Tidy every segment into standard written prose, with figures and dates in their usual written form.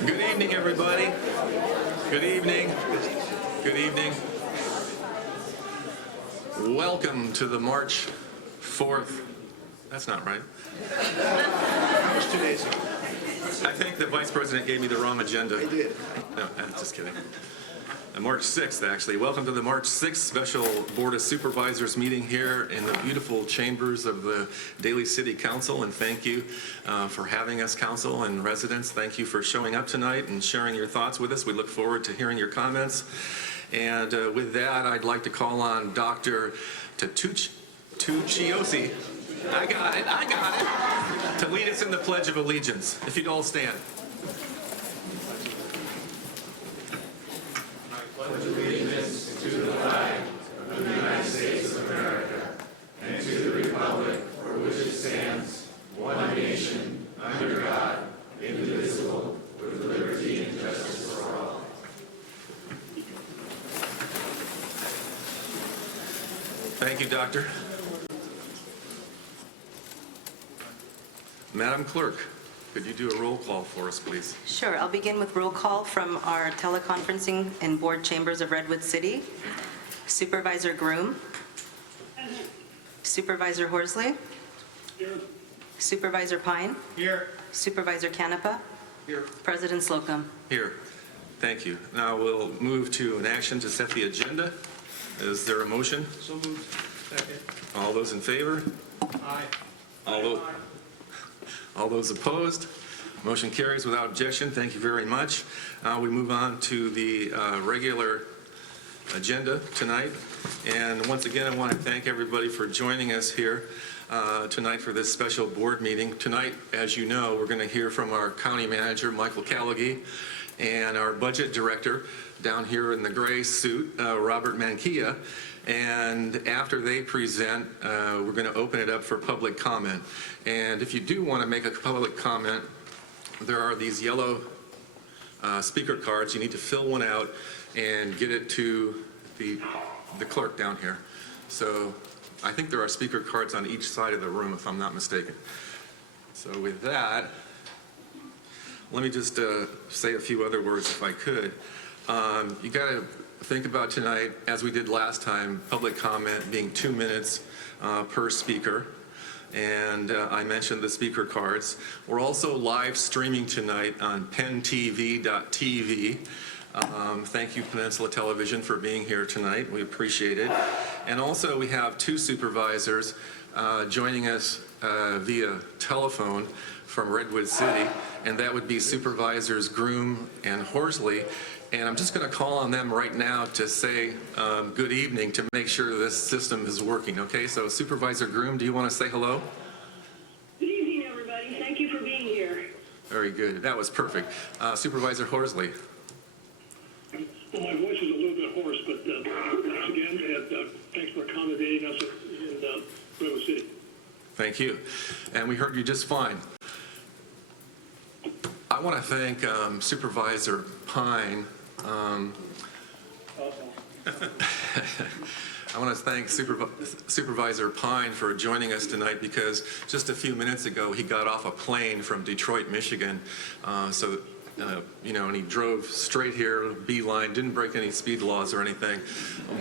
Good evening, everybody. Good evening. Good evening. Welcome to the March 4th. That's not right. That was 2 days ago. I think the Vice President gave me the wrong agenda. I did. No, I'm just kidding. March 6th, actually. Welcome to the March 6th special Board of Supervisors meeting here in the beautiful chambers of the Daly City Council. And thank you for having us, Council and residents. Thank you for showing up tonight and sharing your thoughts with us. We look forward to hearing your comments. And with that, I'd like to call on Dr. Tucciosi. I got it. To lead us in the Pledge of Allegiance. If you'd all stand. Pledge allegiance to the flag of the United States of America and to the republic for which it stands, one nation, under God, indivisible, with liberty and justice for all. Thank you, Doctor. Madam Clerk, could you do a roll call for us, please? Sure. I'll begin with roll call from our teleconferencing and board chambers of Redwood City. Supervisor Groom. Supervisor Horsley. Here. Supervisor Pine. Here. Supervisor Canepa. Here. President Slocum. Here. Thank you. Now we'll move to an action to set the agenda. Is there a motion? So moved. Second. All those in favor? Aye. All those opposed? Motion carries without objection. Thank you very much. We move on to the regular agenda tonight. And once again, I want to thank everybody for joining us here tonight for this special board meeting. Tonight, as you know, we're going to hear from our county manager, Michael Callaghy, and our budget director down here in the gray suit, Robert Mankia. And after they present, we're going to open it up for public comment. And if you do want to make a public comment, there are these yellow speaker cards. You need to fill one out and get it to the clerk down here. So I think there are speaker cards on each side of the room, if I'm not mistaken. So with that, let me just say a few other words if I could. You got to think about tonight, as we did last time, public comment being 2 minutes per speaker. And I mentioned the speaker cards. We're also live streaming tonight on pentv.tv. Thank you, Peninsula Television, for being here tonight. We appreciate it. And also we have two supervisors joining us via telephone from Redwood City, and that would be Supervisors Groom and Horsley. And I'm just going to call on them right now to say good evening to make sure this system is working. Okay, so Supervisor Groom, do you want to say hello? Good evening, everybody. Thank you for being here. Very good. That was perfect. Supervisor Horsley. Well, my voice is a little bit hoarse, but thanks again, and thanks for accommodating us in Redwood City. Thank you. And we heard you just fine. I want to thank Supervisor Pine. I want to thank Supervisor Pine for joining us tonight, because just a few minutes ago he got off a plane from Detroit, Michigan. You know, and he drove straight here, beeline, didn't break any speed laws or anything.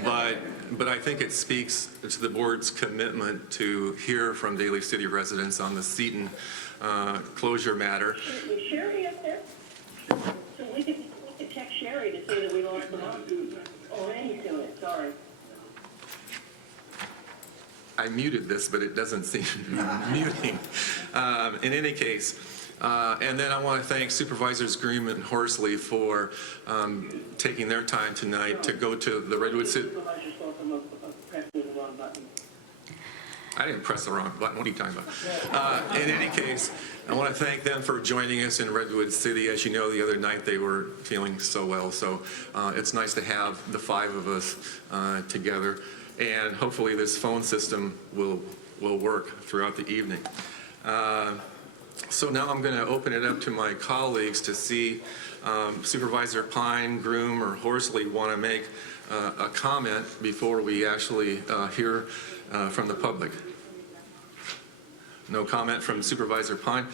But I think it speaks to the board's commitment to hear from Daly City residents on the Seton closure matter. Was Sherry up there? So we could text Sherry to say that we lost the month. Oh, Randy's doing it. Sorry. I muted this, but it doesn't seem to be muting. In any case, and then I want to thank Supervisors Groom and Horsley for taking their time tonight to go to the Redwood City. Supervisor Slocum pressed the wrong button. I didn't press the wrong button. What are you talking about? In any case, I want to thank them for joining us in Redwood City. As you know, the other night they were feeling so well. So it's nice to have the five of us together. And hopefully this phone system will work throughout the evening. So now I'm going to open it up to my colleagues to see Supervisor Pine, Groom, or Horsley want to make a comment before we actually hear from the public. No comment from Supervisor Pine.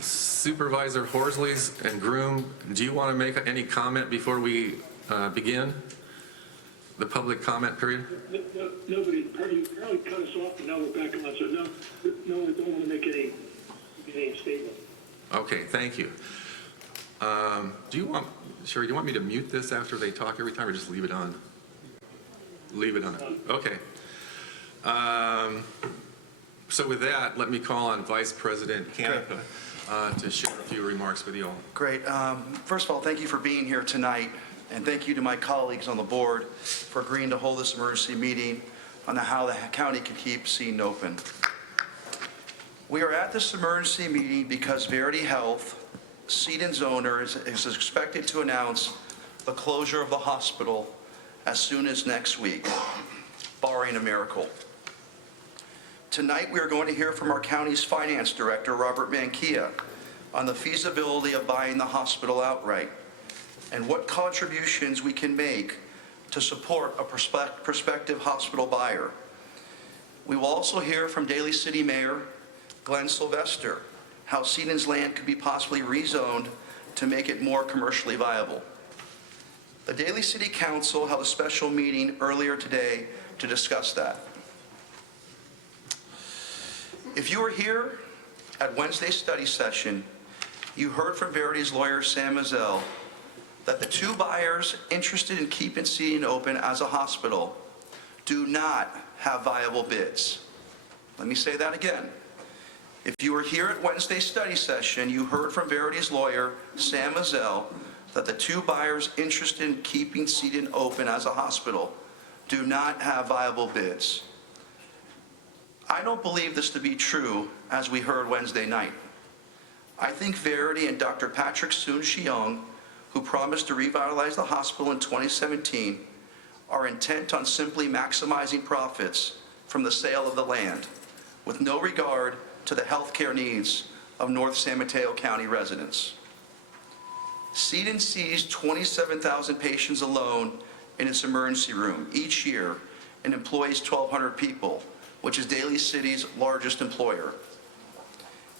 Supervisor Horsley's and Groom, do you want to make any comment before we begin the public comment period? Nobody, you apparently cut us off, and now we're back on, so no, I don't want to make any statement. Okay, thank you. Sherry, do you want me to mute this after they talk every time, or just leave it on? Leave it on. Okay. So with that, let me call on Vice President Canepa to share a few remarks with you all. Great. First of all, thank you for being here tonight, and thank you to my colleagues on the board for agreeing to hold this emergency meeting on how the county can keep Seton open. We are at this emergency meeting because Verity Health, Seton's owner, is expected to announce the closure of the hospital as soon as next week, barring a miracle. Tonight, we are going to hear from our county's finance director, Robert Mankia, on the feasibility of buying the hospital outright and what contributions we can make to support a prospective hospital buyer. We will also hear from Daly City Mayor Glenn Sylvester how Seton's land could be possibly rezoned to make it more commercially viable. The Daly City Council held a special meeting earlier today to discuss that. If you were here at Wednesday's study session, you heard from Verity's lawyer, Sam Mazel, that the two buyers interested in keeping Seton open as a hospital do not have viable bids. Let me say that again. If you were here at Wednesday's study session, you heard from Verity's lawyer, Sam Mazel, that the two buyers interested in keeping Seton open as a hospital do not have viable bids. I don't believe this to be true, as we heard Wednesday night. I think Verity and Dr. Patrick Soon-Shiong, who promised to revitalize the hospital in 2017, are intent on simply maximizing profits from the sale of the land, with no regard to the healthcare needs of North San Mateo County residents. Seton sees 27,000 patients alone in its emergency room each year and employs 1,200 people, which is Daly City's largest employer.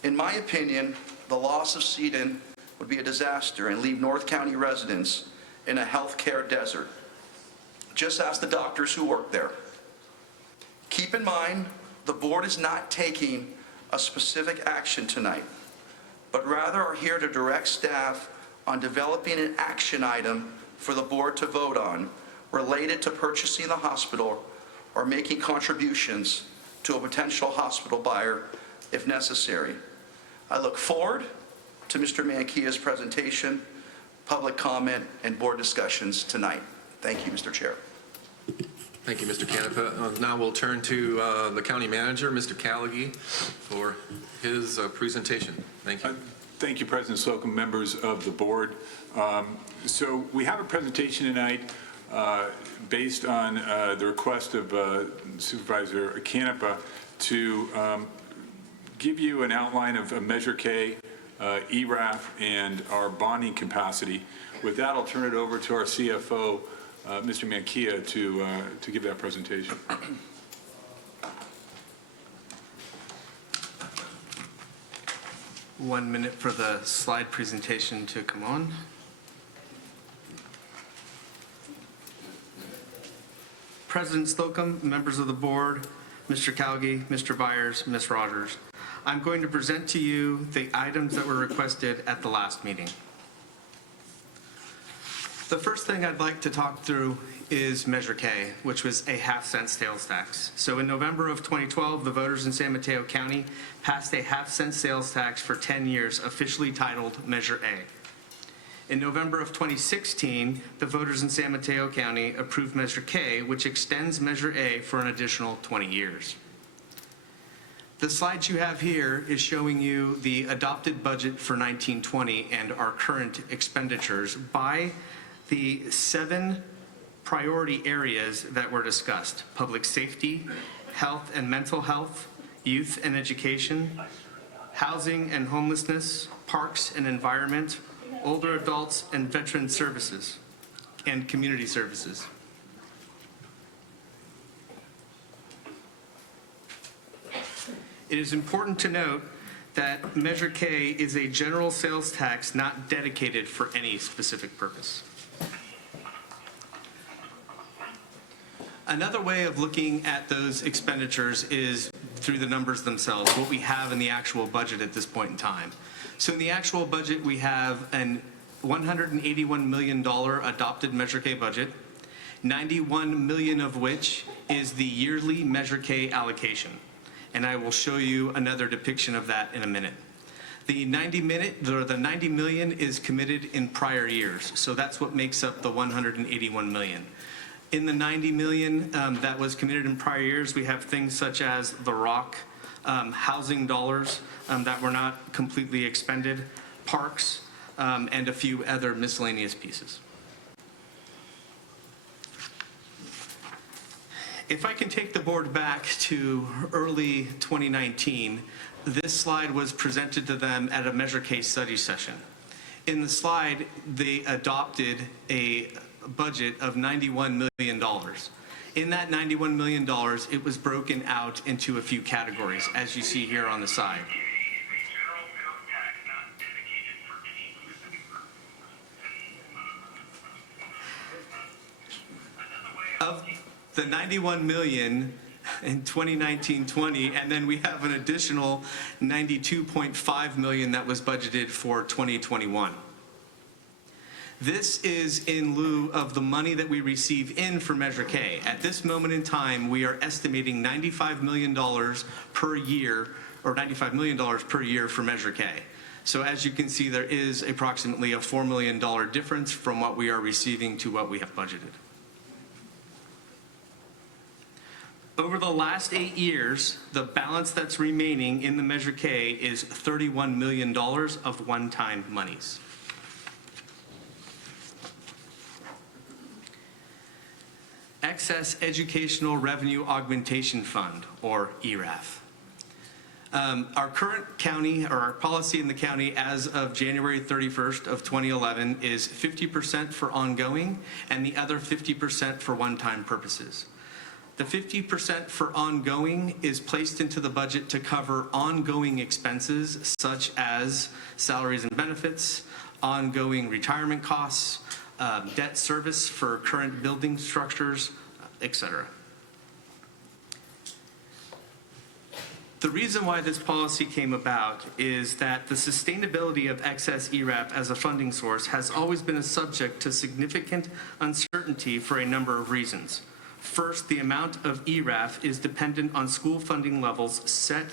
In my opinion, the loss of Seton would be a disaster and leave North County residents in a healthcare desert. Just ask the doctors who work there. Keep in mind, the board is not taking a specific action tonight, but rather are here to direct staff on developing an action item for the board to vote on related to purchasing the hospital or making contributions to a potential hospital buyer if necessary. I look forward to Mr. Mankia's presentation, public comment, and board discussions tonight. Thank you, Mr. Chair. Thank you, Mr. Canepa. Now we'll turn to the county manager, Mr. Callaghy, for his presentation. Thank you. Thank you, President Slocum, members of the board. So we have a presentation tonight based on the request of Supervisor Canepa to give you an outline of Measure K, ERAF, and our bonding capacity. With that, I'll turn it over to our CFO, Mr. Mankia, to give that presentation. 1 minute for the slide presentation to come on. President Slocum, members of the board, Mr. Callaghy, Mr. Byers, Ms. Rogers. I'm going to present to you the items that were requested at the last meeting. The first thing I'd like to talk through is Measure K, which was a half-cent sales tax. So in November of 2012, the voters in San Mateo County passed a half-cent sales tax for 10 years, officially titled Measure A. In November of 2016, the voters in San Mateo County approved Measure K, which extends Measure A for an additional 20 years. The slide you have here is showing you the adopted budget for 1920 and our current expenditures by the 7 priority areas that were discussed: public safety, health and mental health, youth and education, housing and homelessness, parks and environment, older adults and veteran services, and community services. It is important to note that Measure K is a general sales tax not dedicated for any specific purpose. Another way of looking at those expenditures is through the numbers themselves, what we have in the actual budget at this point in time. So in the actual budget, we have an $181 million adopted Measure K budget, 91 million of which is the yearly Measure K allocation. And I will show you another depiction of that in a minute. The 90 million is committed in prior years, so that's what makes up the 181 million. In the 90 million that was committed in prior years, we have things such as the ROC, housing dollars that were not completely expended, parks, and a few other miscellaneous pieces. If I can take the board back to early 2019, this slide was presented to them at a Measure K study session. In the slide, they adopted a budget of $91 million. In that $91 million, it was broken out into a few categories, as you see here on the side. Of the 91 million in 2019-20, and then we have an additional 92.5 million that was budgeted for 2021. This is in lieu of the money that we receive in for Measure K. At this moment in time, we are estimating $95 million per year, or $95 million per year for Measure K. So as you can see, there is approximately a $4 million difference from what we are receiving to what we have budgeted. Over the last 8 years, the balance that's remaining in the Measure K is $31 million of one-time monies. Excess Educational Revenue Augmentation Fund, or ERAF. Our current county, or our policy in the county as of January 31st of 2011 is 50% for ongoing and the other 50% for one-time purposes. The 50% for ongoing is placed into the budget to cover ongoing expenses such as salaries and benefits, ongoing retirement costs, debt service for current building structures, etc. The reason why this policy came about is that the sustainability of excess ERAF as a funding source has always been a subject to significant uncertainty for a number of reasons. First, the amount of ERAF is dependent on school funding levels set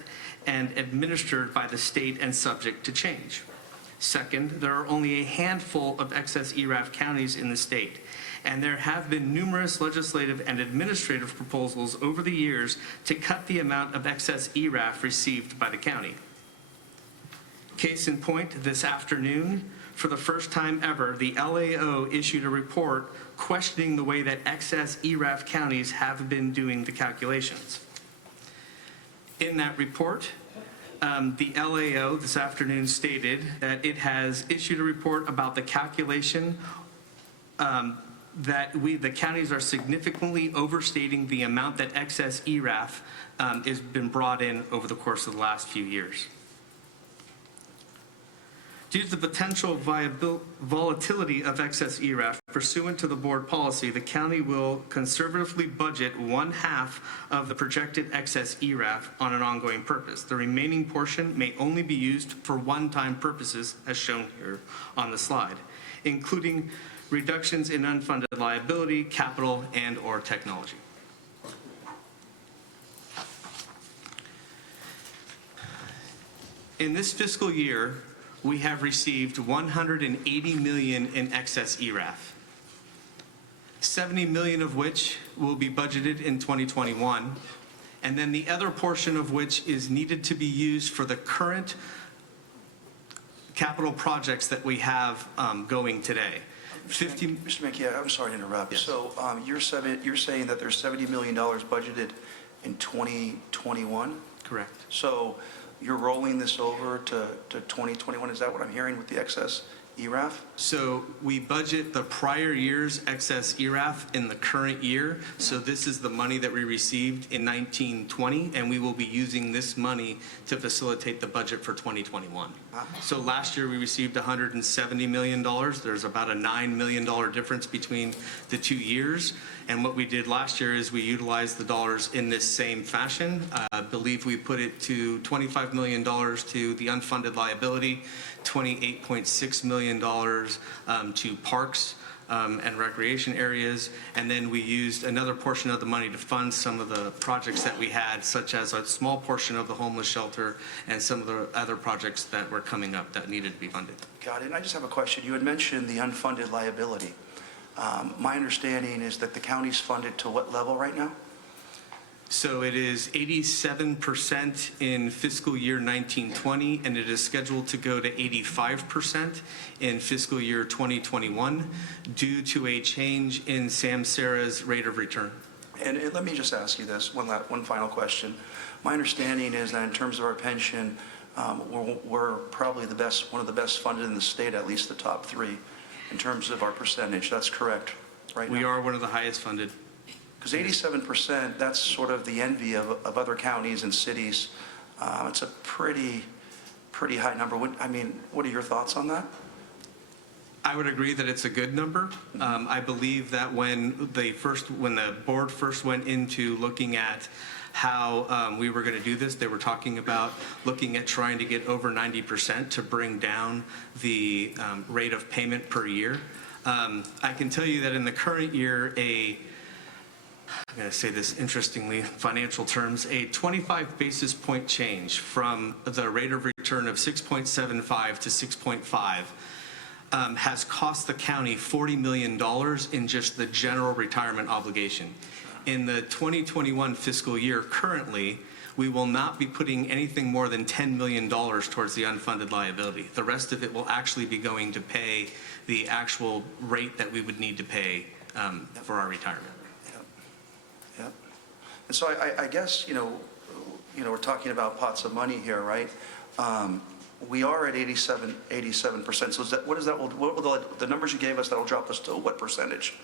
and administered by the state and subject to change. Second, there are only a handful of excess ERAF counties in the state, and there have been numerous legislative and administrative proposals over the years to cut the amount of excess ERAF received by the county. Case in point, this afternoon, for the first time ever, the LAO issued a report questioning the way that excess ERAF counties have been doing the calculations. In that report, the LAO this afternoon stated that it has issued a report about the calculation that the counties are significantly overstating the amount that excess ERAF has been brought in over the course of the last few years. Due to the potential volatility of excess ERAF pursuant to the board policy, the county will conservatively budget 1/2 of the projected excess ERAF on an ongoing purpose. The remaining portion may only be used for one-time purposes, as shown here on the slide, including reductions in unfunded liability, capital, and/or technology. In this fiscal year, we have received $180 million in excess ERAF, $70 million of which will be budgeted in 2021, and then the other portion of which is needed to be used for the current capital projects that we have going today. Mr. Mateo, I'm sorry to interrupt. Yes. So you're saying that there's $70 million budgeted in 2021? Correct. So you're rolling this over to 2021, is that what I'm hearing with the excess ERAF? So we budget the prior year's excess ERAF in the current year. So this is the money that we received in 1920, and we will be using this money to facilitate the budget for 2021. So last year we received $170 million. There's about a $9 million difference between the 2 years. And what we did last year is we utilized the dollars in this same fashion. I believe we put it to $25 million to the unfunded liability, $28.6 million to parks and recreation areas, and then we used another portion of the money to fund some of the projects that we had, such as a small portion of the homeless shelter and some of the other projects that were coming up that needed to be funded. Got it. And I just have a question. You had mentioned the unfunded liability. My understanding is that the county's funded to what level right now? So it is 87% in fiscal year 1920, and it is scheduled to go to 85% in fiscal year 2021 due to a change in Samsara's rate of return. And let me just ask you this, one final question. My understanding is that in terms of our pension, we're probably one of the best funded in the state, at least the top 3, in terms of our percentage. That's correct, right now? We are one of the highest funded. Because 87%, that's sort of the envy of other counties and cities. It's a pretty high number. What are your thoughts on that? I would agree that it's a good number. I believe that when the board first went into looking at how we were going to do this, they were talking about looking at trying to get over 90% to bring down the rate of payment per year. I can tell you that in the current year, I'm going to say this interestingly, financial terms, a 25 basis point change from the rate of return of 6.75 to 6.5 has cost the county $40 million in just the general retirement obligation. In the 2021 fiscal year currently, we will not be putting anything more than $10 million towards the unfunded liability. The rest of it will actually be going to pay the actual rate that we would need to pay for our retirement. Yep. And so I guess, we're talking about pots of money here, right? We are at 87%. So what will the numbers you gave us, that'll drop us to what percentage?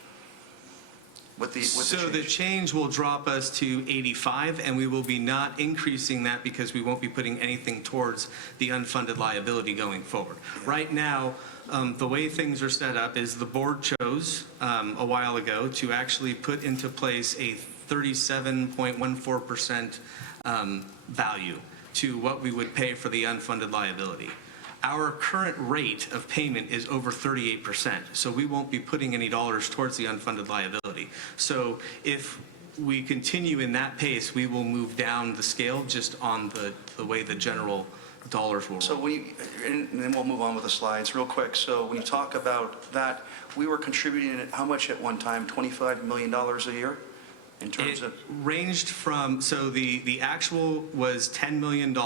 With the So the change will drop us to 85, and we will be not increasing that because we won't be putting anything towards the unfunded liability going forward. Yeah. Right now, the way things are set up is the board chose a while ago to actually put into place a 37.14% value to what we would pay for the unfunded liability. Our current rate of payment is over 38%, so we won't be putting any dollars towards the unfunded liability. So if we continue in that pace, we will move down the scale just on the way the general dollars will roll. And then we'll move on with the slides real quick. So when you talk about that, we were contributing how much at one time? $25 million a year? In terms of ranged from, so the actual was $10 million,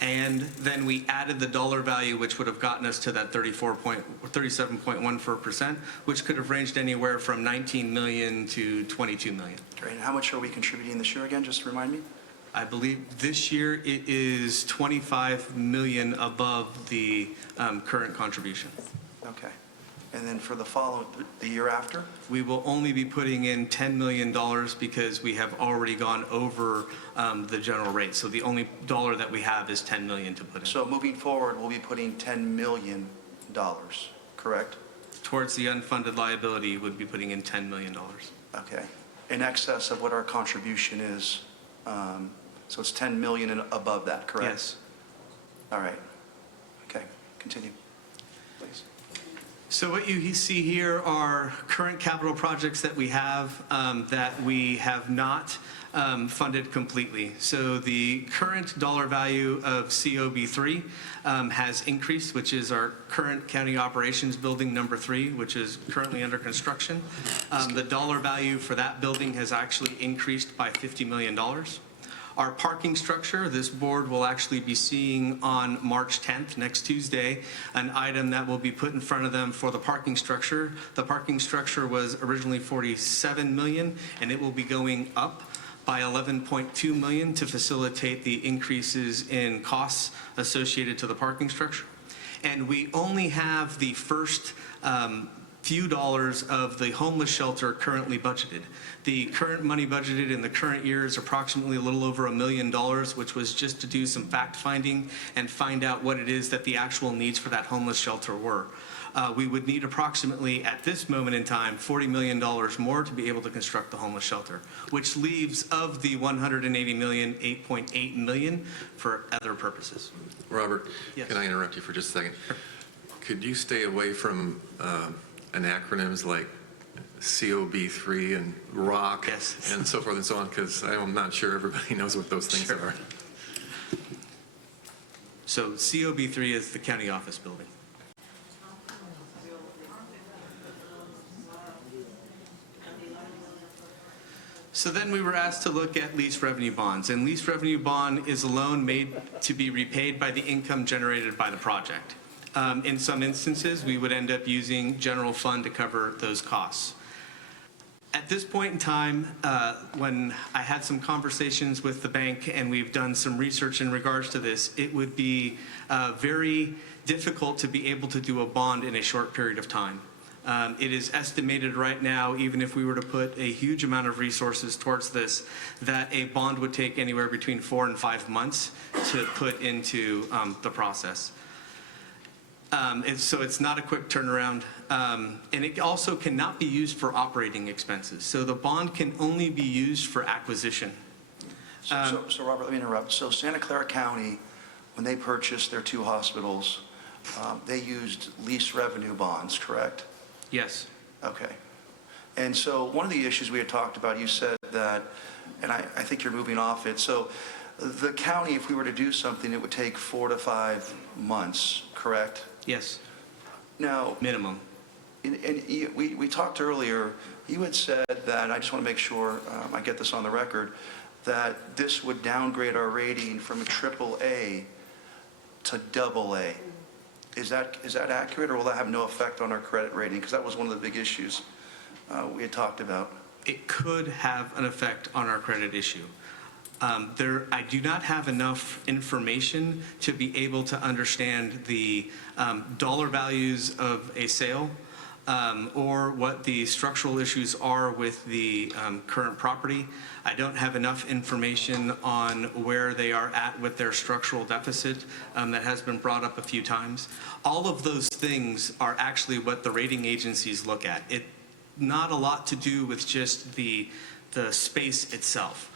and then we added the dollar value, which would have gotten us to that 37.14%, which could have ranged anywhere from 19 million to 22 million. Great. And how much are we contributing this year again? Just remind me. I believe this year it is 25 million above the current contribution. Okay. And then for the year after? We will only be putting in $10 million because we have already gone over the general rate. So the only dollar that we have is $10 million to put in. So moving forward, we'll be putting $10 million, correct? Towards the unfunded liability, would be putting in $10 million. Okay. In excess of what our contribution is. So it's 10 million and above that, correct? Yes. All right. Okay. Continue, please. So what you see here are current capital projects that we have not funded completely. So the current dollar value of COB3 has increased, which is our current county operations building number 3, which is currently under construction. The dollar value for that building has actually increased by $50 million. Our parking structure, this board will actually be seeing on March 10th, next Tuesday, an item that will be put in front of them for the parking structure. The parking structure was originally $47 million, and it will be going up by $11.2 million to facilitate the increases in costs associated to the parking structure. And we only have the first few dollars of the homeless shelter currently budgeted. The current money budgeted in the current year is approximately a little over $1 million, which was just to do some fact finding and find out what it is that the actual needs for that homeless shelter were. We would need approximately, at this moment in time, $40 million more to be able to construct the homeless shelter, which leaves of the $180 million, $8.8 million for other purposes. Robert, Yes. can I interrupt you for just a second? Could you stay away from acronyms like COB3 and ROC Yes. and so forth and so on, because I'm not sure everybody knows what those things Sure. are. So COB3 is the county office building. So then we were asked to look at lease revenue bonds, and lease revenue bond is a loan made to be repaid by the income generated by the project. In some instances, we would end up using general fund to cover those costs. At this point in time, when I had some conversations with the bank and we've done some research in regards to this, it would be very difficult to be able to do a bond in a short period of time. It is estimated right now, even if we were to put a huge amount of resources towards this, that a bond would take anywhere between 4 and 5 months to put into the process. So it's not a quick turnaround, and it also cannot be used for operating expenses. So the bond can only be used for acquisition. So Robert, let me interrupt. So Santa Clara County, when they purchased their 2 hospitals, they used lease revenue bonds, correct? Yes. Okay. And so one of the issues we had talked about, you said that, and I think you're moving off it, so the county, if we were to do something, it would take 4 to 5 months, correct? Yes. Now, Minimum. we talked earlier, you had said that, I just want to make sure I get this on the record, that this would downgrade our rating from a AAA to AA. Is that accurate, or will that have no effect on our credit rating? Because that was one of the big issues we had talked about. It could have an effect on our credit issue. I do not have enough information to be able to understand the dollar values of a sale or what the structural issues are with the current property. I don't have enough information on where they are at with their structural deficit that has been brought up a few times. All of those things are actually what the rating agencies look at. Not a lot to do with just the space itself.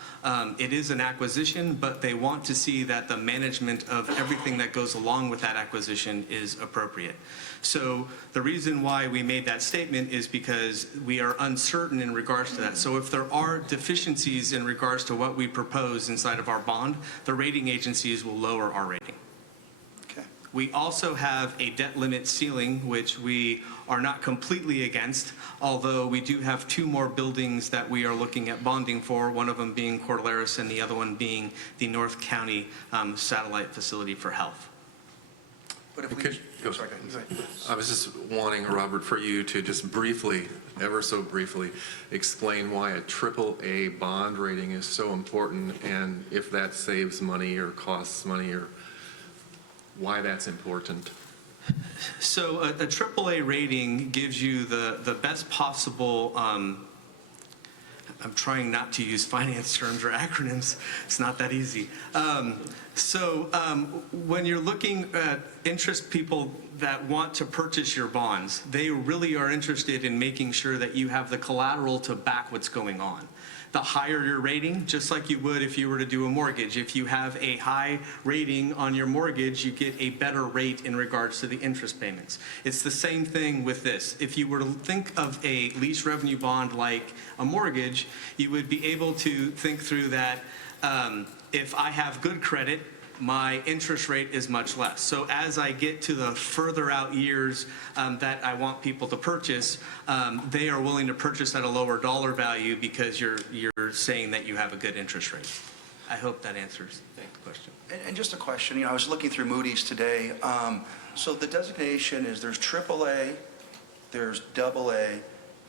It is an acquisition, but they want to see that the management of everything that goes along with that acquisition is appropriate. So the reason why we made that statement is because we are uncertain in regards to that. So if there are deficiencies in regards to what we propose inside of our bond, the rating agencies will lower our rating. Okay. We also have a debt limit ceiling, which we are not completely against, although we do have 2 more buildings that we are looking at bonding for, one of them being Cordilleras and the other one being the North County Satellite Facility for Health. But if we... Okay. Go ahead. I was just wanting, Robert, for you to just briefly, ever so briefly, explain why a AAA bond rating is so important, and if that saves money or costs money, or why that's important. So a AAA rating gives you the best possible, I'm trying not to use finance terms or acronyms. It's not that easy. When you're looking at interest people that want to purchase your bonds, they really are interested in making sure that you have the collateral to back what's going on. The higher your rating, just like you would if you were to do a mortgage. If you have a high rating on your mortgage, you get a better rate in regards to the interest payments. It's the same thing with this. If you were to think of a lease revenue bond like a mortgage, you would be able to think through that if I have good credit, my interest rate is much less. So as I get to the further out years that I want people to purchase, they are willing to purchase at a lower dollar value because you're saying that you have a good interest rate. I hope that answers the question. And just a question, I was looking through Moody's today. So the designation is there's AAA, there's AA,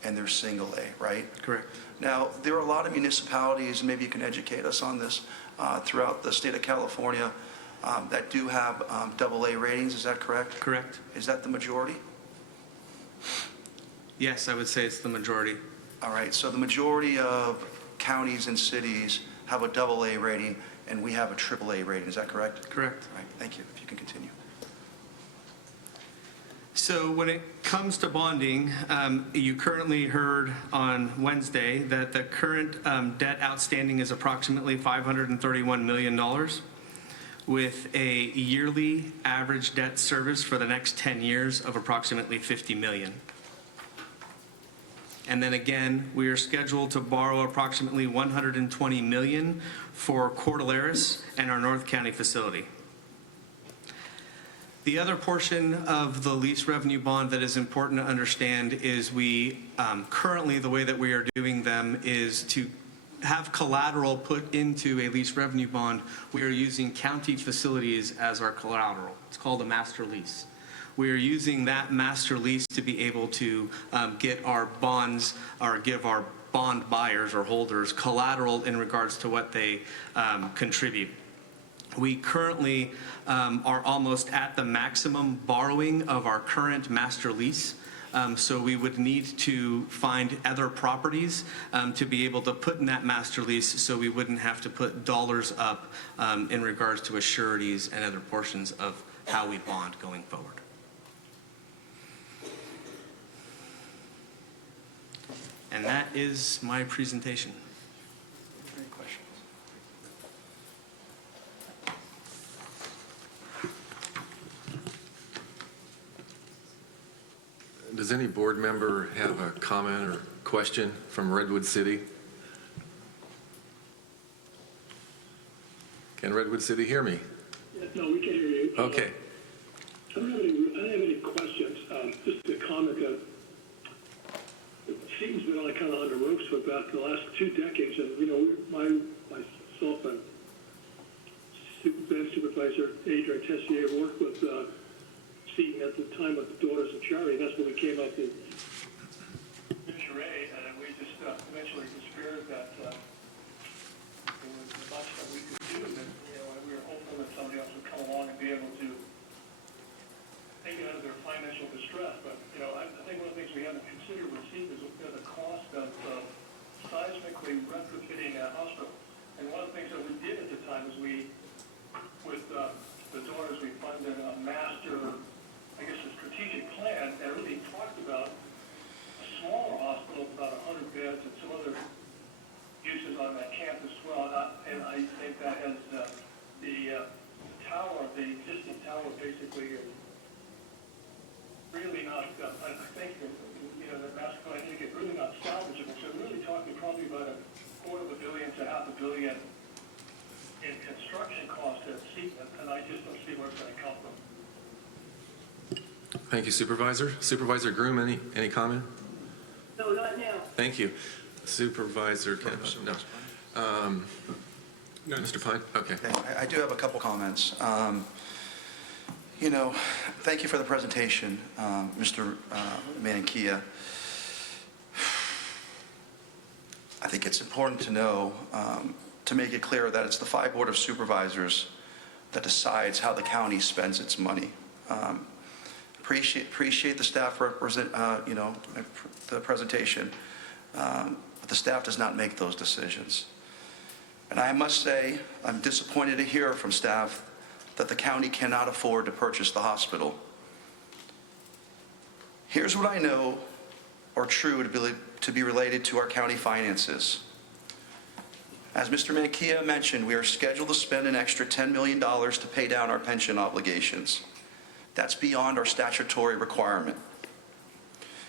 and there's single A, right? Correct. Now, there are a lot of municipalities, and maybe you can educate us on this, throughout the state of California, that do have AA ratings, is that correct? Correct? Is that the majority? Yes, I would say it's the majority. All right, so the majority of counties and cities have a AA rating, and we have a AAA rating, is that correct? Correct. All right, thank you. If you can continue. So when it comes to bonding, you currently heard on Wednesday that the current debt outstanding is approximately $531 million, with a yearly average debt service for the next 10 years of approximately $50 million. And then again, we are scheduled to borrow approximately $120 million for Cordilleras and our North County facility. The other portion of the lease revenue bond that is important to understand is we, currently the way that we are doing them is to have collateral put into a lease revenue bond. We are using county facilities as our collateral. It's called a master lease. We are using that master lease to be able to get our bonds or give our bond buyers or holders collateral in regards to what they contribute. We currently are almost at the maximum borrowing of our current master lease. So we would need to find other properties to be able to put in that master lease so we wouldn't have to put dollars up in regards to assurities and other portions of how we bond going forward. And that is my presentation. Any questions? Does any board member have a comment or question from Redwood City? Can Redwood City hear me? No, we can hear you. Okay. I don't have any questions. Just a comment that it seems been on kind of on the ropes for about the last 2 decades. And, you know, myself and Supervisor Adrian Tessier worked with Seton at the time with the Daughters of Charity. That's when we came up with charade, and we just eventually despaired that there was much that we could do. And, you know, we were hopeful that somebody else would come along and be able to take it out of their financial distress. But, you know, I think one of the things we haven't considered with Seton is the cost of seismically retrofitting a hospital. And one of the things that we did at the time is we, with the Daughters, we funded a master, I guess, a strategic plan that really talked about a smaller hospital, about 100 beds, and some other uses on that campus as well. And I think that has the tower, the existing tower, basically really not, I think, you know, the master plan, I think it's really not salvageable. So we're really talking probably about $250 million to $500 million in construction costs at Seton, and I just don't see where it's going to come from. Thank you, Supervisor. Supervisor Groom, any comment? No, not now. Thank you. Supervisor, no. Mr. Pine? Okay. Okay, I do have a couple comments. You know, thank you for the presentation, Mr. Mankia. I think it's important to know, to make it clear that it's the 5 Board of Supervisors that decides how the county spends its money. Appreciate the staff you know, the presentation, but the staff does not make those decisions. And I must say, I'm disappointed to hear from staff that the county cannot afford to purchase the hospital. Here's what I know are true to be related to our county finances. As Mr. Mankia mentioned, we are scheduled to spend an extra $10 million to pay down our pension obligations. That's beyond our statutory requirement.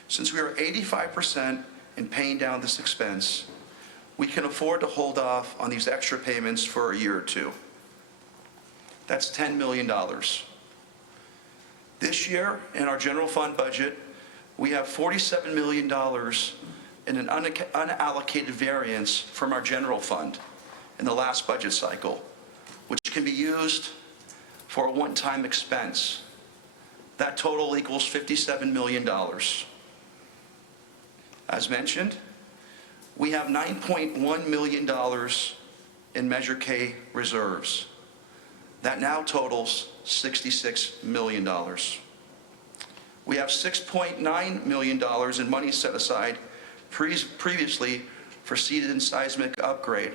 Since we are 85% in paying down this expense, we can afford to hold off on these extra payments for a year or 2. That's $10 million. This year, in our general fund budget, we have $47 million in an unallocated variance from our general fund in the last budget cycle, which can be used for a one-time expense. That total equals $57 million. As mentioned, we have $9.1 million in Measure K reserves. That now totals $66 million. We have $6.9 million in money set aside previously for seeded and seismic upgrade.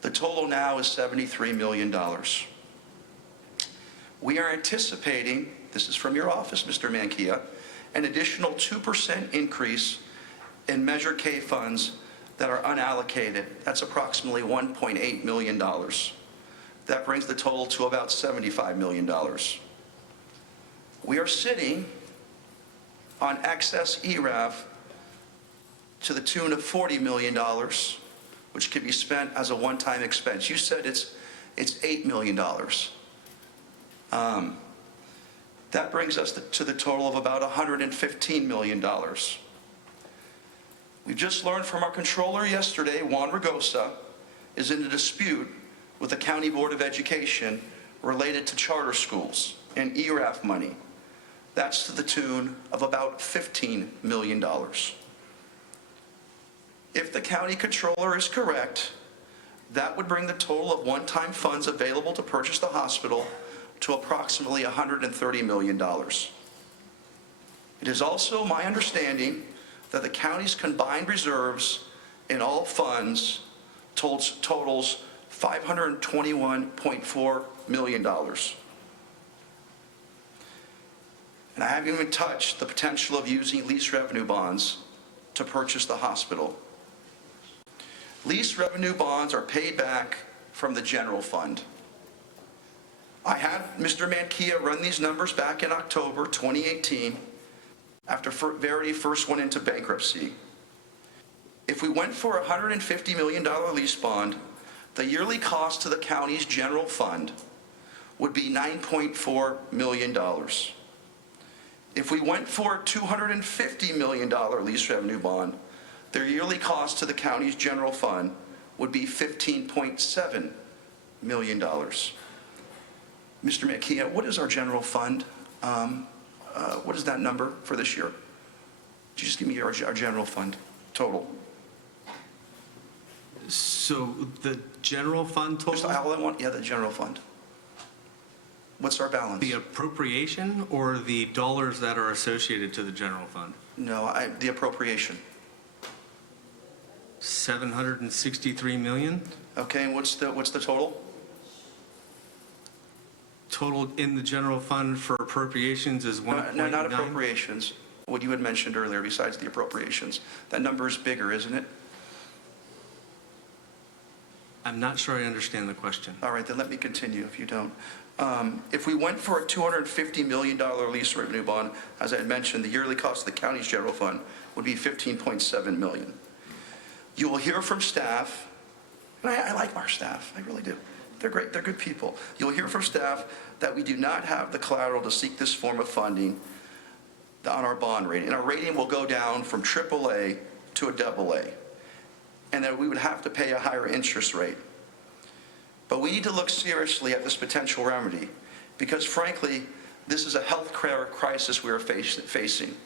The total now is $73 million. We are anticipating, this is from your office, Mr. Mankia, an additional 2% increase in Measure K funds that are unallocated. That's approximately $1.8 million. That brings the total to about $75 million. We are sitting on excess ERAF to the tune of $40 million, which can be spent as a one-time expense. You said it's $8 million. That brings us to the total of about $115 million. We just learned from our controller yesterday, Juan Ragosa, is in a dispute with the County Board of Education related to charter schools and ERAF money. That's to the tune of about $15 million. If the county controller is correct, that would bring the total of one-time funds available to purchase the hospital to approximately $130 million. It is also my understanding that the county's combined reserves in all funds totals $521.4 million. And I haven't even touched the potential of using lease revenue bonds to purchase the hospital. Lease revenue bonds are paid back from the general fund. I had Mr. Mankia run these numbers back in October 2018 after Verity first went into bankruptcy. If we went for a $150 million lease bond, the yearly cost to the county's general fund would be $9.4 million. If we went for a $250 million lease revenue bond, their yearly cost to the county's general fund would be $15.7 million. Mr. Mankia, what is our general fund? What is that number for this year? Could you just give me our general fund total? So the general fund Just total, all I want, yeah, the general fund. What's our balance? the appropriation or the dollars that are associated to the general fund? No, the appropriation. 763 million. Okay, and what's the total? Total in the general fund for appropriations is 1.9. No, not appropriations. What you had mentioned earlier besides the appropriations. That number is bigger, isn't it? I'm not sure I understand the question. All right, then let me continue if you don't. If we went for a $250 million lease revenue bond, as I had mentioned, the yearly cost of the county's general fund would be $15.7 million. You will hear from staff, and I like our staff, I really do. They're great, they're good people. You'll hear from staff that we do not have the collateral to seek this form of funding on our bond rating. And our rating will go down from AAA to a AA. And that we would have to pay a higher interest rate. But we need to look seriously at this potential remedy because frankly, this is a health crisis we are facing,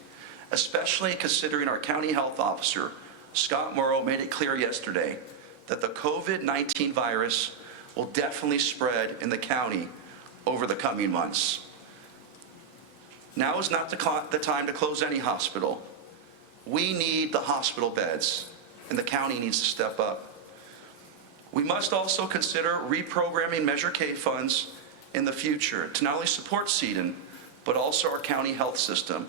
especially considering our county health officer, Scott Morrow, made it clear yesterday that the COVID-19 virus will definitely spread in the county over the coming months. Now is not the time to close any hospital. We need the hospital beds, and the county needs to step up. We must also consider reprogramming Measure K funds in the future to not only support Seton, but also our county health system,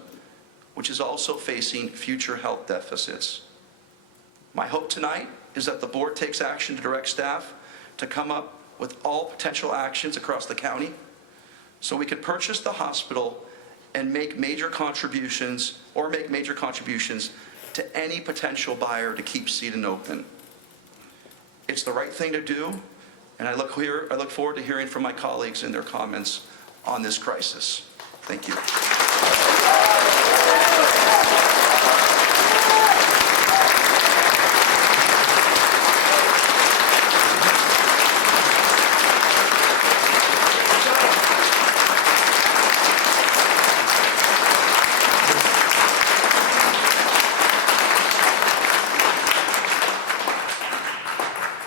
which is also facing future health deficits. My hope tonight is that the board takes action to direct staff to come up with all potential actions across the county so we can purchase the hospital and make major contributions to any potential buyer to keep Seton open. It's the right thing to do, and I look forward to hearing from my colleagues and their comments on this crisis. Thank you.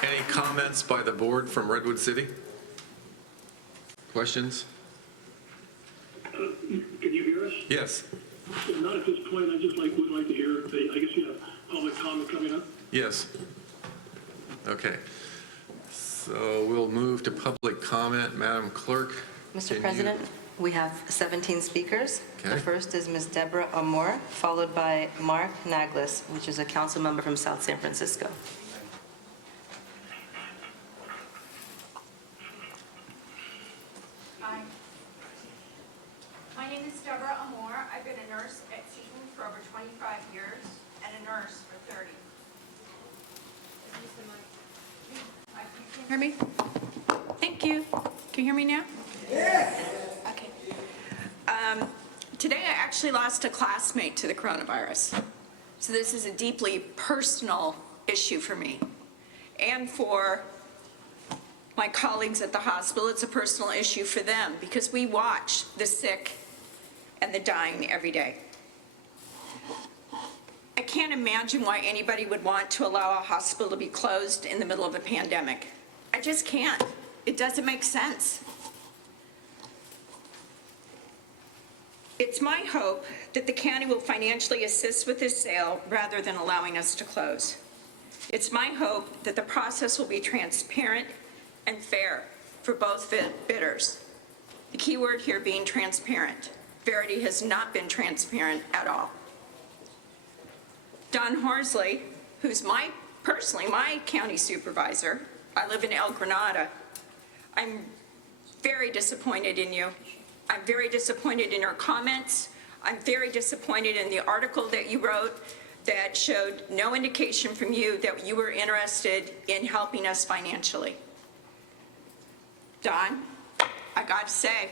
Any comments by the board from Redwood City? Questions? Can you hear us? Yes. Not at this point. I just would like to hear, I guess you have public comment coming up? Yes. Okay. So we'll move to public comment. Madam Clerk? can Mr. you- President, we have 17 speakers. Okay. The first is Ms. Deborah Amor, followed by Mark Naglis, which is a council member from South San Francisco. Hi. My name is Deborah Amor. I've been a nurse at Seton for over 25 years and a nurse for 30. Can you hear me? Thank you. Can you hear me now? Yes. Okay. Today I actually lost a classmate to the coronavirus. So this is a deeply personal issue for me and for my colleagues at the hospital. It's a personal issue for them because we watch the sick and the dying every day. I can't imagine why anybody would want to allow a hospital to be closed in the middle of a pandemic. I just can't. It doesn't make sense. It's my hope that the county will financially assist with this sale rather than allowing us to close. It's my hope that the process will be transparent and fair for both bidders. The key word here being transparent. Verity has not been transparent at all. Don Horsley, who's personally my county supervisor, I live in El Granada. I'm very disappointed in you. I'm very disappointed in your comments. I'm very disappointed in the article that you wrote that showed no indication from you that you were interested in helping us financially. Don, I got to say,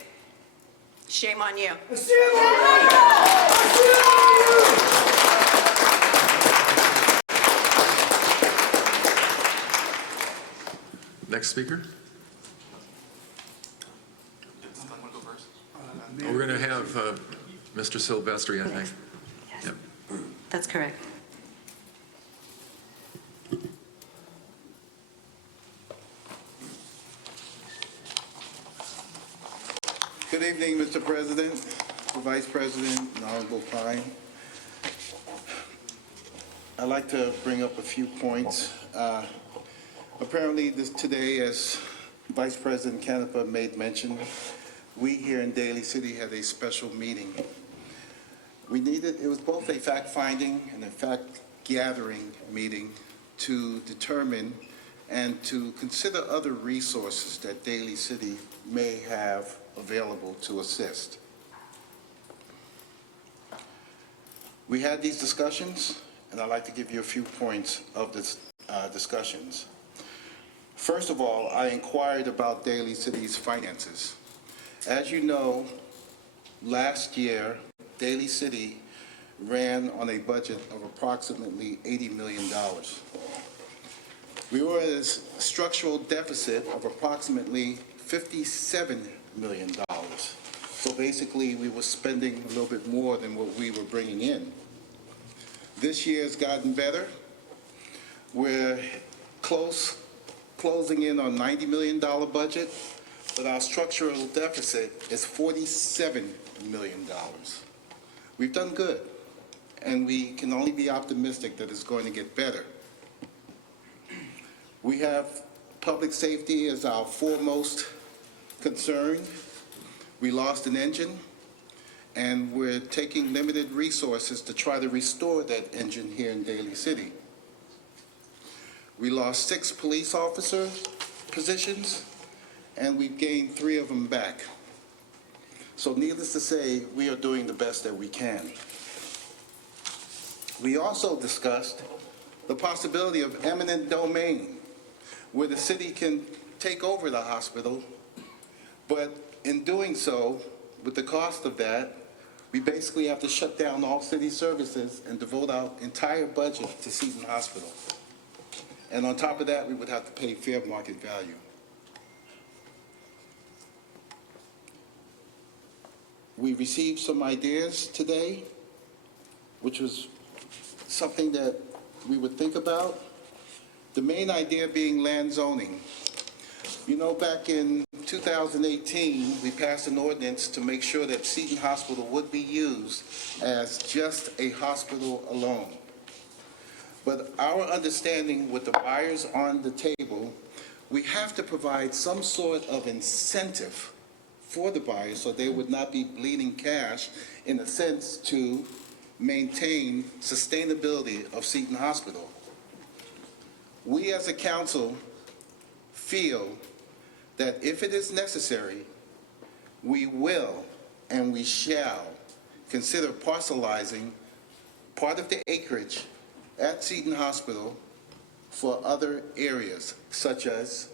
shame on you. Next speaker? We're going to have Mr. Silvestri, I think. Yes. Yep. That's correct. Good evening, Mr. President, the Vice President, and Honorable Pine. I'd like to bring up a few points. Apparently, today, as Vice President Canepa made mention, we here in Daly City had a special meeting. It was both a fact-finding and a fact-gathering meeting to determine and to consider other resources that Daly City may have available to assist. We had these discussions, and I'd like to give you a few points of this discussions. First of all, I inquired about Daly City's finances. As you know, last year, Daly City ran on a budget of approximately $80 million. We were at a structural deficit of approximately $57 million. So basically, we were spending a little bit more than what we were bringing in. This year has gotten better. We're closing in on $90 million budget, but our structural deficit is $47 million. We've done good, and we can only be optimistic that it's going to get better. We have public safety as our foremost concern. We lost an engine, and we're taking limited resources to try to restore that engine here in Daly City. We lost 6 police officer positions, and we've gained 3 of them back. So needless to say, we are doing the best that we can. We also discussed the possibility of eminent domain, where the city can take over the hospital, but in doing so, with the cost of that, we basically have to shut down all city services and devote our entire budget to Seton Hospital. And on top of that, we would have to pay fair market value. We received some ideas today, which was something that we would think about. The main idea being land zoning. You know, back in 2018, we passed an ordinance to make sure that Seton Hospital would be used as just a hospital alone. But our understanding with the buyers on the table, we have to provide some sort of incentive for the buyers so they would not be bleeding cash, in a sense, to maintain sustainability of Seton Hospital. We as a council feel that if it is necessary, we will and we shall consider parcelizing part of the acreage at Seton Hospital for other areas, such as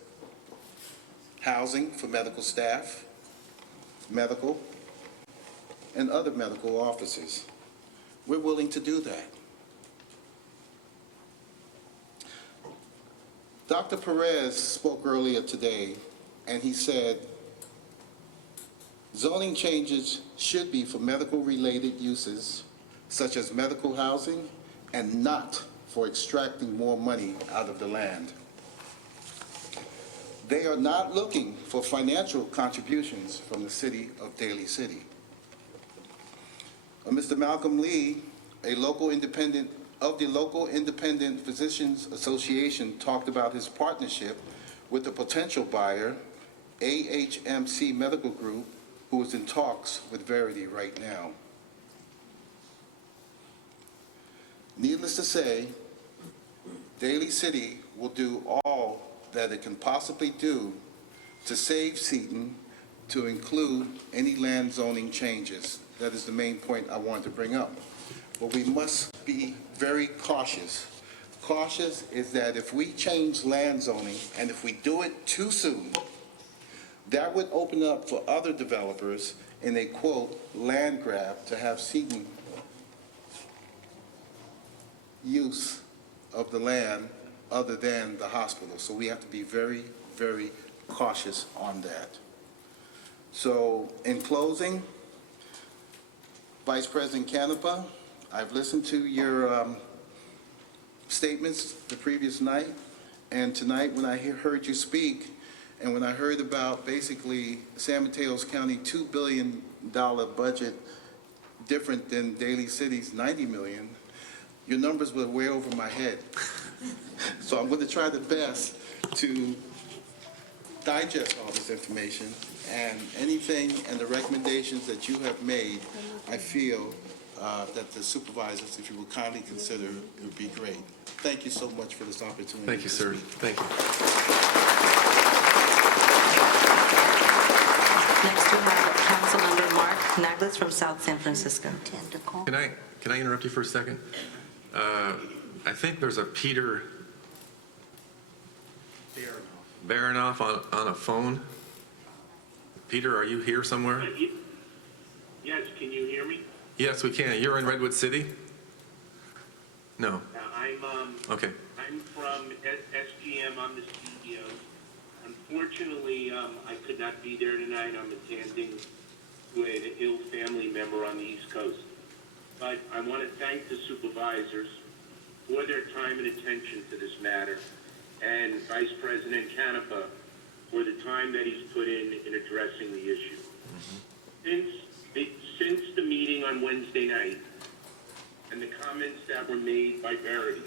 housing for medical staff, medical, and other medical offices. We're willing to do that. Dr. Perez spoke earlier today, and he said, zoning changes should be for medical-related uses, such as medical housing, and not for extracting more money out of the land. They are not looking for financial contributions from the city of Daly City. Mr. Malcolm Lee, a local independent of the Local Independent Physicians Association, talked about his partnership with a potential buyer, AHMC Medical Group, who is in talks with Verity right now. Needless to say, Daly City will do all that it can possibly do to save Seton, to include any land zoning changes. That is the main point I wanted to bring up. But we must be very cautious. Cautious is that if we change land zoning, and if we do it too soon, that would open up for other developers in a, quote, land grab to have Seton use of the land other than the hospital. So we have to be very, very cautious on that. So in closing, Vice President Canepa, I've listened to your statements the previous night, and tonight when I heard you speak, and when I heard about basically San Mateo's County $2 billion budget, different than Daly City's $90 million, your numbers were way over my head. So I'm going to try the best to digest all this information, and anything and the recommendations that you have made, I feel that the supervisors, if you will kindly consider, it would be great. Thank you so much for this opportunity. Thank you, sir. Thank you. Next, we have Councilmember Mark Naglis from South San Francisco. Can I interrupt you for a second? I think there's a Peter Baranoff on a phone. Peter, are you here somewhere? Yes, can you hear me? Yes, we can. You're in Redwood City? No. Okay. I'm from SGM. I'm the CEO. Unfortunately, I could not be there tonight. I'm attending to an ill family member on the East Coast. But I want to thank the supervisors for their time and attention to this matter, and Vice President Canepa for the time that he's put in addressing the issue. Since the meeting on Wednesday night and the comments that were made by Verity,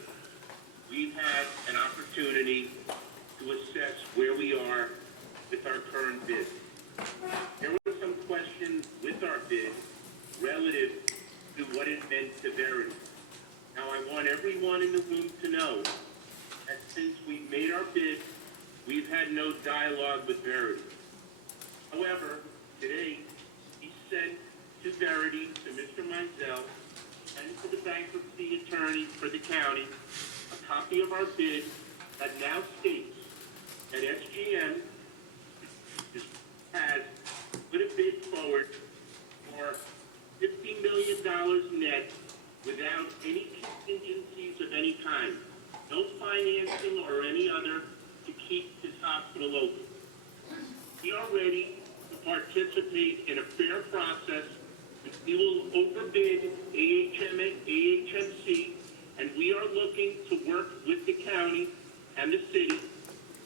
we've had an opportunity to assess where we are with our current bid. There were some questions with our bid relative to what it meant to Verity. Now, I want everyone in the room to know that since we made our bid, we've had no dialogue with Verity. However, today, he sent to Verity, to Mr. Mizell, and to the bankruptcy attorney for the county, a copy of our bid that now states that SGM has put a bid forward for $50 million net without any contingencies of any kind, no financing or any other, to keep this hospital open. We are ready to participate in a fair process. We will overbid AHMC, and we are looking to work with the county and the city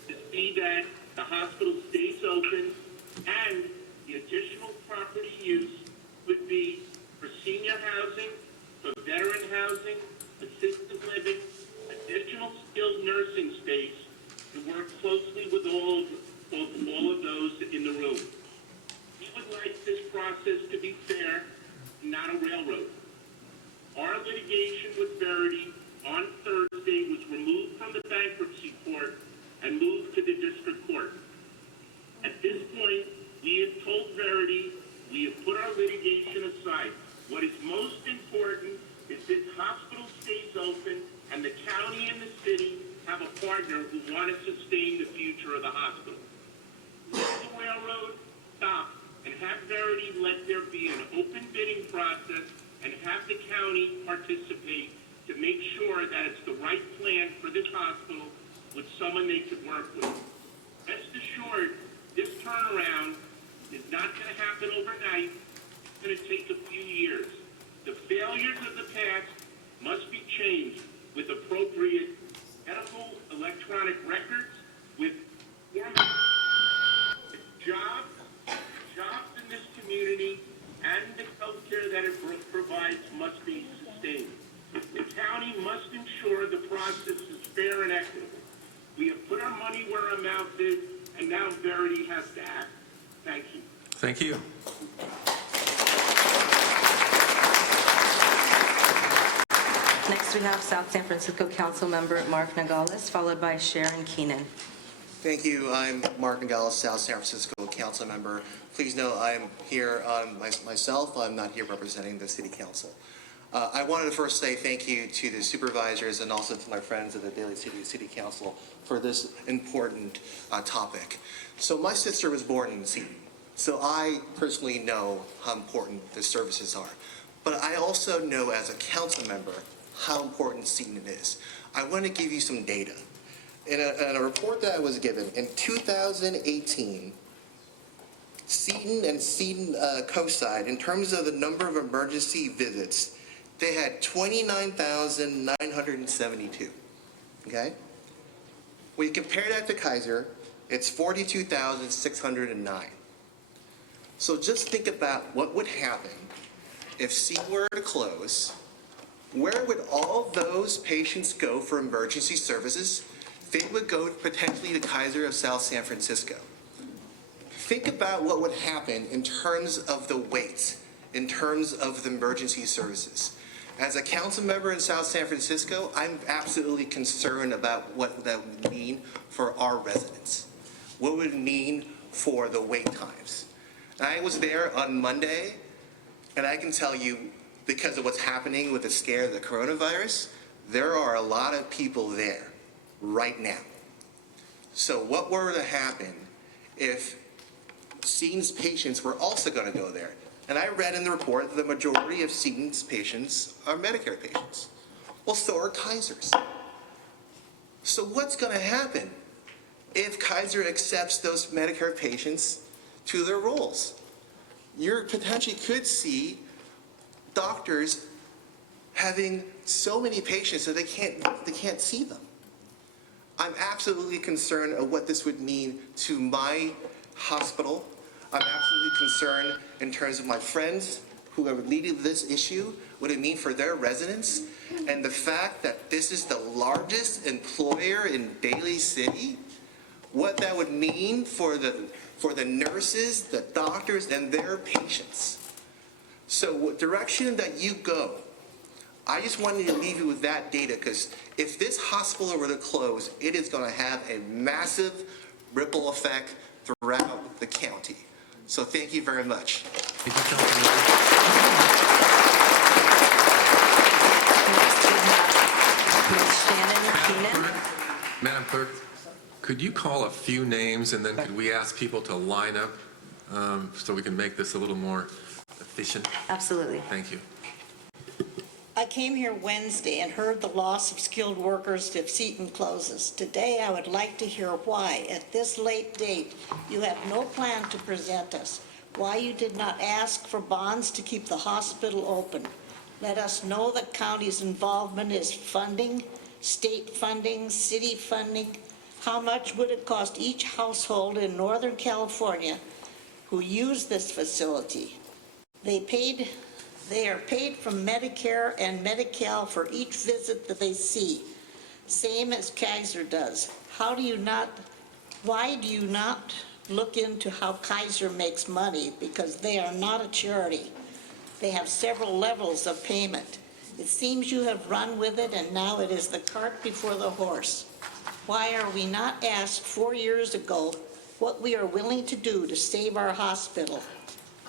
to see that the hospital stays open And the additional property use would be for senior housing, for veteran housing, assisted living, additional skilled nursing space to work closely with all of those in the room. We would like this process to be fair, not a railroad. Our litigation with Verity on Thursday was removed from the bankruptcy court and moved to the district court. At this point, we have told Verity we have put our litigation aside. What is most important is this hospital stays open and the county and the city have a partner who want to sustain the future of the hospital. Let the railroad stop and have Verity let there be an open bidding process and have the county participate to make sure that it's the right plan for this hospital with someone they could work with. Rest assured, this turnaround is not going to happen overnight. It's going to take a few years. The failures of the past must be changed with appropriate medical electronic records, with jobs in this community, and the health care that it provides must be sustained. The county must ensure the process is fair and equitable. We have put our money where our mouth is, and now Verity has to act. Thank you. Thank you. Next, we have South San Francisco Council Member Mark Nogales, followed by Sharon Keenan. Thank you. I'm Mark Nogales, South San Francisco Council Member. Please know I'm here myself. I'm not here representing the City Council. I wanted to first say thank you to the supervisors and also to my friends at the Daly City Council for this important topic. So my sister was born in Seton, so I personally know how important the services are. But I also know as a council member how important Seton is. I want to give you some data. In a report that I was given, in 2018, Seton and Seton Coastside, in terms of the number of emergency visits, they had 29,972, okay? When you compare that to Kaiser, it's 42,609. So just think about what would happen if Seton were to close. Where would all those patients go for emergency services? They would go potentially to Kaiser of South San Francisco. Think about what would happen in terms of the wait, in terms of the emergency services. As a council member in South San Francisco, I'm absolutely concerned about what that would mean for our residents. What would it mean for the wait times? And I was there on Monday, and I can tell you, because of what's happening with the scare of the coronavirus, there are a lot of people there right now. So what were to happen if Seton's patients were also going to go there? And I read in the report that the majority of Seton's patients are Medicare patients. Well, so are Kaiser's. So what's going to happen if Kaiser accepts those Medicare patients to their rolls? You potentially could see doctors having so many patients that they can't see them. I'm absolutely concerned of what this would mean to my hospital. I'm absolutely concerned in terms of my friends who have leading this issue, what it means for their residents, and the fact that this is the largest employer in Daly City, what that would mean for the nurses, the doctors, and their patients. So what direction that you go, I just wanted to leave you with that data, because if this hospital were to close, it is going to have a massive ripple effect throughout the county. So thank you very much. Thank you, Councilmember. Next, we have Ms. Shannon Keenan. Madam Clerk, could you call a few names, and then could we ask people to line up so we can make this a little more efficient? Absolutely. Thank you. I came here Wednesday and heard the loss of skilled workers if Seton closes. Today, I would like to hear why, at this late date, you have no plan to present us, why you did not ask for bonds to keep the hospital open. Let us know the county's involvement is funding, state funding, city funding. How much would it cost each household in Northern California who use this facility. They are paid from Medicare and Medi-Cal for each visit that they see, same as Kaiser does. Why do you not look into how Kaiser makes money? Because they are not a charity. They have several levels of payment. It seems you have run with it, and now it is the cart before the horse. Why are we not asked 4 years ago what we are willing to do to save our hospital?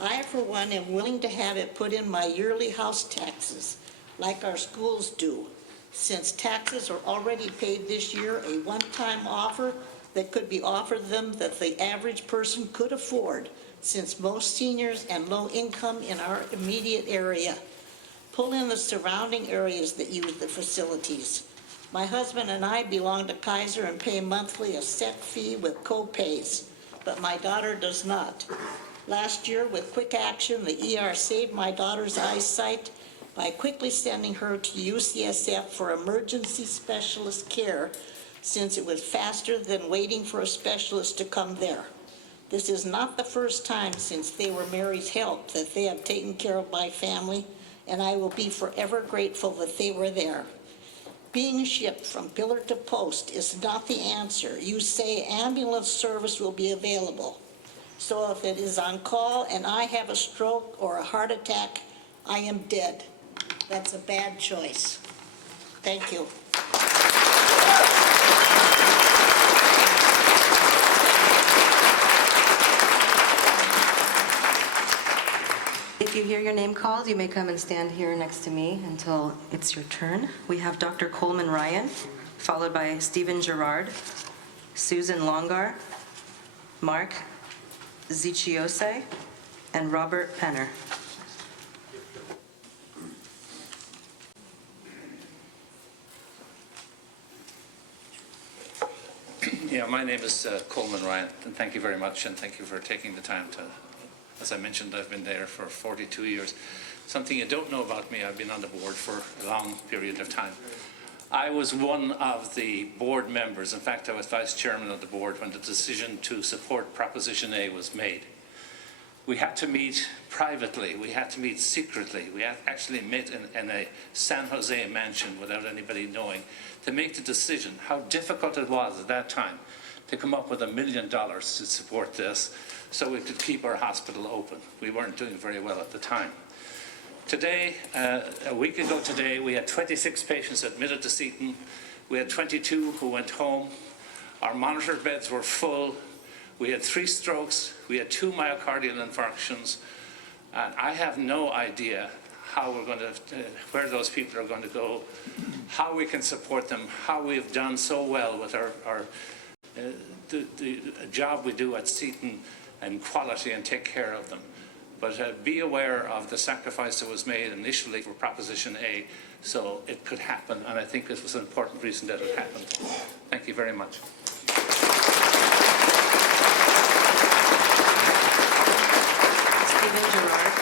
I, for one, am willing to have it put in my yearly house taxes, like our schools do. Since taxes are already paid this year, a one-time offer that could be offered them that the average person could afford, since most seniors and low income in our immediate area pull in the surrounding areas that use the facilities. My husband and I belong to Kaiser and pay monthly a set fee with co-pays, but my daughter does not. Last year, with quick action, the ER saved my daughter's eyesight by quickly sending her to UCSF for emergency specialist care, since it was faster than waiting for a specialist to come there. This is not the first time since they were Mary's help that they have taken care of my family, and I will be forever grateful that they were there. Being shipped from pillar to post is not the answer. You say ambulance service will be available. So if it is on call and I have a stroke or a heart attack, I am dead. That's a bad choice. Thank you. If you hear your name called, you may come and stand here next to me until it's your turn. We have Dr. Coleman Ryan, followed by Stephen Gerard, Susan Longar, Mark Zicciose, and Robert Penner. Yeah, my name is Coleman Ryan, and thank you very much, and thank you for taking the time to, as I mentioned, I've been there for 42 years. Something you don't know about me, I've been on the board for a long period of time. I was one of the board members, in fact, I was vice chairman of the board when the decision to support Proposition A was made. We had to meet privately, we had to meet secretly, we had actually met in a San Jose mansion without anybody knowing to make the decision. How difficult it was at that time to come up with $1 million to support this so we could keep our hospital open. We weren't doing very well at the time. Today, a week ago today, we had 26 patients admitted to Seton. We had 22 who went home. Our monitored beds were full. We had 3 strokes. We had 2 myocardial infarctions. And I have no idea how we're going to, where those people are going to go, how we can support them, how we've done so well with the job we do at Seton and quality and take care of them. But be aware of the sacrifice that was made initially for Proposition A so it could happen, and I think this was an important reason that it happened. Thank you very much. Stephen Gerard.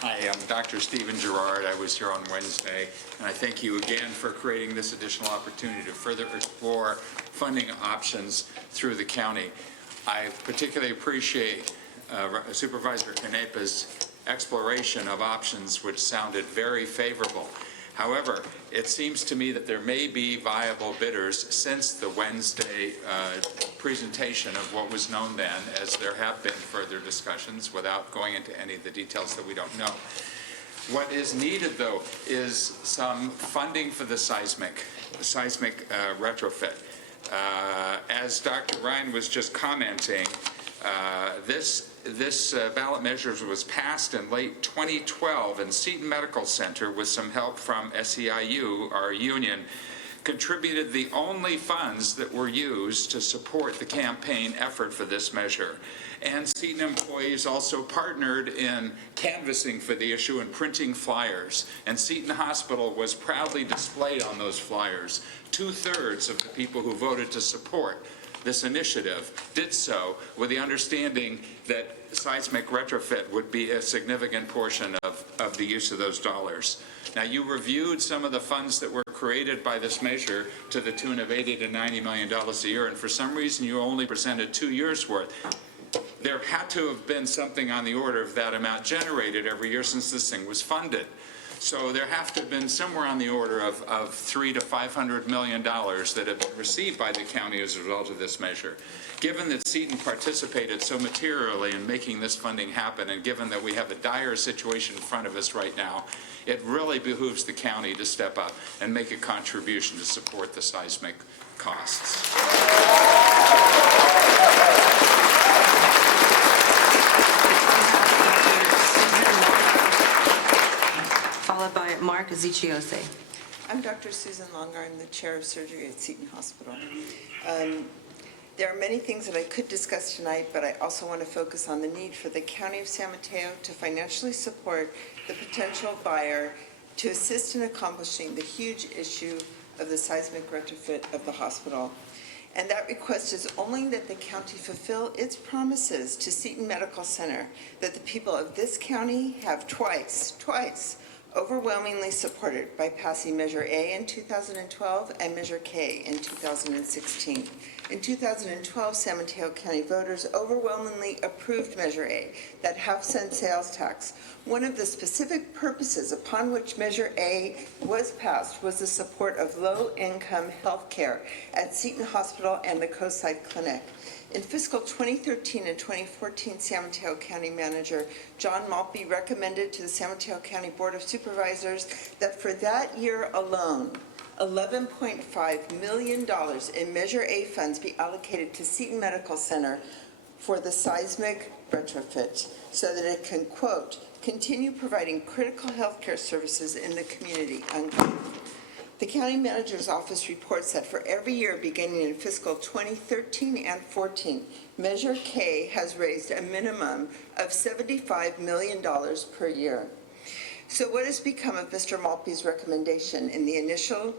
Hi, I'm Dr. Stephen Gerard. I was here on Wednesday, and I thank you again for creating this additional opportunity to further explore funding options through the county. I particularly appreciate Supervisor Canepa's exploration of options, which sounded very favorable. However, it seems to me that there may be viable bidders since the Wednesday presentation of what was known then, as there have been further discussions without going into any of the details that we don't know. What is needed, though, is some funding for the seismic retrofit. As Dr. Ryan was just commenting, this ballot measure was passed in late 2012, and Seton Medical Center, with some help from SEIU, our union, contributed the only funds that were used to support the campaign effort for this measure. And Seton employees also partnered in canvassing for the issue and printing flyers. And Seton Hospital was proudly displayed on those flyers. 2/3 of the people who voted to support this initiative did so with the understanding that seismic retrofit would be a significant portion of the use of those dollars. Now, you reviewed some of the funds that were created by this measure to the tune of $80 to $90 million a year, and for some reason you only presented 2 years' worth. there had to have been something on the order of that amount generated every year since this thing was funded. So there have to have been somewhere on the order of $300 to $500 million that have been received by the county as a result of this measure. Given that Seton participated so materially in making this funding happen, and given that we have a dire situation in front of us right now, it really behooves the county to step up and make a contribution to support the seismic costs. Followed by Mark Zicciose. I'm Dr. Susan Longer. I'm the chair of surgery at Seton Hospital. There are many things that I could discuss tonight, but I also want to focus on the need for the County of San Mateo to financially support the potential buyer to assist in accomplishing the huge issue of the seismic retrofit of the hospital. And that request is only that the county fulfill its promises to Seton Medical Center that the people of this county have twice overwhelmingly supported by passing Measure A in 2012 and Measure K in 2016. In 2012, San Mateo County voters overwhelmingly approved Measure A, that half-cent sales tax. One of the specific purposes upon which Measure A was passed was the support of low-income health care at Seton Hospital and the Coastside Clinic. In fiscal 2013 and 2014, San Mateo County Manager John Maltby recommended to the San Mateo County Board of Supervisors that for that year alone, $11.5 million in Measure A funds be allocated to Seton Medical Center for the seismic retrofit so that it can, quote, continue providing critical health care services in the community, unquote. The county manager's office reports that for every year beginning in fiscal 2013 and 14, Measure K has raised a minimum of $75 million per year. So what has become of Mr. Maltby's recommendation in the initial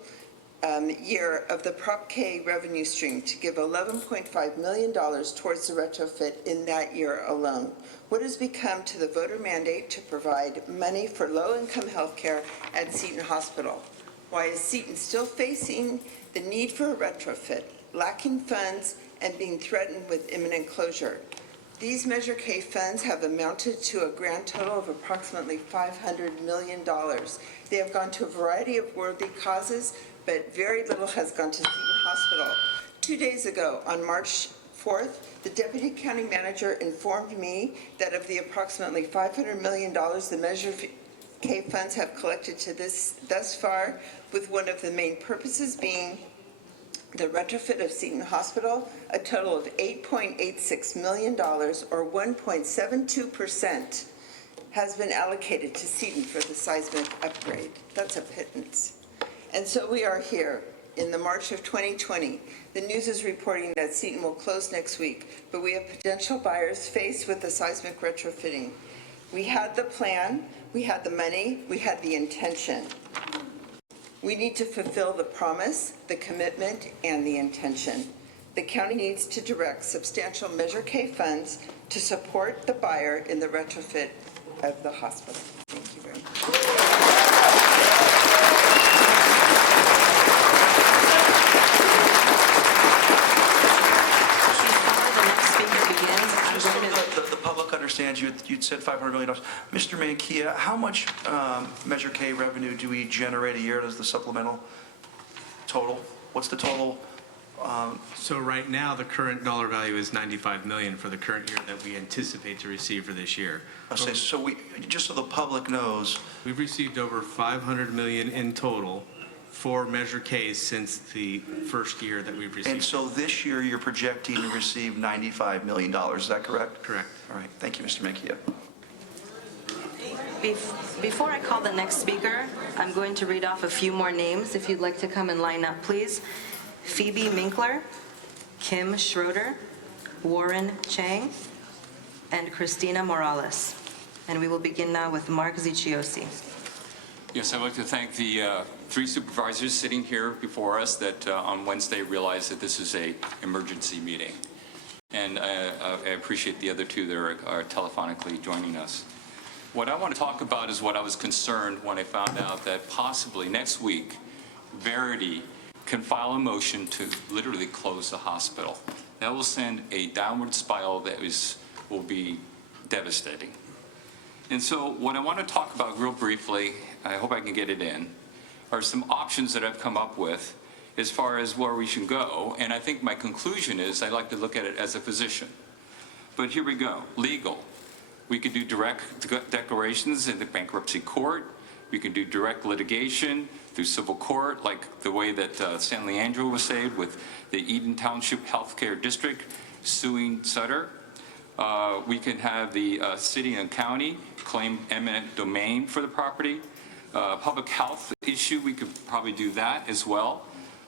year of the Prop K revenue stream to give $11.5 million towards the retrofit in that year alone? What has become to the voter mandate to provide money for low-income health care at Seton Hospital? Why is Seton still facing the need for a retrofit, lacking funds, and being threatened with imminent closure? These Measure K funds have amounted to a grand total of approximately $500 million. They have gone to a variety of worthy causes, but very little has gone to Seton Hospital. 2 days ago, on March 4th, the Deputy County Manager informed me that of the approximately $500 million the Measure K funds have collected to thus far, with one of the main purposes being the retrofit of Seton Hospital, a total of $8.86 million, or 1.72%, has been allocated to Seton for the seismic upgrade. That's a pittance. And so we are here in the March of 2020. The news is reporting that Seton will close next week, but we have potential buyers faced with the seismic retrofitting. We had the plan, we had the money, we had the intention. We need to fulfill the promise, the commitment, and the intention. The county needs to direct substantial Measure K funds to support the buyer in the retrofit of the hospital. Thank you very much. The public understands you'd said $500 million. Mr. Mankia, how much Measure K revenue do we generate a year as the supplemental total? What's the total? So right now, the current dollar value is $95 million for the current year that we anticipate to receive for this year. Okay, so we, just so the public knows. We've received over $500 million in total for Measure K since the first year that we've received. And so this year, you're projecting to receive $95 million, is that correct? Correct. All right, thank you, Mr. Mankia. Before I call the next speaker, I'm going to read off a few more names. If you'd like to come and line up, please. Phoebe Minkler, Kim Schroeder, Warren Chang, and Christina Morales. And we will begin now with Mark Zicciose. Yes, I'd like to thank the three supervisors sitting here before us that on Wednesday realized that this is an emergency meeting. And I appreciate the other two that are telephonically joining us. What I want to talk about is what I was concerned when I found out that possibly next week, Verity can file a motion to literally close the hospital. that will send a downward spiral that will be devastating. And so what I want to talk about real briefly, I hope I can get it in, are some options that I've come up with as far as where we should go. And I think my conclusion is I like to look at it as a physician. But here we go. Legal. We could do direct declarations in the bankruptcy court. We can do direct litigation through civil court, like the way that San Leandro was saved with the Eden Township Healthcare District suing Sutter. We can have the city and county claim eminent domain for the property. Public health issue, we could probably do that as well.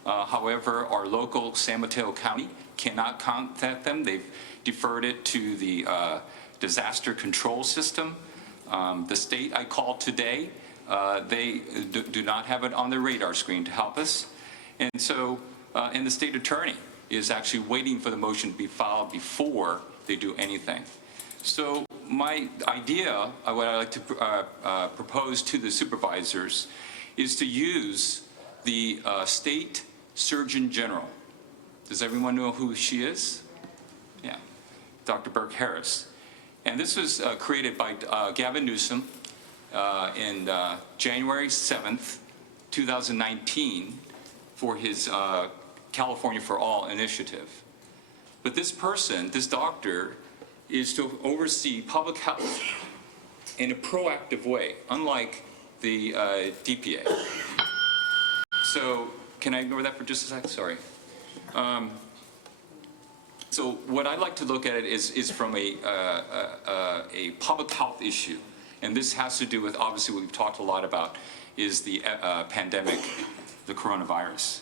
However, our local San Mateo County cannot contact them. They've deferred it to the disaster control system. The state I called today, they do not have it on their radar screen to help us. And so, and the state attorney is actually waiting for the motion to be filed before they do anything. So my idea, what I like to propose to the supervisors, is to use the state Surgeon General. Does everyone know who she is? Yeah, Dr. Burke Harris. And this was created by Gavin Newsom in January 7th, 2019 for his California for All initiative. But this person, this doctor, is to oversee public health in a proactive way, unlike the DPA. So, can I ignore that for just a second? Sorry. So what I like to look at it is from a public health issue. And this has to do with, obviously, what we've talked a lot about is the pandemic, the coronavirus.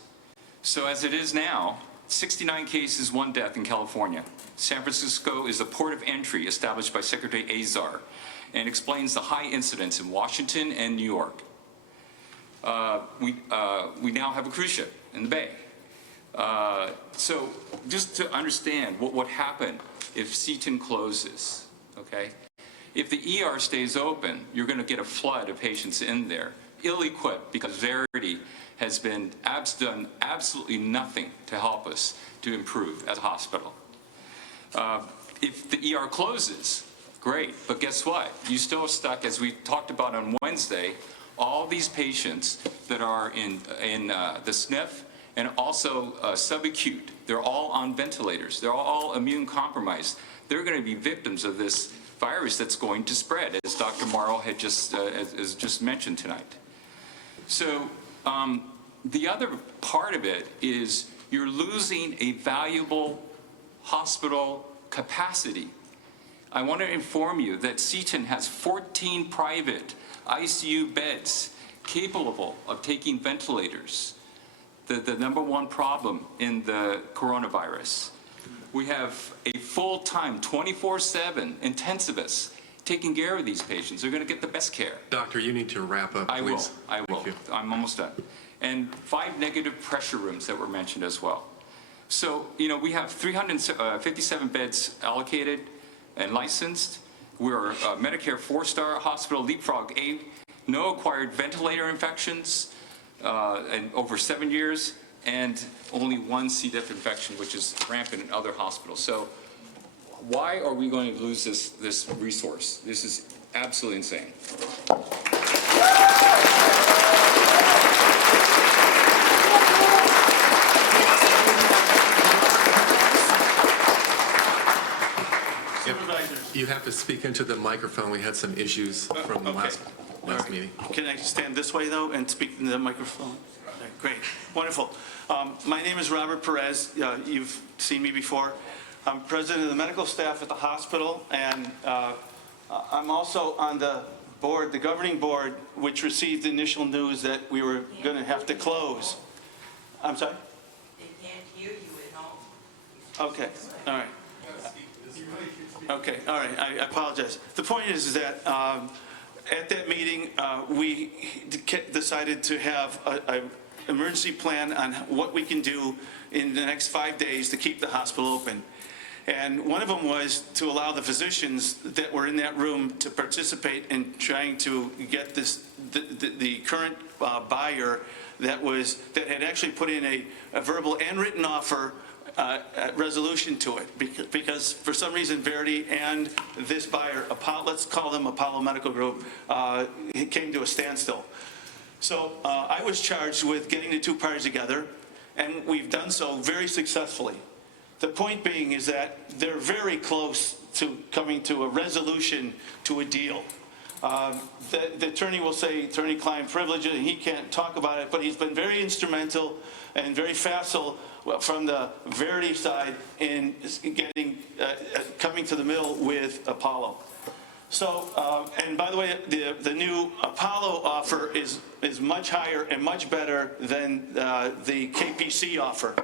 So as it is now, 69 cases, 1 death in California. San Francisco is a port of entry established by Secretary Azar and explains the high incidence in Washington and New York. We now have a cruise ship in the bay. So just to understand what would happen if Seton closes, okay? If the ER stays open, you're going to get a flood of patients in there, ill-equipped, because Verity has done absolutely nothing to help us to improve as a hospital. If the ER closes, great, but guess what? You still are stuck, as we talked about on Wednesday, all these patients that are in the SNF and also subacute, they're all on ventilators. They're all immune compromised. They're going to be victims of this virus that's going to spread, as Dr. Morrow had just mentioned tonight. So the other part of it is you're losing a valuable hospital capacity. I want to inform you that Seton has 14 private ICU beds capable of taking ventilators, the #1 problem in the coronavirus. We have a full-time, 24/7 intensivist taking care of these patients. They're going to get the best care. Doctor, you need to wrap up, please. I will. I'm almost done. And 5 negative pressure rooms that were mentioned as well. So, you know, we have 357 beds allocated and licensed. We're a Medicare 4-star hospital, Leapfrog 8, no acquired ventilator infections in over 7 years, and only 1 C. diff infection, which is rampant in other hospitals. So why are we going to lose this resource? This is absolutely insane. You have to speak into the microphone. We had some issues from the last meeting. Can I stand this way, though, and speak into the microphone? Great, wonderful. My name is Robert Perez. You've seen me before. I'm president of the medical staff at the hospital, and I'm also on the board, the governing board, which received initial news that we were going to have to close. I'm sorry? They can't hear you at home. Okay, all right. Okay, all right, I apologize. The point is that at that meeting, we decided to have an emergency plan on what we can do in the next 5 days to keep the hospital open. And one of them was to allow the physicians that were in that room to participate in trying to get the current buyer that had actually put in a verbal and written offer resolution to it, because for some reason Verity and this buyer, let's call them Apollo Medical Group, it came to a standstill. So I was charged with getting the two parties together, and we've done so very successfully. The point being is that they're very close to coming to a resolution to a deal. The attorney will say attorney-client privilege, and he can't talk about it, but he's been very instrumental and very facile from the Verity side in coming to the middle with Apollo. So, and by the way, the new Apollo offer is much higher and much better than the KPC offer.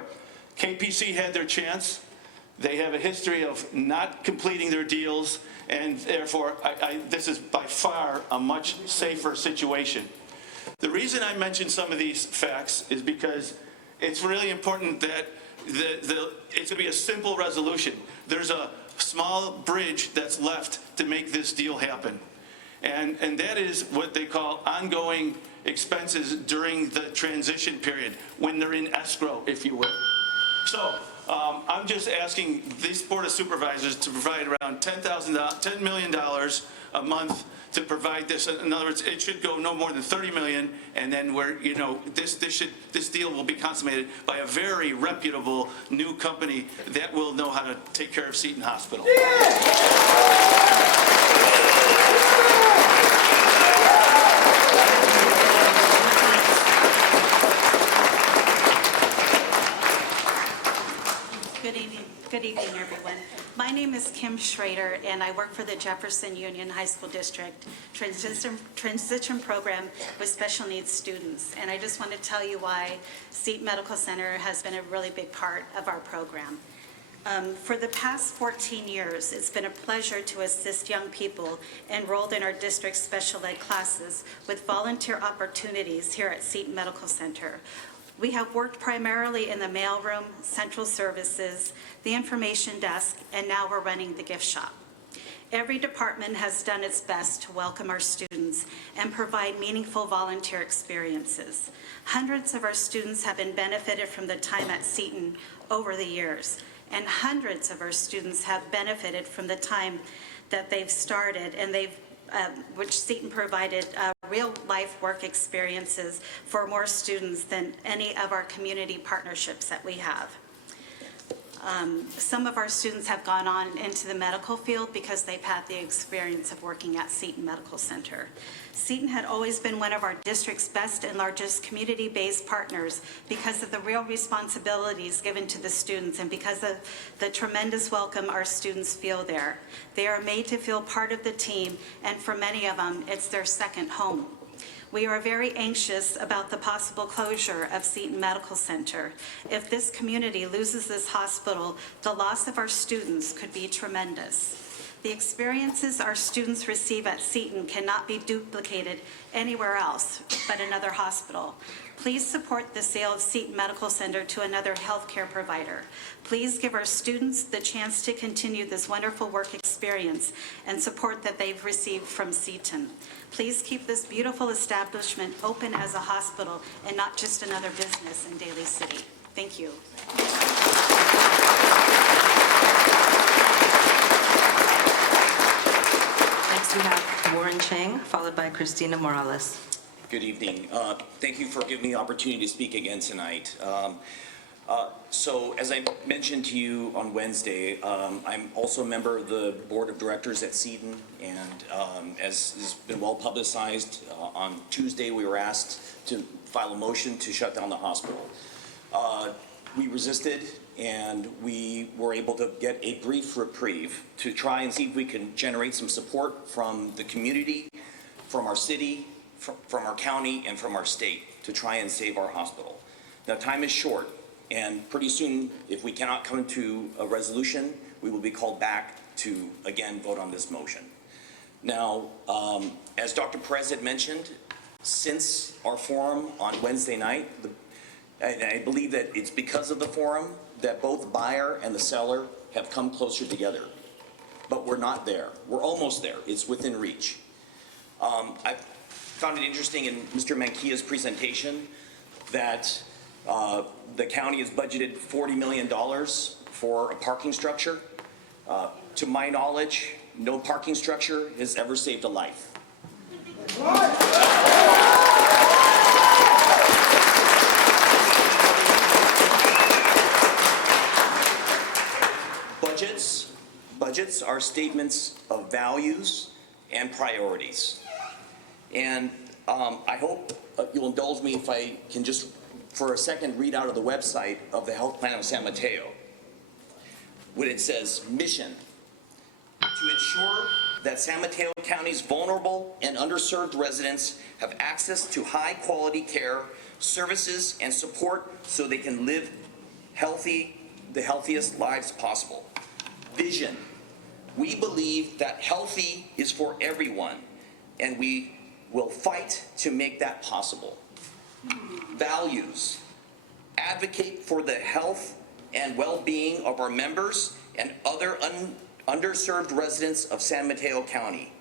KPC had their chance. They have a history of not completing their deals, and therefore, this is by far a much safer situation. The reason I mention some of these facts is because it's really important that it's going to be a simple resolution. There's a small bridge that's left to make this deal happen. And that is what they call ongoing expenses during the transition period, when they're in escrow, if you will. So I'm just asking this Board of Supervisors to provide around $10 million a month to provide this. In other words, it should go no more than $30 million, and then this deal will be consummated by a very reputable new company that will know how to take care of Seton Hospital. Good evening, everyone. My name is Kim Schrader, and I work for the Jefferson Union High School District Transition Program with special needs students. And I just want to tell you why Seton Medical Center has been a really big part of our program. For the past 14 years, it's been a pleasure to assist young people enrolled in our district's special ed classes with volunteer opportunities here at Seton Medical Center. We have worked primarily in the mailroom, central services, the information desk, and now we're running the gift shop. Every department has done its best to welcome our students and provide meaningful volunteer experiences. Hundreds of our students have been benefited from the time at Seton over the years, and hundreds of our students have benefited from the time that they've started, and which Seton provided real-life work experiences for more students than any of our community partnerships that we have. Some of our students have gone on into the medical field because they've had the experience of working at Seton Medical Center. Seton had always been one of our district's best and largest community-based partners because of the real responsibilities given to the students and because of the tremendous welcome our students feel there. They are made to feel part of the team, and for many of them, it's their second home. We are very anxious about the possible closure of Seton Medical Center. If this community loses this hospital, the loss of our students could be tremendous. The experiences our students receive at Seton cannot be duplicated anywhere else but another hospital. Please support the sale of Seton Medical Center to another healthcare provider. Please give our students the chance to continue this wonderful work experience and support that they've received from Seton. Please keep this beautiful establishment open as a hospital and not just another business in Daly City. Thank you. Next we have Warren Chang, followed by Christina Morales. Good evening. Thank you for giving me the opportunity to speak again tonight. So as I mentioned to you on Wednesday, I'm also a member of the board of directors at Seton, and as has been well publicized, on Tuesday we were asked to file a motion to shut down the hospital. We resisted, and we were able to get a brief reprieve to try and see if we can generate some support from the community, from our city, from our county, and from our state to try and save our hospital. Now, time is short, and pretty soon, if we cannot come to a resolution, we will be called back to, again, vote on this motion. Now, as Dr. Perez had mentioned, since our forum on Wednesday night, and I believe that it's because of the forum that both the buyer and the seller have come closer together. But we're not there. We're almost there. It's within reach. I found it interesting in Mr. Mankia's presentation that The county has budgeted $40 million for a parking structure. To my knowledge, no parking structure has ever saved a life. Budgets are statements of values and priorities. And I hope you'll indulge me if I can just, for a second, read out of the website of the Health Plan of San Mateo, when it says, mission, to ensure that San Mateo County's vulnerable and underserved residents have access to high-quality care, services, and support so they can live the healthiest lives possible. Vision. We believe that healthy is for everyone, and we will fight to make that possible. Values. Advocate for the health and well-being of our members and other underserved residents of San Mateo County.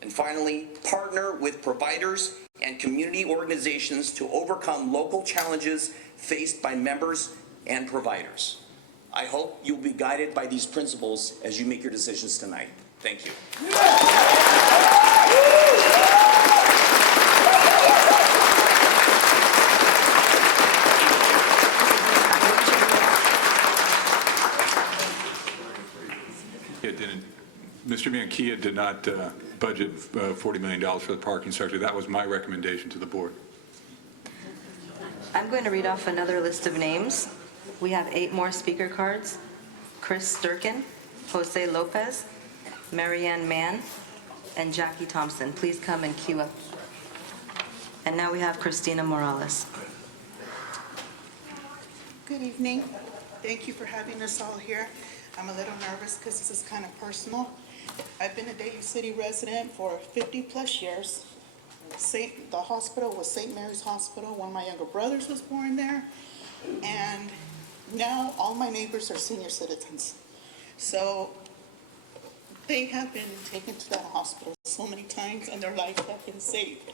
And finally, partner with providers and community organizations to overcome local challenges faced by members and providers. I hope you'll be guided by these principles as you make your decisions tonight. Thank you. Mr. Mankia did not budget $40 million for the parking structure. That was my recommendation to the board. I'm going to read off another list of names. We have 8 more speaker cards. Chris Sturkin, Jose Lopez, Marianne Mann, and Jackie Thompson. Please come and queue up. And now we have Christina Morales. Good evening. Thank you for having us all here. I'm a little nervous because this is kind of personal. I've been a Daly City resident for 50 plus years. The hospital was St. Mary's Hospital. One of my younger brothers was born there. And now all my neighbors are senior citizens. So they have been taken to that hospital so many times and their lives have been saved.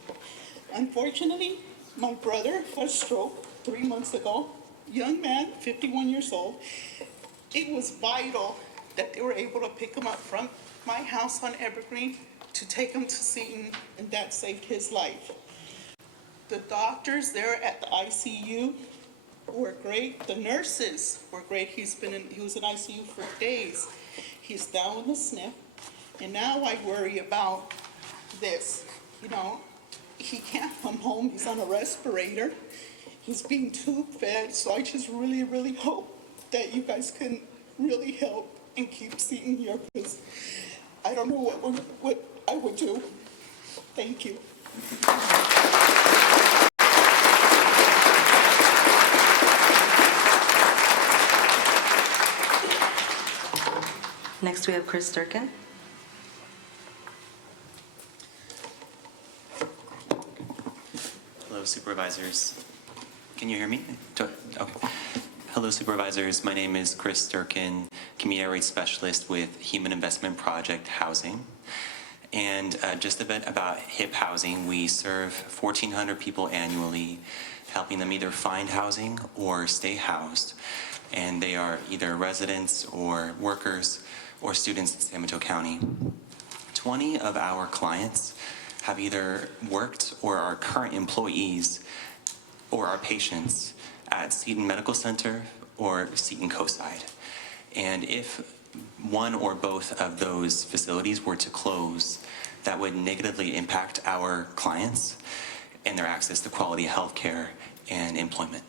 Unfortunately, my brother had a stroke 3 months ago. Young man, 51 years old. It was vital that they were able to pick him up from my house on Evergreen to take him to Seton, and that saved his life. The doctors there at the ICU were great. The nurses were great. He was in ICU for days. He's down in the SNF, and now I worry about this. You know, he can't come home. He's on a respirator. He's being tube fed, so I just really, really hope that you guys can really help and keep Seton here, because I don't know what I would do. Thank you. Next we have Chris Sturkin. Hello, supervisors. Can you hear me? Okay. Hello, supervisors. My name is Chris Sturkin, Community Outreach Specialist with Human Investment Project Housing. And just a bit about HIP Housing. We serve 1,400 people annually, helping them either find housing or stay housed. And they are either residents or workers or students in San Mateo County. 20 of our clients have either worked or are current employees or are patients at Seton Medical Center or Seton Coastside. And if one or both of those facilities were to close, that would negatively impact our clients and their access to quality health care and employment.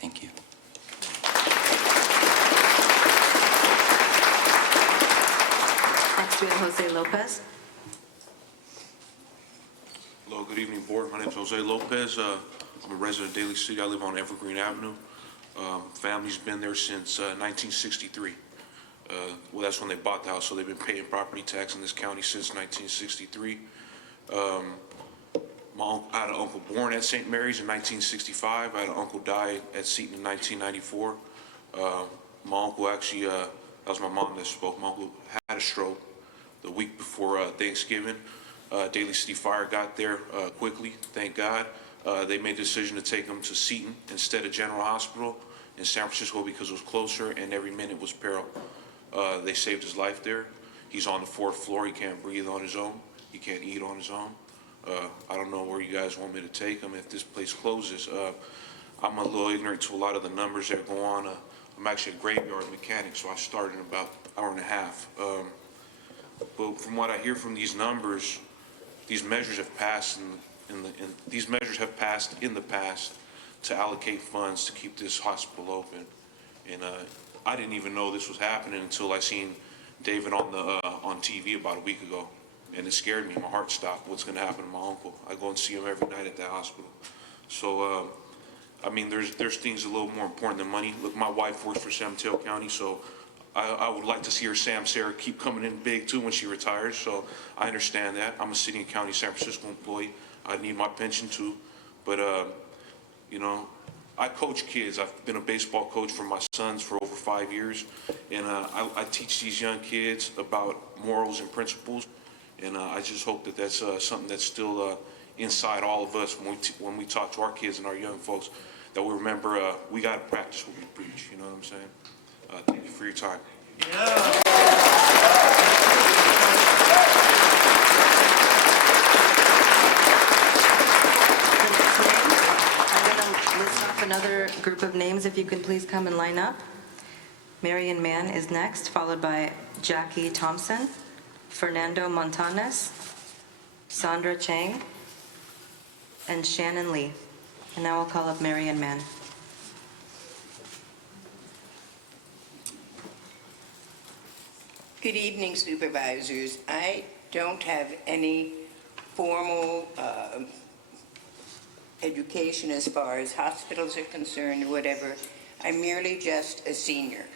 Thank you. Next we have Jose Lopez. Hello, good evening, board. My name is Jose Lopez. I'm a resident of Daly City. I live on Evergreen Avenue. Family's been there since 1963. Well, that's when they bought the house, so they've been paying property tax in this county since 1963. I had an uncle born at St. Mary's in 1965. I had an uncle die at Seton in 1994. My uncle actually, that was my mom that spoke. My uncle had a stroke the week before Thanksgiving. Daly City Fire got there quickly, thank God. They made the decision to take him to Seton instead of General Hospital in San Francisco because it was closer and every minute was peril. They saved his life there. He's on the 4th floor. He can't breathe on his own. He can't eat on his own. I don't know where you guys want me to take him if this place closes. I'm a little ignorant to a lot of the numbers that go on. I'm actually a graveyard mechanic, so I started in about an hour and a half. But from what I hear from these numbers, these measures have passed these measures have passed in the past to allocate funds to keep this hospital open. And I didn't even know this was happening until I seen David on TV about a week ago, and it scared me. My heart stopped. What's going to happen to my uncle? I go and see him every night at that hospital. So, I mean, there's things a little more important than money. Look, my wife works for San Mateo County, so I would like to see her Sam Sarah keep coming in big too when she retires. So I understand that. I'm a city and county San Francisco employee. I need my pension too, but you know, I coach kids. I've been a baseball coach for my sons for over 5 years, and I teach these young kids about morals and principles, and I just hope that that's something that's still inside all of us when we talk to our kids and our young folks, that we remember we got to practice what we preach. You know what I'm saying? Thank you for your time. List off another group of names, if you could please come and line up. Marion Mann is next, followed by Jackie Thompson, Fernando Montanes, Sandra Chang, and Shannon Lee. And now I'll call up Marion Mann. Good evening, supervisors. I don't have any formal education as far as hospitals are concerned or whatever. I'm merely just a senior.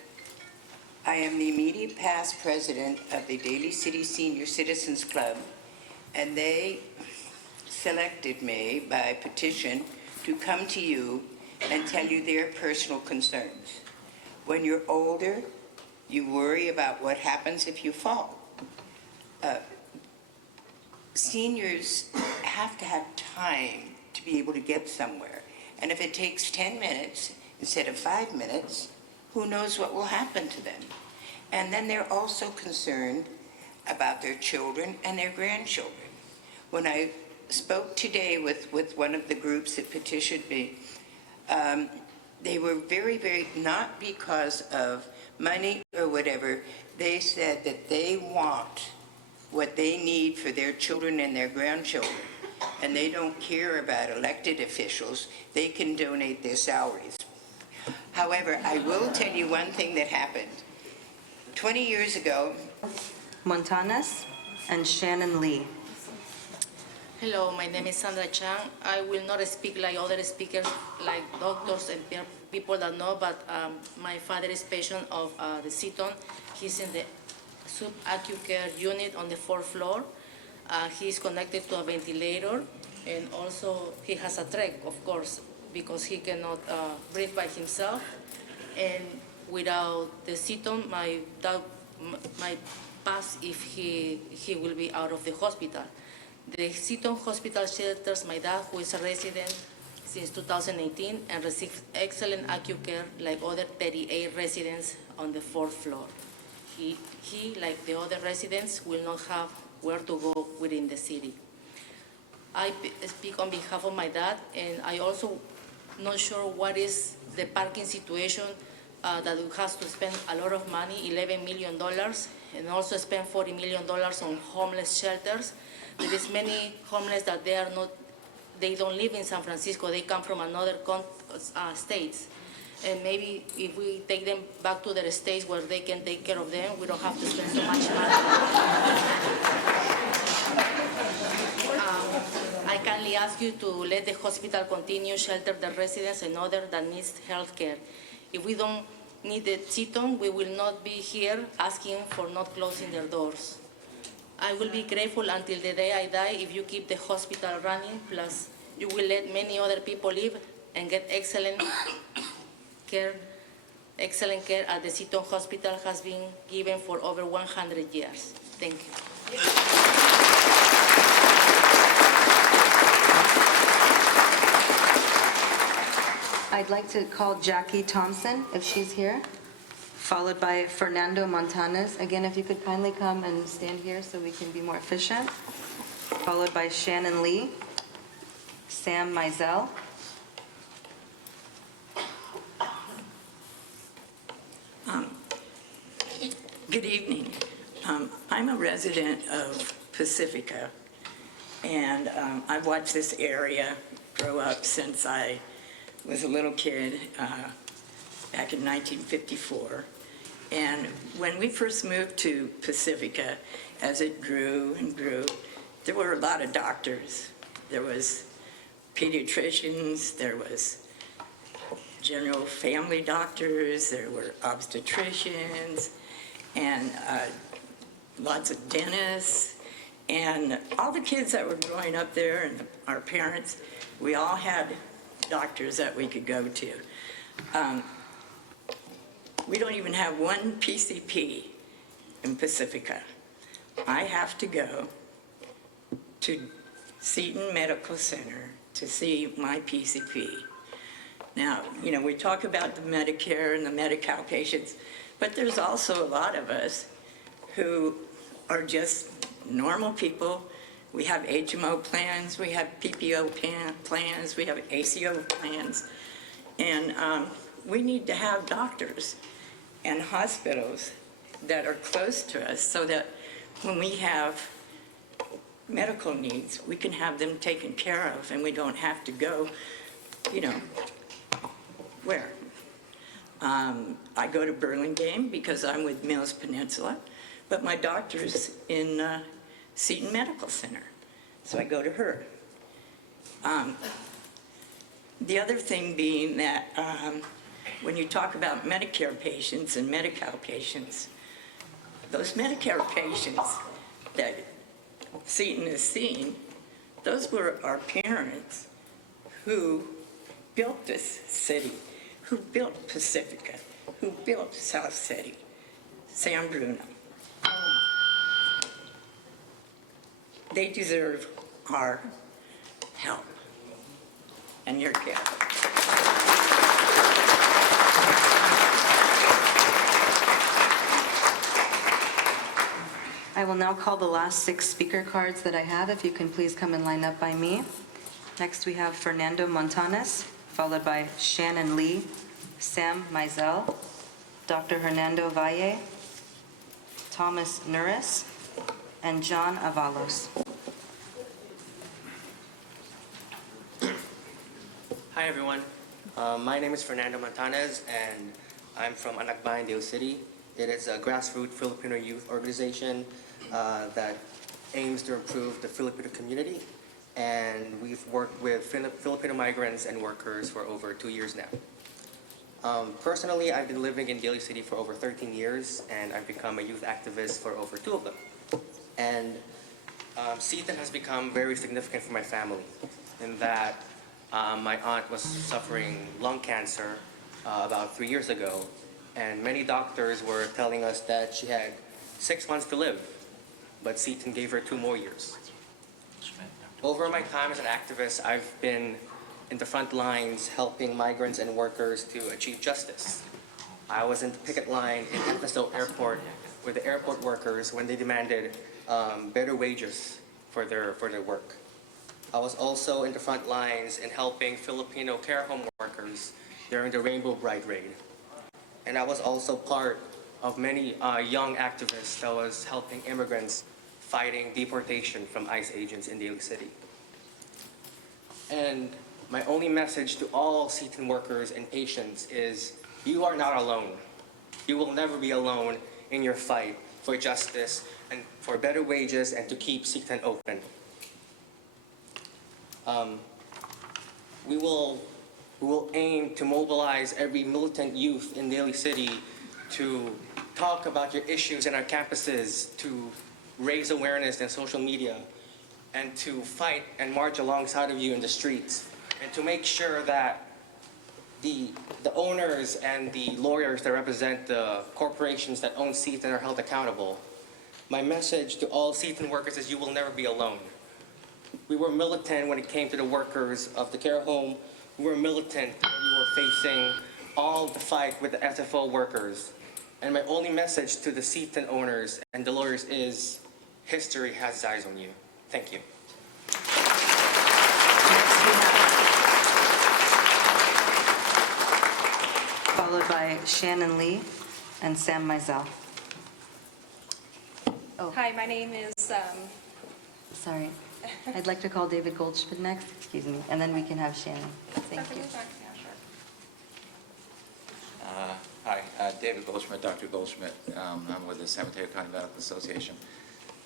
I am the immediate past president of the Daly City Senior Citizens Club, and they selected me by petition to come to you and tell you their personal concerns. When you're older, you worry about what happens if you fall. Seniors have to have time to be able to get somewhere. And if it takes 10 minutes instead of 5 minutes, who knows what will happen to them? And then they're also concerned about their children and their grandchildren. When I spoke today with one of the groups that petitioned me, they were very, very, not because of money or whatever, they said that they want what they need for their children and their grandchildren. And they don't care about elected officials. They can donate their salaries. However, I will tell you one thing that happened. 20 years ago, Montanes and Shannon Lee. Hello, my name is Sandra Chang. I will not speak like other speakers, like doctors and people that know, but my father is patient of the Seton. He's in the sub-acute care unit on the 4th floor. He's connected to a ventilator, and also he has a trach, of course, because he cannot breathe by himself. And without the Seton, my pass if he will be out of the hospital. The Seton Hospital shelters my dad, who is a resident since 2018 and receives excellent acute care like other 38 residents on the 4th floor. He, like the other residents, will not have where to go within the city. I speak on behalf of my dad, and I also not sure what is the parking situation that has to spend a lot of money, $11 million, and also spend $40 million on homeless shelters. There is many homeless that they don't live in San Francisco. They come from another states. And maybe if we take them back to their states where they can take care of them, we don't have to spend so much money. I kindly ask you to let the hospital continue shelter the residents and others that need health care. If we don't need the Seton, we will not be here asking for not closing their doors. I will be grateful until the day I die if you keep the hospital running, plus you will let many other people live and get excellent care at the Seton Hospital has been given for over 100 years. Thank you. I'd like to call Jackie Thompson, if she's here, followed by Fernando Montanez. Again, if you could kindly come and stand here so we can be more efficient. Followed by Shannon Lee, Sam Mizell. Good evening. I'm a resident of Pacifica, and I've watched this area grow up since I was a little kid back in 1954. And when we first moved to Pacifica, as it grew and grew, there were a lot of doctors. There was pediatricians, there was general family doctors, there were obstetricians, and lots of dentists, and all the kids that were growing up there and our parents, we all had doctors that we could go to. We don't even have one PCP in Pacifica. I have to go to Seton Medical Center to see my PCP. Now, you know, we talk about the Medicare and the Medi-Cal patients, but there's also a lot of us who are just normal people. We have HMO plans, we have PPO plans, we have ACO plans, and we need to have doctors and hospitals that are close to us so that when we have medical needs, we can have them taken care of and we don't have to go, you know, where? I go to Burlingame because I'm with Mills Peninsula, but my doctor's in Seton Medical Center, so I go to her. The other thing being that when you talk about Medicare patients and Medi-Cal patients, those Medicare patients that Seton has seen, those were our parents who built this city, who built Pacifica, who built South City, San Bruno. They deserve our help and your care. I will now call the last 6 speaker cards that I have. If you can please come and line up by me. Next we have Fernando Montanez, followed by Shannon Lee, Sam Mizell, Dr. Hernando Valle, Thomas Nuris, and John Avalos. Hi everyone, my name is Fernando Montanez and I'm from Anakbayan, Daly City. It is a grassroots Filipino youth organization that aims to improve the Filipino community, and we've worked with Filipino migrants and workers for over 2 years now. Personally, I've been living in Daly City for over 13 years and I've become a youth activist for over 2 of them. And Seton has become very significant for my family in that my aunt was suffering lung cancer about 3 years ago, and many doctors were telling us that she had 6 months to live, but Seton gave her 2 more years. Over my time as an activist, I've been in the front lines helping migrants and workers to achieve justice. I was in the picket line in Episode Airport with the airport workers when they demanded better wages for their work. I was also in the front lines in helping Filipino care home workers during the Rainbow Bride Raid. And I was also part of many young activists that was helping immigrants fighting deportation from ICE agents in Daly City. And my only message to all Seton workers and patients is, you are not alone. You will never be alone in your fight for justice and for better wages and to keep Seton open. We will aim to mobilize every militant youth in Daly City to talk about your issues in our campuses, to raise awareness in social media, and to fight and march alongside of you in the streets, and to make sure that the owners and the lawyers that represent the corporations that own Seton are held accountable. My message to all Seton workers is you will never be alone. We were militant when it came to the workers of the care home, we were militant, we were facing all the fight with the SFO workers. And my only message to the Seton owners and the lawyers is, history has its eyes on you. Thank you. Followed by Shannon Lee and Sam Mizell. Hi, my name is, Sorry. I'd like to call David Goldschmidt next, excuse me, and then we can have Shannon. Thank you. Hi, David Goldschmidt, Dr. Goldschmidt. I'm with the San Mateo County Medical Association.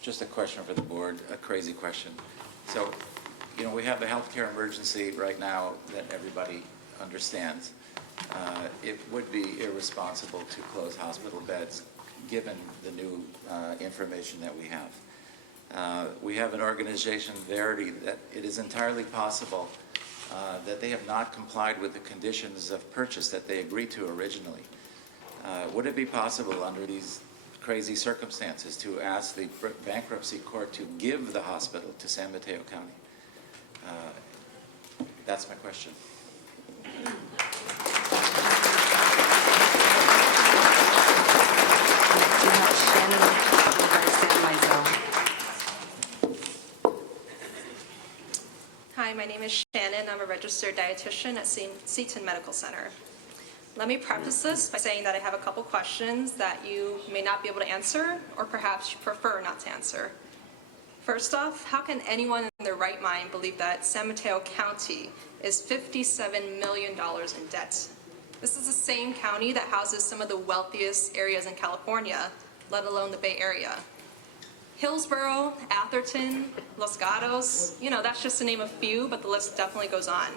Just a question for the board, a crazy question. So, you know, we have the healthcare emergency right now that everybody understands. It would be irresponsible to close hospital beds given the new information that we have. We have an organization, Verity, that it is entirely possible that they have not complied with the conditions of purchase that they agreed to originally. Would it be possible under these crazy circumstances to ask the bankruptcy court to give the hospital to San Mateo County? That's my question. Hi, my name is Shannon. I'm a registered dietitian at Seton Medical Center. Let me preface this by saying that I have a couple questions that you may not be able to answer, or perhaps you prefer not to answer. First off, how can anyone in their right mind believe that San Mateo County is $57 million in debt? This is the same county that houses some of the wealthiest areas in California, let alone the Bay Area. Hillsborough, Atherton, Los Gatos, you know, that's just to name a few, but the list definitely goes on.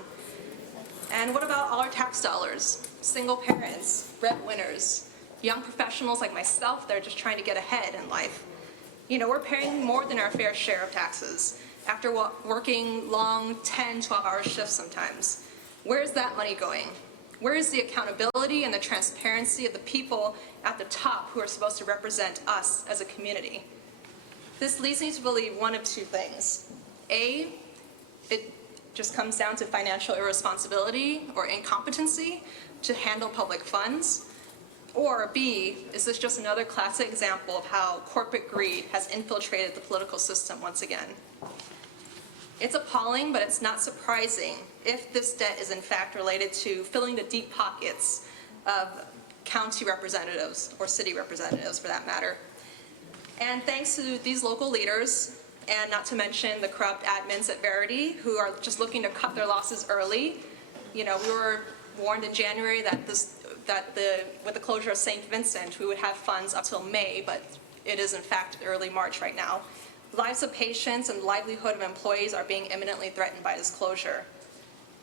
And what about all our tax dollars? Single parents, breadwinners, young professionals like myself that are just trying to get ahead in life. You know, we're paying more than our fair share of taxes after working long 10, 12-hour shifts sometimes. Where's that money going? Where is the accountability and the transparency of the people at the top who are supposed to represent us as a community? This leads me to believe one of two things. A, it just comes down to financial irresponsibility or incompetency to handle public funds. Or B, is this just another classic example of how corporate greed has infiltrated the political system once again? It's appalling, but it's not surprising if this debt is in fact related to filling the deep pockets of county representatives, or city representatives for that matter. And thanks to these local leaders, and not to mention the corrupt admins at Verity, who are just looking to cut their losses early. You know, we were warned in January that with the closure of St. Vincent, we would have funds up till May, but it is in fact early March right now. Lives of patients and livelihood of employees are being imminently threatened by this closure.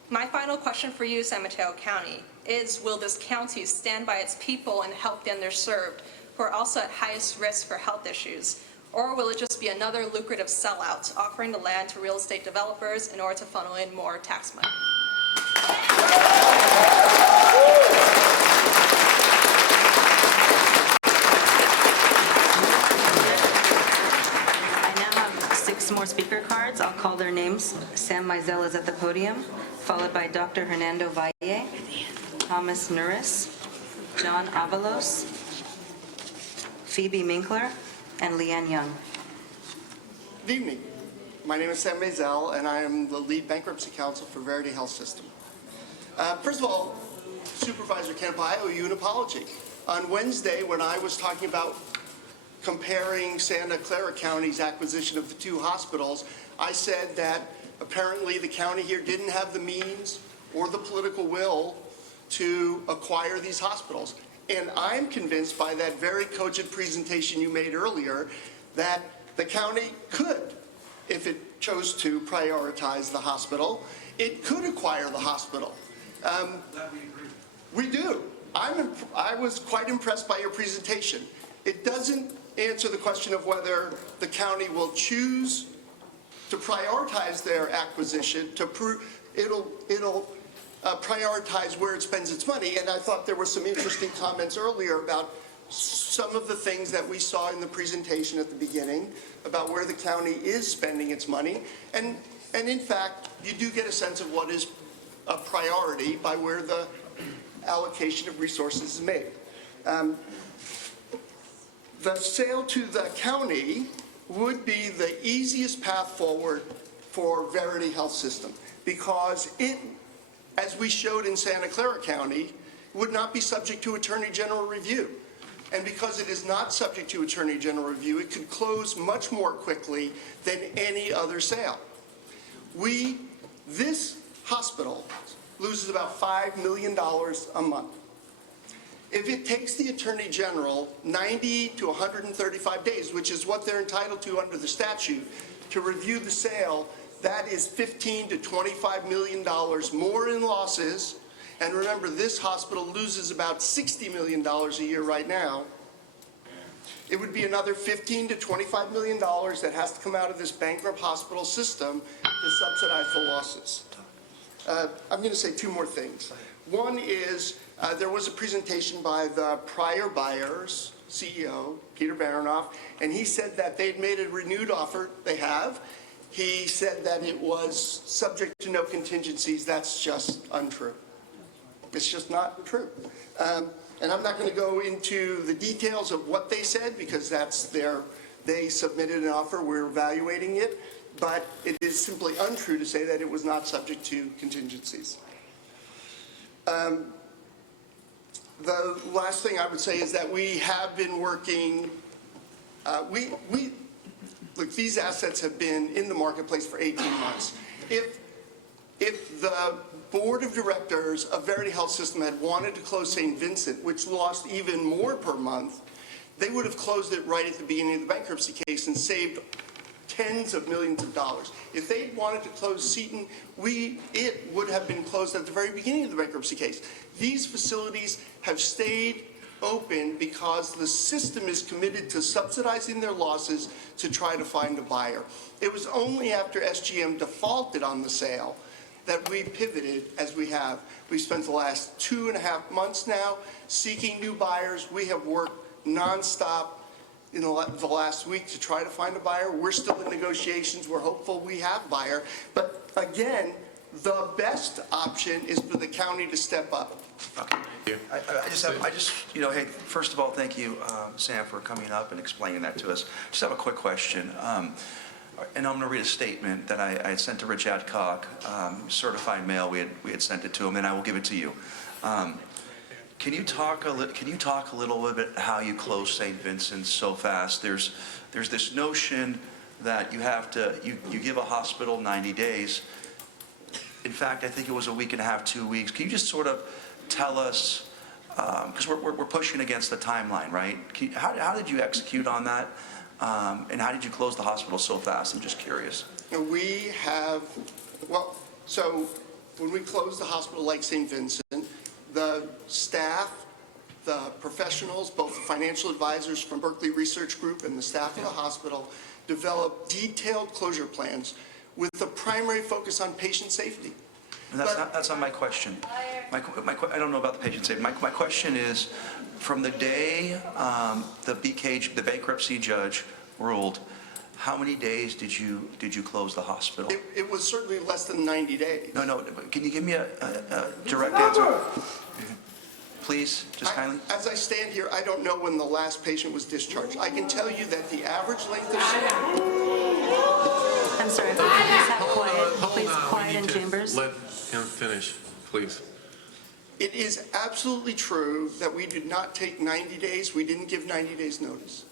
My final question for you, San Mateo County, is will this county stand by its people and help the underserved who are also at highest risk for health issues? Or will it just be another lucrative sellout, offering the land to real estate developers in order to funnel in more tax money? I now have 6 more speaker cards. I'll call their names. Sam Mizell is at the podium, followed by Dr. Hernando Valle, Thomas Nuris, John Avalos, Phoebe Minkler, and Leanne Young. Good evening. My name is Sam Mizell, and I am the lead bankruptcy counsel for Verity Health System. First of all, Supervisor Kemp, I owe you an apology. On Wednesday, when I was talking about comparing Santa Clara County's acquisition of the 2 hospitals, I said that apparently the county here didn't have the means or the political will to acquire these hospitals. And I'm convinced by that very cogent presentation you made earlier that the county could, if it chose to prioritize the hospital, it could acquire the hospital. We do. I was quite impressed by your presentation. It doesn't answer the question of whether the county will choose to prioritize their acquisition. It'll prioritize where it spends its money. And I thought there were some interesting comments earlier about some of the things that we saw in the presentation at the beginning about where the county is spending its money. And in fact, you do get a sense of what is a priority by where the allocation of resources is made. The sale to the county would be the easiest path forward for Verity Health System because it, as we showed in Santa Clara County, would not be subject to Attorney General review. And because it is not subject to Attorney General review, it could close much more quickly than any other sale. This hospital loses about $5 million a month. If it takes the Attorney General 90 to 135 days, which is what they're entitled to under the statute, to review the sale, that is $15 to $25 million more in losses. And remember, this hospital loses about $60 million a year right now. It would be another $15 to $25 million that has to come out of this bankrupt hospital system to subsidize the losses. I'm going to say two more things. One is there was a presentation by the prior buyer's CEO, Peter Baronoff, and he said that they'd made a renewed offer. They have. He said that it was subject to no contingencies. That's just untrue. It's just not true. And I'm not going to go into the details of what they said because they submitted an offer. We're evaluating it. But it is simply untrue to say that it was not subject to contingencies. The last thing I would say is that we have been working, look, these assets have been in the marketplace for 18 months. If the board of directors of Verity Health System had wanted to close St. Vincent, which lost even more per month, they would have closed it right at the beginning of the bankruptcy case and saved tens of millions of dollars. If they wanted to close Seton, it would have been closed at the very beginning of the bankruptcy case. These facilities have stayed open because the system is committed to subsidizing their losses to try to find a buyer. It was only after SGM defaulted on the sale that we pivoted as we have. We've spent the last 2.5 months now seeking new buyers. We have worked nonstop in the last week to try to find a buyer. We're still in negotiations. We're hopeful we have a buyer. But again, the best option is for the county to step up. Okay. I just, hey, first of all, thank you, Sam, for coming up and explaining that to us. Just have a quick question. And I'm going to read a statement that I had sent to Rich Adcock, certified mail. We had sent it to him, and I will give it to you. Can you talk a little bit how you close St. Vincent so fast? There's this notion that you have to you give a hospital 90 days. In fact, I think it was a week and a half, 2 weeks. Can you just sort of tell us, because we're pushing against the timeline, right? How did you execute on that? And how did you close the hospital so fast? I'm just curious. We have, so when we closed the hospital like St. Vincent, the staff, the professionals, both the financial advisors from Berkeley Research Group and the staff of the hospital developed detailed closure plans with the primary focus on patient safety. And that's not my question. I don't know about the patient safety. My question is, from the day the bankruptcy judge ruled, how many days did you close the hospital? It was certainly less than 90 days. No. Can you give me a direct answer? Please, just kindly. As I stand here, I don't know when the last patient was discharged. I can tell you that the average length of stay. I'm sorry, if we could please have quiet, please quiet in chambers. Let him finish, please. It is absolutely true that we did not take 90 days. We didn't give 90 days notice.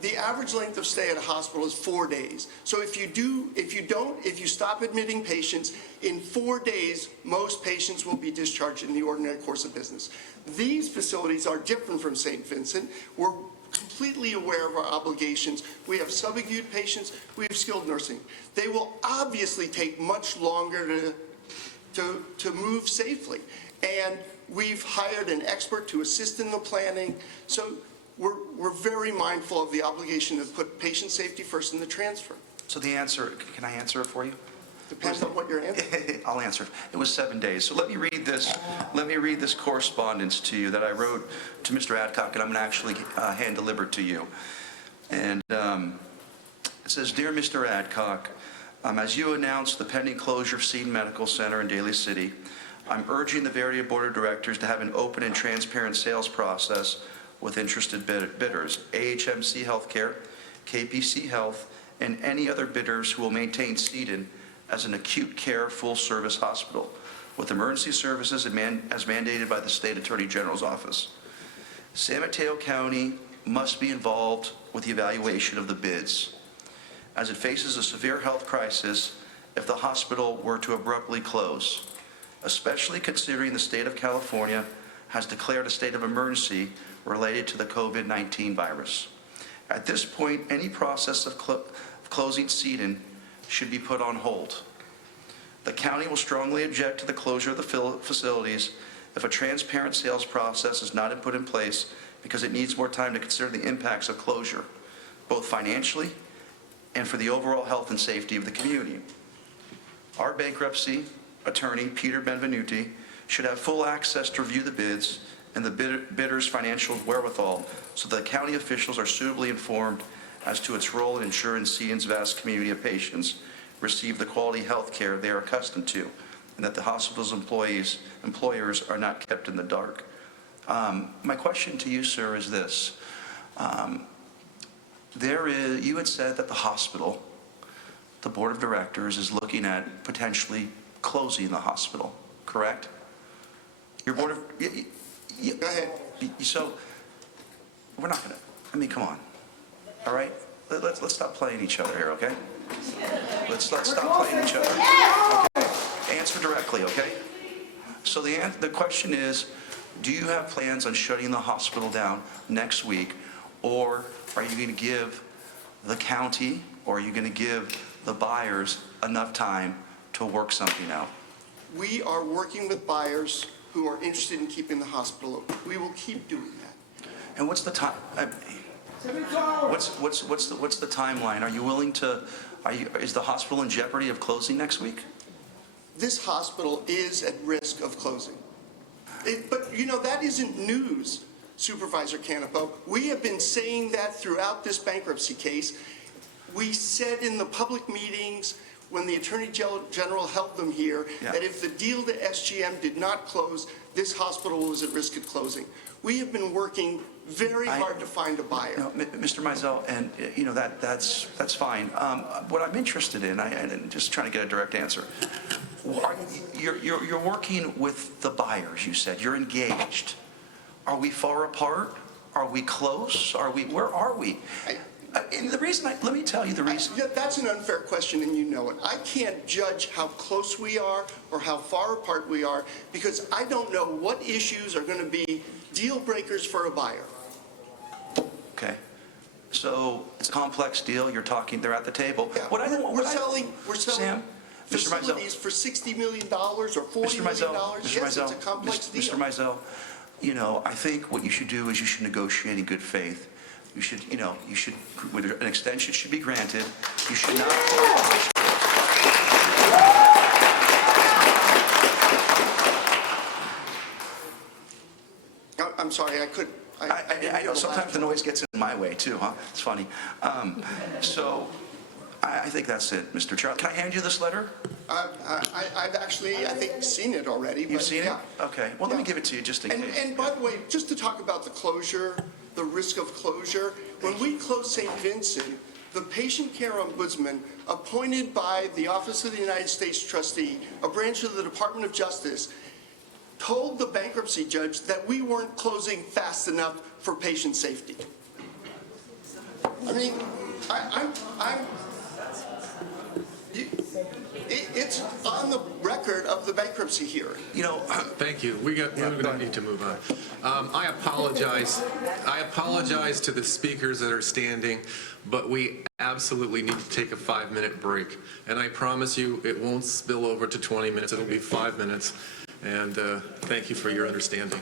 The average length of stay at a hospital is 4 days. So if you stop admitting patients, in 4 days, most patients will be discharged in the ordinary course of business. These facilities are different from St. Vincent. We're completely aware of our obligations. We have subacute patients. We have skilled nursing. They will obviously take much longer to move safely. And we've hired an expert to assist in the planning. So we're very mindful of the obligation to put patient safety first in the transfer. So the answer, can I answer it for you? Depends on what your answer is. I'll answer it. It was 7 days. So let me read this correspondence to you that I wrote to Mr. Adcock, and I'm going to actually hand deliver it to you. And it says, "Dear Mr. Adcock, As you announced the pending closure of Seton Medical Center in Daly City, I'm urging the Verity Board of Directors to have an open and transparent sales process with interested bidders, AHMC Healthcare, KPC Health, and any other bidders who will maintain Seton as an acute care full-service hospital with emergency services as mandated by the State Attorney General's office. San Mateo County must be involved with the evaluation of the bids, as it faces a severe health crisis if the hospital were to abruptly close, especially considering the state of California has declared a state of emergency related to the COVID-19 virus. At this point, any process of closing Seton should be put on hold. The county will strongly object to the closure of the facilities if a transparent sales process is not put in place because it needs more time to consider the impacts of closure, both financially and for the overall health and safety of the community. Our bankruptcy attorney, Peter Benvenuti, should have full access to review the bids and the bidder's financial wherewithal so that county officials are suitably informed as to its role in ensuring Seton's vast community of patients receive the quality health care they are accustomed to, and that the hospital's employers are not kept in the dark. My question to you, sir, is this. You had said that the hospital, the board of directors, is looking at potentially closing the hospital, correct? Your board of... Go ahead. So, we're not going to... I mean, come on. All right? Let's stop playing each other here, okay? Let's stop playing each other. Okay? Answer directly, okay? So the question is, do you have plans on shutting the hospital down next week, or are you going to give the county, or are you going to give the buyers enough time to work something out? We are working with buyers who are interested in keeping the hospital open. We will keep doing that. And what's the time? What's the timeline? Are you willing to? Is the hospital in jeopardy of closing next week? This hospital is at risk of closing. But you know, that isn't news, Supervisor Canapo. We have been saying that throughout this bankruptcy case. We said in the public meetings when the Attorney General held them here, that if the deal to SGM did not close, this hospital was at risk of closing. We have been working very hard to find a buyer. No, Mr. Mizell, and you know that's fine. What I'm interested in, and just trying to get a direct answer. You're working with the buyers. You said you're engaged. Are we far apart? Are we close? Where are we? And the reason, let me tell you the reason. That's an unfair question, and you know it. I can't judge how close we are or how far apart we are because I don't know what issues are going to be deal breakers for a buyer. Okay. So it's a complex deal. You're talking. They're at the table. Yeah, we're selling facilities for $60 million or $40 million. Yes, it's a complex deal. Mr. Mizell, you know, I think what you should do is you should negotiate in good faith. You should, an extension should be granted. You should not. I'm sorry, I couldn't. I know sometimes the noise gets in my way too, huh? It's funny. So I think that's it, Mr. Charles. Can I hand you this letter? I've actually, I think, seen it already. You've seen it? Okay. Well, let me give it to you just in case. And by the way, just to talk about the closure, the risk of closure, when we closed St. Vincent, the patient care ombudsman appointed by the Office of the United States Trustee, a branch of the Department of Justice, told the bankruptcy judge that we weren't closing fast enough for patient safety. I mean, it's on the record of the bankruptcy hearing. You know, thank you. We're going to need to move on. I apologize. I apologize to the speakers that are standing, but we absolutely need to take a 5-minute break. And I promise you, it won't spill over to 20 minutes. It'll be 5 minutes. And thank you for your understanding.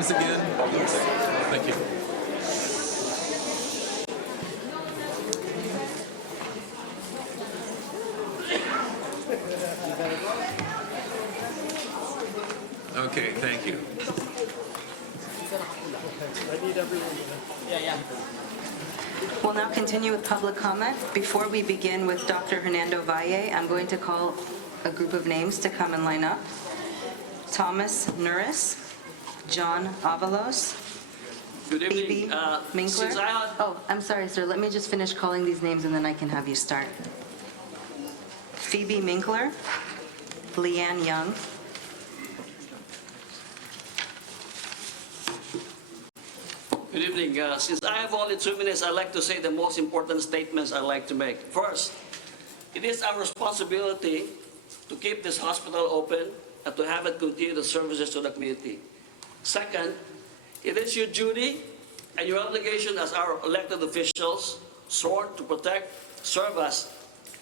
names again? Yes. Thank you. Okay, thank you. We'll now continue with public comment. Before we begin with Dr. Hernando Valle, I'm going to call a group of names to come and line up. Thomas Nuris, John Avalos, Good evening. Phoebe Minkler. Since I had Oh, I'm sorry, sir. Let me just finish calling these names and then I can have you start. Phoebe Minkler, Leanne Young, Good evening. Since I have only 2 minutes, I'd like to say the most important statements I'd like to make. First, it is our responsibility to keep this hospital open and to have it continue the services to the community. Second, it is your duty and your obligation as our elected officials, sworn to protect, serve us,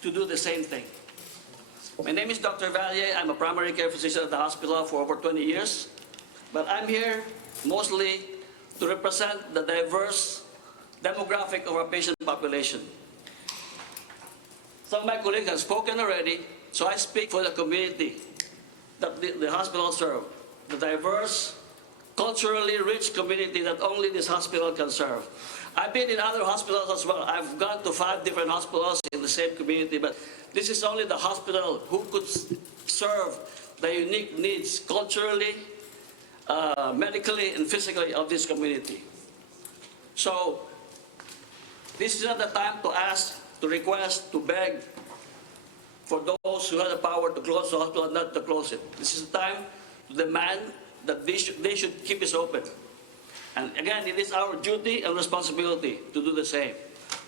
to do the same thing. My name is Dr. Valle. I'm a primary care physician at the hospital for over 20 years, but I'm here mostly to represent the diverse demographic of our patient population. Some of my colleagues have spoken already, so I speak for the community that the hospital serves, the diverse, culturally rich community that only this hospital can serve. I've been in other hospitals as well. I've gone to 5 different hospitals in the same community, but this is only the hospital who could serve the unique needs culturally, medically and physically of this community. So this is not the time to ask, to request, to beg for those who have the power to close the hospital, not to close it. This is the time to demand that they should keep it open. And again, it is our duty and responsibility to do the same.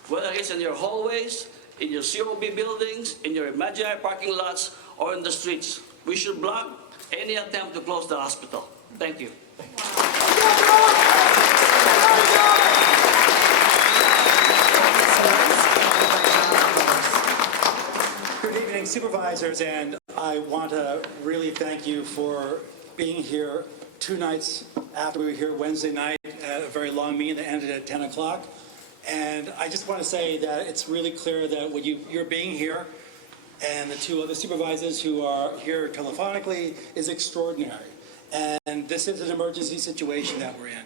Whether it's in your hallways, in your COB buildings, in your imaginary parking lots, or in the streets, we should block any attempt to close the hospital. Thank you. Good evening, supervisors, and I want to really thank you for being here 2 nights after we were here Wednesday night at a very long meeting that ended at 10 o'clock. And I just want to say that it's really clear that when you're being here and the 2 other supervisors who are here telephonically is extraordinary. And this is an emergency situation that we're in.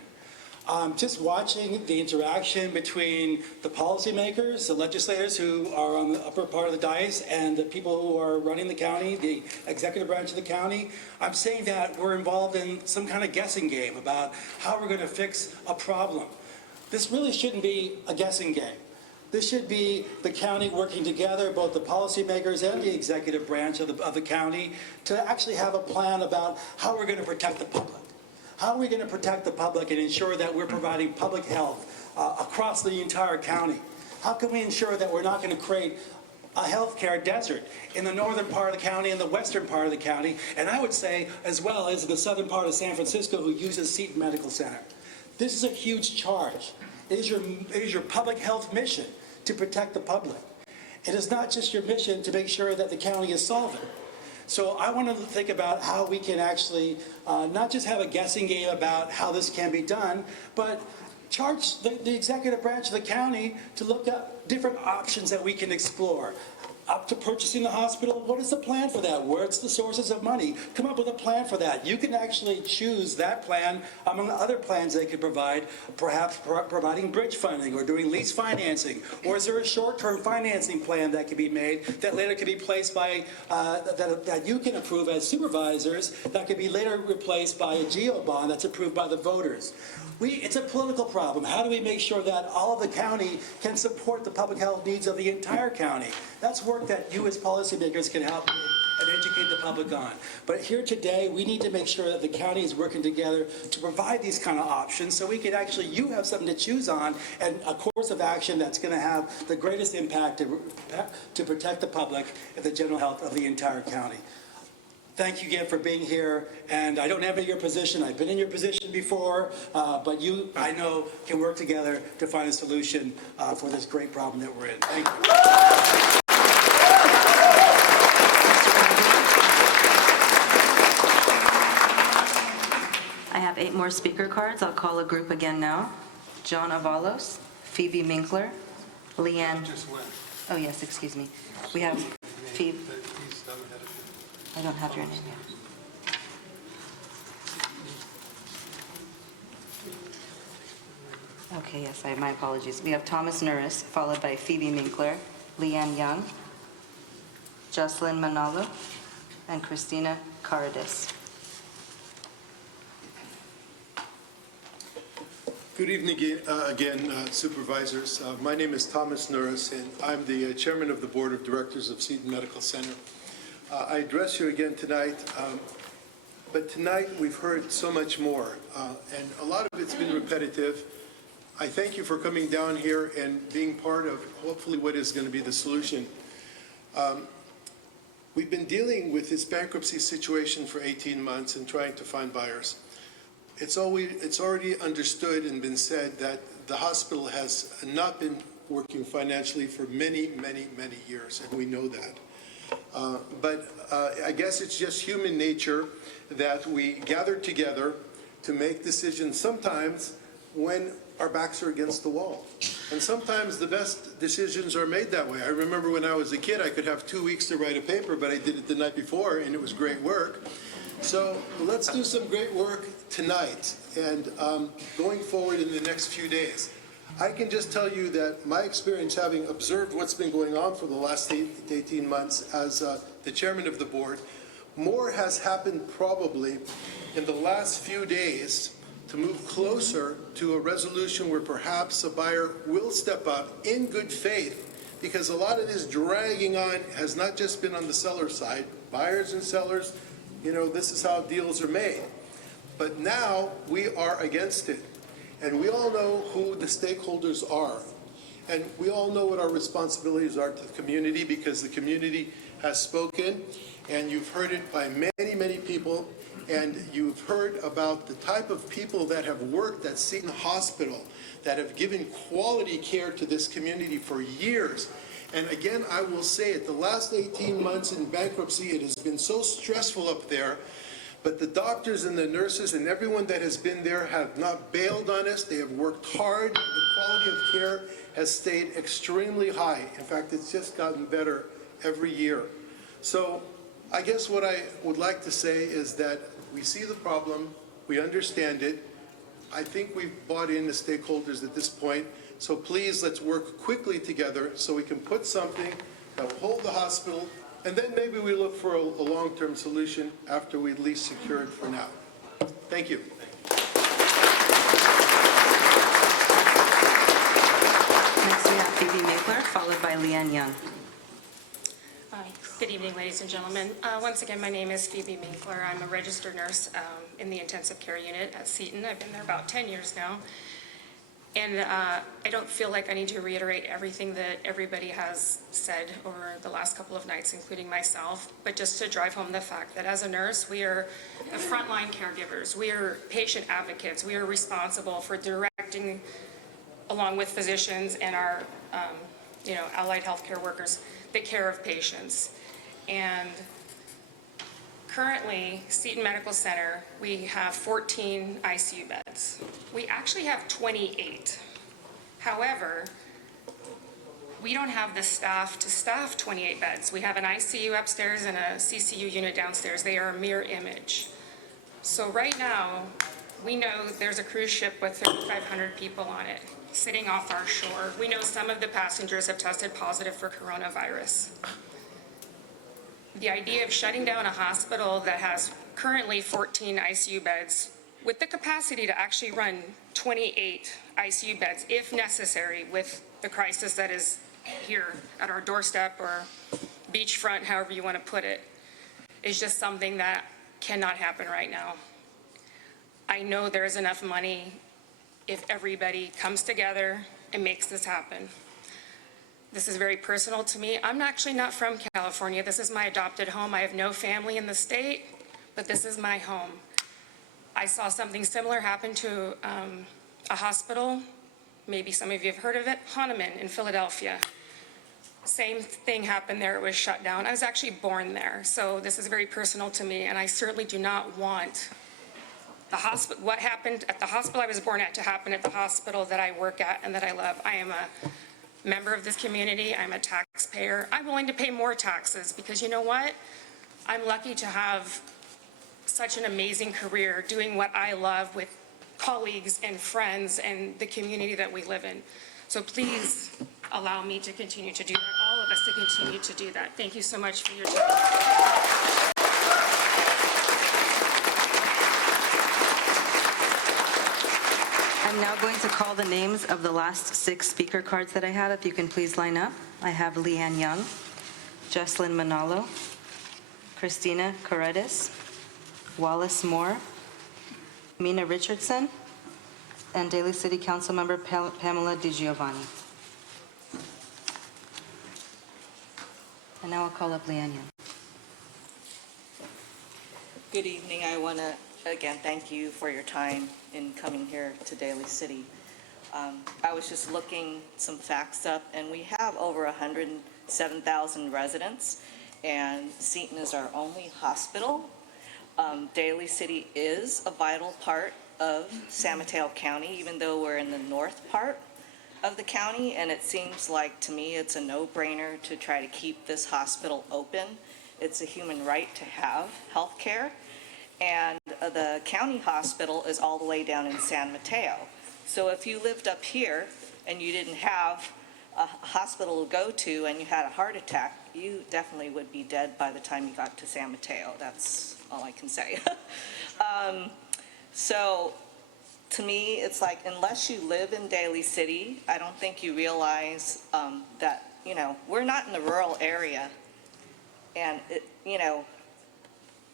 Just watching the interaction between the policymakers, the legislators who are on the upper part of the dais, and the people who are running the county, the executive branch of the county, I'm saying that we're involved in some kind of guessing game about how we're going to fix a problem. This really shouldn't be a guessing game. This should be the county working together, both the policymakers and the executive branch of the county, to actually have a plan about how we're going to protect the public. How are we going to protect the public and ensure that we're providing public health across the entire county? How can we ensure that we're not going to create a healthcare desert in the northern part of the county and the western part of the county, and I would say as well as the southern part of San Francisco, who uses Seton Medical Center? This is a huge charge. It is your public health mission to protect the public. It is not just your mission to make sure that the county is solvent. So I want to think about how we can actually not just have a guessing game about how this can be done, but charge the executive branch of the county to look at different options that we can explore. Up to purchasing the hospital, what is the plan for that? Where's the sources of money? Come up with a plan for that. You can actually choose that plan among other plans they could provide, perhaps providing bridge funding or doing lease financing. Or is there a short-term financing plan that can be made that later can be placed by, that you can approve as supervisors, that could be later replaced by a GEO bond that's approved by the voters? It's a political problem. How do we make sure that all of the county can support the public health needs of the entire county? That's work that you as policymakers can help and educate the public on. But here today, we need to make sure that the county is working together to provide these kind of options so we can actually, you have something to choose on and a course of action that's going to have the greatest impact to protect the public and the general health of the entire county. Thank you again for being here, and I don't have your position. I've been in your position before, but you, I know, can work together to find a solution for this great problem that we're in. Thank you. I have have 8 more speaker cards. I'll call a group again now. John Avalos, Phoebe Minkler, Leanne. Oh, yes, excuse me. We have Phoebe. I don't have your name yet. Okay, yes, my apologies. We have Thomas Nuris, followed by Phoebe Minkler, Leanne Young, Jocelyn Manalo, and Christina Caradis. Good evening again, supervisors. My name is Thomas Nuris, and I'm the chairman of the board of directors of Seton Medical Center. I address you again tonight, but tonight we've heard so much more, and a lot of it's been repetitive. I thank you for coming down here and being part of hopefully what is going to be the solution. We've been dealing with this bankruptcy situation for 18 months and trying to find buyers. It's already understood and been said that the hospital has not been working financially for many, many, many years, and we know that. But I guess it's just human nature that we gather together to make decisions sometimes when our backs are against the wall. And sometimes the best decisions are made that way. I remember when I was a kid, I could have 2 weeks to write a paper, but I did it the night before, and it was great work. So let's do some great work tonight and going forward in the next few days. I can just tell you that my experience, having observed what's been going on for the last 18 months as the chairman of the board, more has happened probably in the last few days to move closer to a resolution where perhaps a buyer will step up in good faith, because a lot of this dragging on has not just been on the seller side. Buyers and sellers, you know, this is how deals are made. But now we are against it. And we all know who the stakeholders are. And we all know what our responsibilities are to the community, because the community has spoken, and you've heard it by many, many people. And you've heard about the type of people that have worked at Seton Hospital, that have given quality care to this community for years. And again, I will say it, the last 18 months in bankruptcy, it has been so stressful up there. But the doctors and the nurses and everyone that has been there have not bailed on us. They have worked hard. The quality of care has stayed extremely high. In fact, it's just gotten better every year. So I guess what I would like to say is that we see the problem, we understand it. I think we've bought in the stakeholders at this point. So please, let's work quickly together so we can put something that will hold the hospital, and then maybe we look for a long-term solution after we at least secure it for now. Thank you. Next we have Phoebe Minkler, followed by Leanne Young. Good evening, ladies and gentlemen. Once again, my name is Phoebe Minkler. I'm a registered nurse in the intensive care unit at Seton. I've been there about 10 years now. And I don't feel like I need to reiterate everything that everybody has said over the last couple of nights, including myself, but just to drive home the fact that as a nurse, we are the frontline caregivers. We are patient advocates. We are responsible for directing, along with physicians and our allied healthcare workers, the care of patients. And currently, Seton Medical Center, we have 14 ICU beds. We actually have 28. However, we don't have the staff to staff 28 beds. We have an ICU upstairs and a CCU unit downstairs. They are a mirror image. So right now, we know there's a cruise ship with 3,500 people on it, sitting off our shore. We know some of the passengers have tested positive for coronavirus. The idea of shutting down a hospital that has currently 14 ICU beds with the capacity to actually run 28 ICU beds, if necessary, with the crisis that is here at our doorstep or beachfront, however you want to put it, is just something that cannot happen right now. I know there's enough money if everybody comes together and makes this happen. This is very personal to me. I'm actually not from California. This is my adopted home. I have no family in the state, but this is my home. I saw something similar happen to a hospital. Maybe some of you have heard of it, Hahnemann in Philadelphia. Same thing happened there. It was shut down. I was actually born there, so this is very personal to me, and I certainly do not want what happened at the hospital I was born at to happen at the hospital that I work at and that I love. I am a member of this community. I'm a taxpayer. I'm willing to pay more taxes because you know what? I'm lucky to have such an amazing career doing what I love with colleagues and friends and the community that we live in. So please allow me to continue to do that, all of us to continue to do that. Thank you so much for your time. I'm now going to call the names of the last 6 speaker cards that I have. If you can please line up. I have Leanne Young, Jesslyn Manalo, Christina Corredes, Wallace Moore, Mina Richardson, and Daly City Council Member Pamela DiGiovanni. And now I'll call up Leanne Young. Good evening. I want to, again, thank you for your time in coming here to Daly City. I was just looking some facts up, and we have over 107,000 residents, and Seton is our only hospital. Daly City is a vital part of San Mateo County, even though we're in the north part of the county, and it seems like, to me, it's a no-brainer to try to keep this hospital open. It's a human right to have health care. And the county hospital is all the way down in San Mateo. So if you lived up here and you didn't have a hospital to go to and you had a heart attack, you definitely would be dead by the time you got to San Mateo. That's all I can say. So to me, it's like, unless you live in Daly City, I don't think you realize that, you know, we're not in the rural area. And, you know,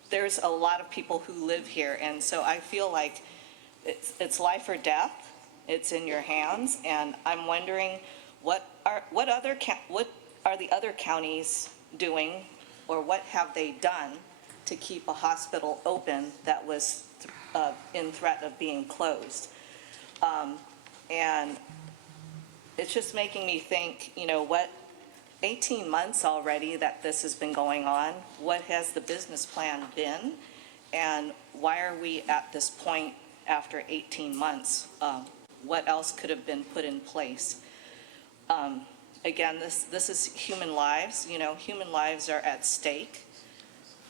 there's a lot of people who live here, and so I feel like it's life or death. It's in your hands, and I'm wondering what are the other counties doing, or what have they done to keep a hospital open that was in threat of being closed? And it's just making me think, you know, what 18 months already that this has been going on. What has the business plan been? And why are we at this point after 18 months? What else could have been put in place? Again, this is human lives. You know, human lives are at stake.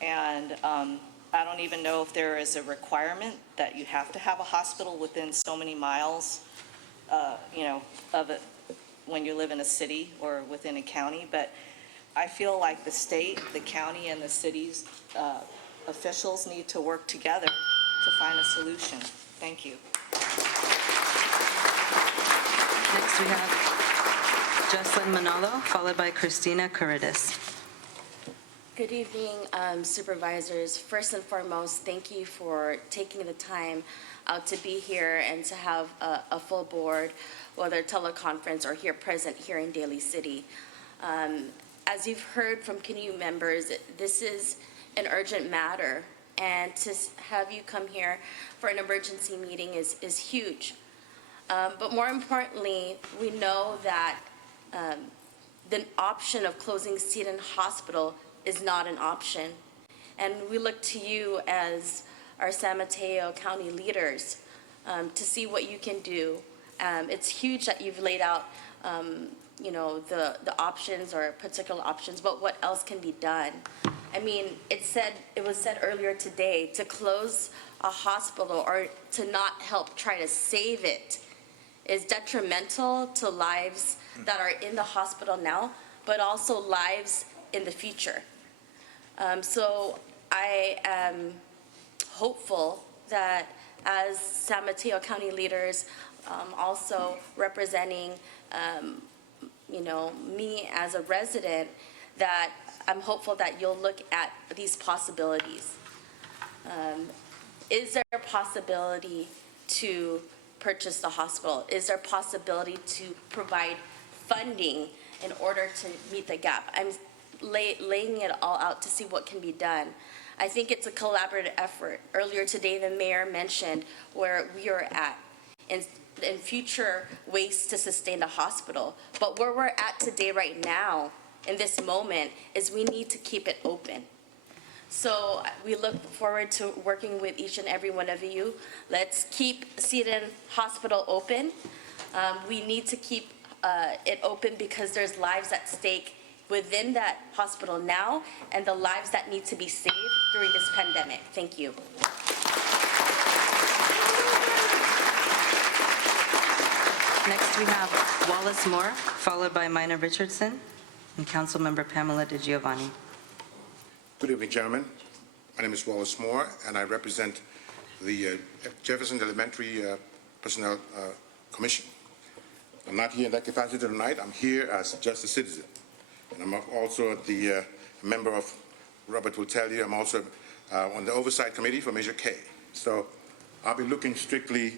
And I don't even know if there is a requirement that you have to have a hospital within so many miles, you know, of it, when you live in a city or within a county, but I feel like the state, the county, and the city's officials need to work together to find a solution. Thank you. Next we have Jesslyn Manalo, followed by Christina Corredes. Good evening, supervisors. First and foremost, thank you for taking the time out to be here and to have a full board, whether teleconference or here present here in Daly City. As you've heard from community members, this is an urgent matter, and to have you come here for an emergency meeting is huge. But more importantly, we know that the option of closing Seton Hospital is not an option. And we look to you as our San Mateo County leaders to see what you can do. It's huge that you've laid out, you know, the options or particular options, but what else can be done? I mean, it was said earlier today, to close a hospital or to not help try to save it is detrimental to lives that are in the hospital now, but also lives in the future. So I am hopeful that as San Mateo County leaders, also representing, you know, me as a resident, that I'm hopeful that you'll look at these possibilities. Is there a possibility to purchase the hospital? Is there a possibility to provide funding in order to meet the gap? I'm laying it all out to see what can be done. I think it's a collaborative effort. Earlier today, the mayor mentioned where we are at in future ways to sustain the hospital. But where we're at today, right now, in this moment, is we need to keep it open. So we look forward to working with each and every one of you. Let's keep Seton Hospital open. We need to keep it open because there's lives at stake within that hospital now and the lives that need to be saved during this pandemic. Thank you. Next, we have Wallace Moore, followed by Mina Richardson and Councilmember Pamela DiGiovanni. Good evening, gentlemen. My name is Wallace Moore, and I represent the Jefferson Elementary Personnel Commission. I'm not here in that capacity tonight. I'm here as just a citizen. And I'm also the member of, Robert will tell you, I'm also on the Oversight Committee for Measure K. So I'll be looking strictly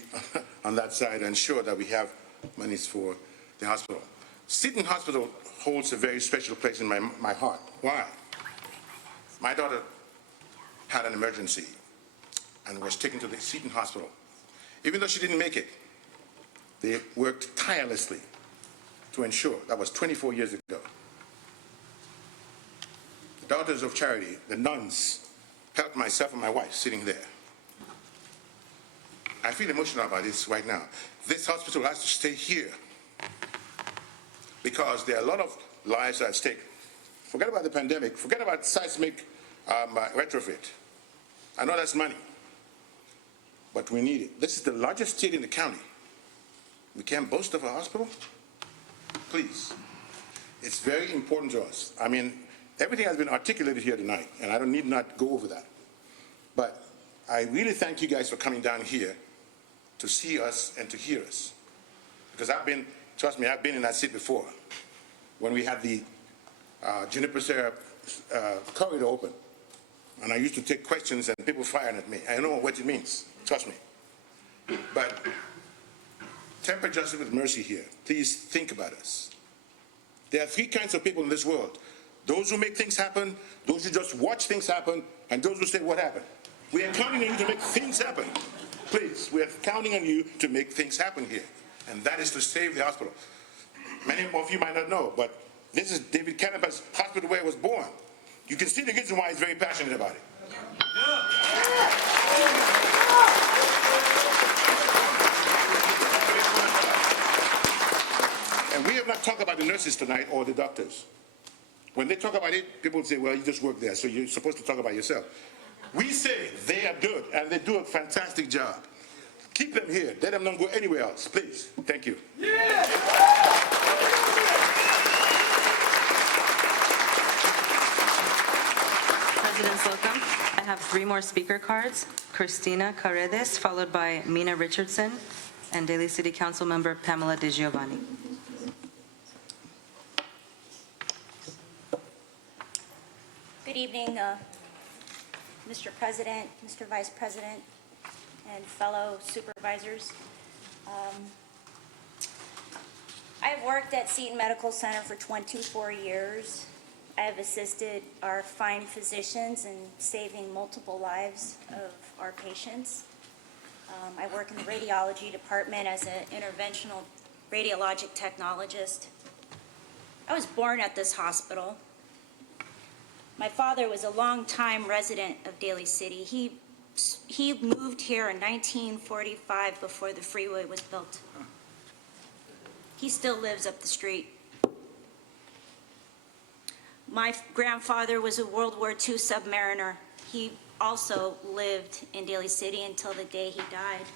on that side and ensure that we have monies for the hospital. Seton Hospital holds a very special place in my heart. Why? My daughter had an emergency and was taken to the Seton Hospital. Even though she didn't make it, they worked tirelessly to ensure. That was 24 years ago. The Daughters of Charity, the nuns, helped myself and my wife sitting there. I feel emotional about this right now. This hospital has to stay here because there are a lot of lives at stake. Forget about the pandemic. Forget about seismic retrofit. I know that's money, but we need it. This is the largest state in the county. We can't boast of a hospital? Please. It's very important to us. I mean, everything has been articulated here tonight, and I don't need not go over that. But I really thank you guys for coming down here to see us and to hear us. Because trust me, I've been in that seat before when we had the Juniper Syrup corridor open. And I used to take questions and people firing at me. I know what it means, trust me. But temper justice with mercy here. Please think about us. There are three kinds of people in this world. Those who make things happen, those who just watch things happen, and those who say, what happened? We are counting on you to make things happen. Please, we are counting on you to make things happen here. And that is to save the hospital. Many of you might not know, but this is David Canepa's hospital where he was born. You can see the reason why he's very passionate about it. And we have not talked about the nurses tonight or the doctors. When they talk about it, people say, well, you just work there, so you're supposed to talk about yourself. We say they are good, and they do a fantastic job. Keep them here. Let them not go anywhere else, please. Thank you. President's welcome. I have 3 more speaker cards. Christina Caredes, followed by Mina Richardson, and Daly City Council Member Pamela DiGiovanni. Good evening, Mr. President, Mr. Vice President, and fellow supervisors. I've worked at Seton Medical Center for 24 years. I have assisted our fine physicians in saving multiple lives of our patients. I work in the radiology department as an interventional radiologic technologist. I was born at this hospital. My father was a longtime resident of Daly City. He moved here in 1945 before the freeway was built. He still lives up the street. My grandfather was a World War II submariner. He also lived in Daly City until the day he died.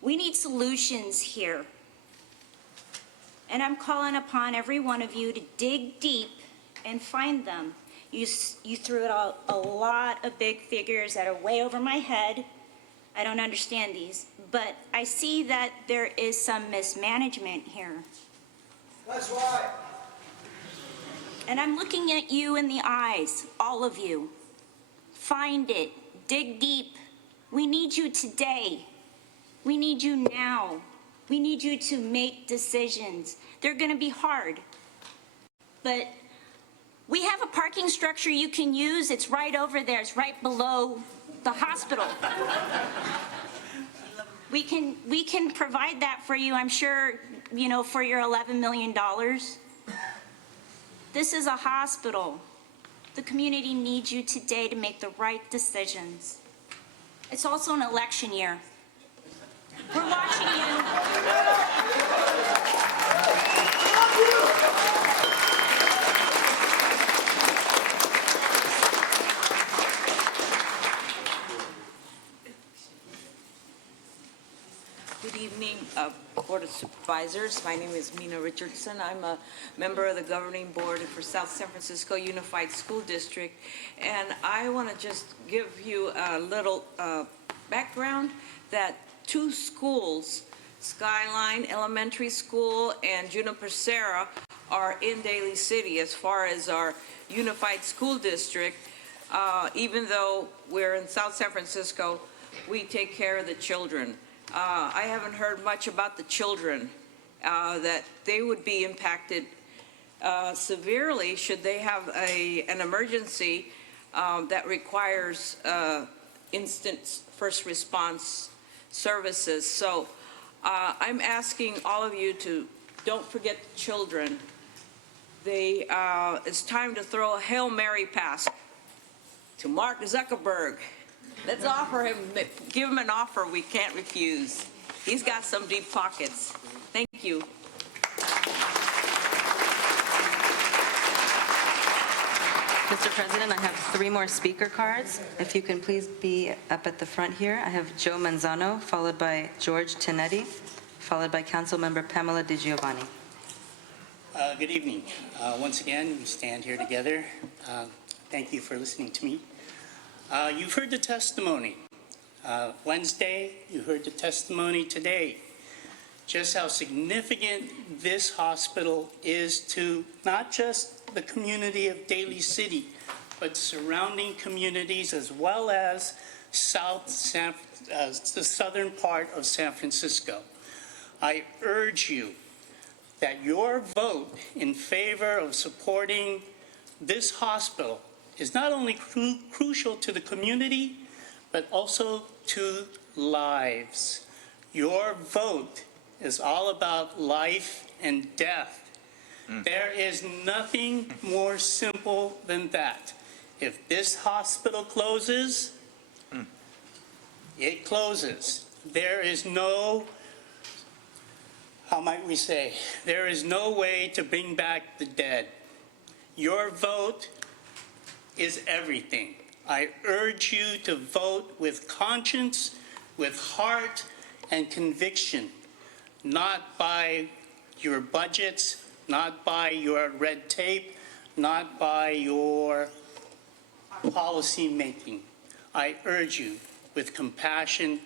We need solutions here. And I'm calling upon every one of you to dig deep and find them. You threw out a lot of big figures that are way over my head. I don't understand these, but I see that there is some mismanagement here. That's right. And I'm looking at you in the eyes, all of you. Find it, dig deep. We need you today. We need you now. We need you to make decisions. They're gonna be hard, but we have a parking structure you can use. It's right over there. It's right below the hospital. We can provide that for you, I'm sure, for your $11 million. This is a hospital. The community needs you today to make the right decisions. It's also an election year. We're watching you. Good evening, Board of Supervisors. My name is Mina Richardson. I'm a member of the governing board for South San Francisco Unified School District, and I want to just give you a little background that two schools, Skyline Elementary School and Juniper Serra, are in Daly City as far as our Unified School District. Even though we're in South San Francisco, we take care of the children. I haven't heard much about the children, that they would be impacted severely should they have an emergency that requires instant first response services. So I'm asking all of you to don't forget the children. It's time to throw a Hail Mary pass to Mark Zuckerberg. Let's offer him, give him an offer we can't refuse. He's got some deep pockets. Thank you. Mr. President, I have 3 more speaker cards. If you can please be up at the front here. I have Joe Manzano, followed by George Tenetti, followed by Councilmember Pamela DiGiovanni. Good evening. Once again, we stand here together. Thank you for listening to me. You've heard the testimony. Wednesday, you heard the testimony today. Just how significant this hospital is to not just the community of Daly City, but surrounding communities as well as the southern part of San Francisco. I urge you that your vote in favor of supporting this hospital is not only crucial to the community, but also to lives. Your vote is all about life and death. There is nothing more simple than that. If this hospital closes, it closes. There is no, how might we say, there is no way to bring back the dead. Your vote is everything. I urge you to vote with conscience, with heart, and conviction, not by your budgets, not by your red tape, not by your policy making. I urge you with compassion,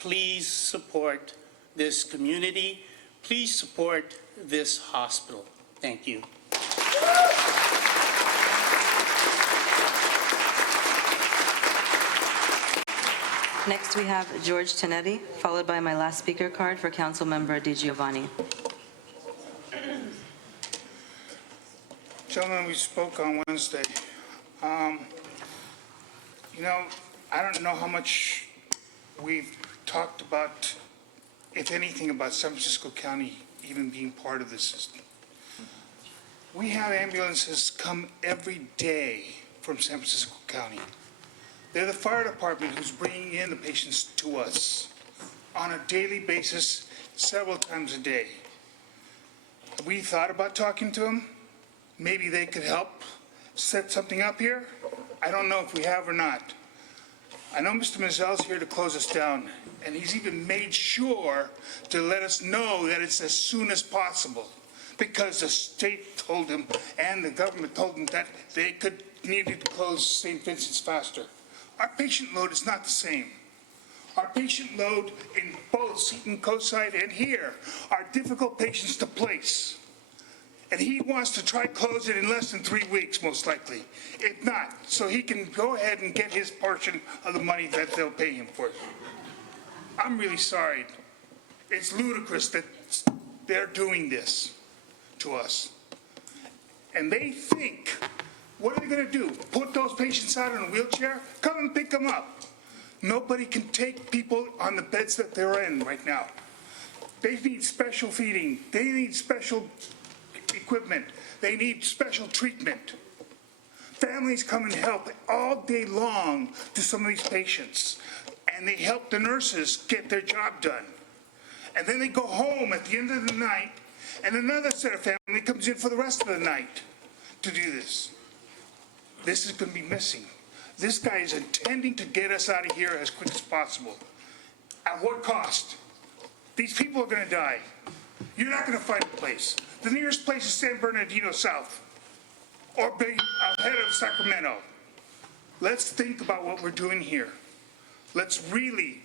please support this community. Please support this hospital. Thank you. Next, we have George Tenetti, followed by my last speaker card for Councilmember DiGiovanni. Gentlemen, we spoke on Wednesday. You know, I don't know how much we've talked about, if anything, about San Francisco County even being part of this system. We have ambulances come every day from San Francisco County. They're the fire department who's bringing in the patients to us on a daily basis, several times a day. Have we thought about talking to them? Maybe they could help set something up here? I don't know if we have or not. I know Mr. Mizell's here to close us down, and he's even made sure to let us know that it's as soon as possible, because the state told him and the government told him that they needed to close St. Vincent's faster. Our patient load is not the same. Our patient load in both Seton Coastside and here are difficult patients to place. And he wants to try close it in less than 3 weeks, most likely. If not, so he can go ahead and get his portion of the money that they'll pay him for it. I'm really sorry. It's ludicrous that they're doing this to us. And they think, what are they going to do? Put those patients out in a wheelchair? Come and pick them up. Nobody can take people on the beds that they're in right now. They need special feeding. They need special equipment. They need special treatment. Families come and help all day long to some of these patients, and they help the nurses get their job done. And then they go home at the end of the night, and another set of family comes in for the rest of the night to do this. This is going to be missing. This guy is intending to get us out of here as quick as possible. At what cost? These people are going to die. You're not going to find a place. The nearest place is San Bernardino South or ahead of Sacramento. Let's think about what we're doing here. Let's really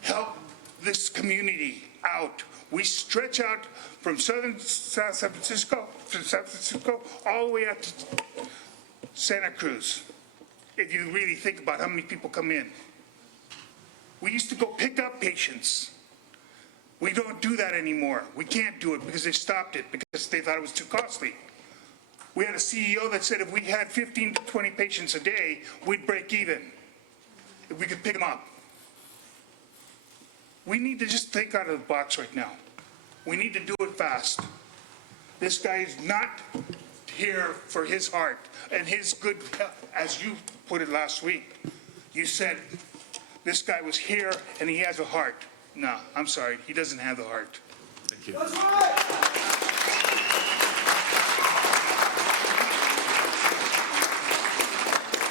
help this community out. We stretch out from San Francisco all the way up to Santa Cruz, if you really think about how many people come in. We used to go pick up patients. We don't do that anymore. We can't do it because they stopped it because they thought it was too costly. We had a CEO that said if we had 15 to 20 patients a day, we'd break even if we could pick them up. We need to just think out of the box right now. We need to do it fast. This guy is not here for his heart and his good health, as you put it last week. You said this guy was here and he has a heart. No, I'm sorry, he doesn't have the heart. Thank you. That's right.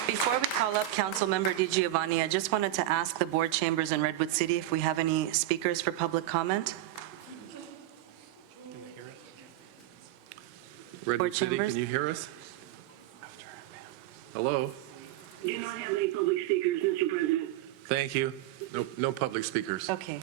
Before we call up Councilmember DiGiovanni, I just wanted to ask the board chambers in Redwood City if we have any speakers for public comment. Redwood City, chambers? can you hear us? Hello? Do not have any public speakers, Mr. President. Thank you. No public speakers. Okay.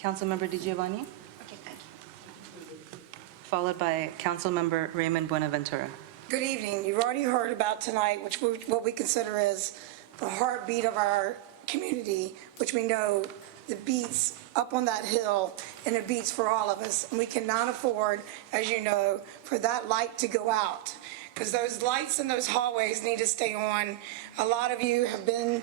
Councilmember DiGiovanni? Okay, thank you. Followed by Councilmember Raymond Buenaventura. Good evening. You've already heard about tonight, what we consider is the heartbeat of our community, which we know it beats up on that hill, and it beats for all of us. And we cannot afford, as you know, for that light to go out, because those lights in those hallways need to stay on. A lot of you have been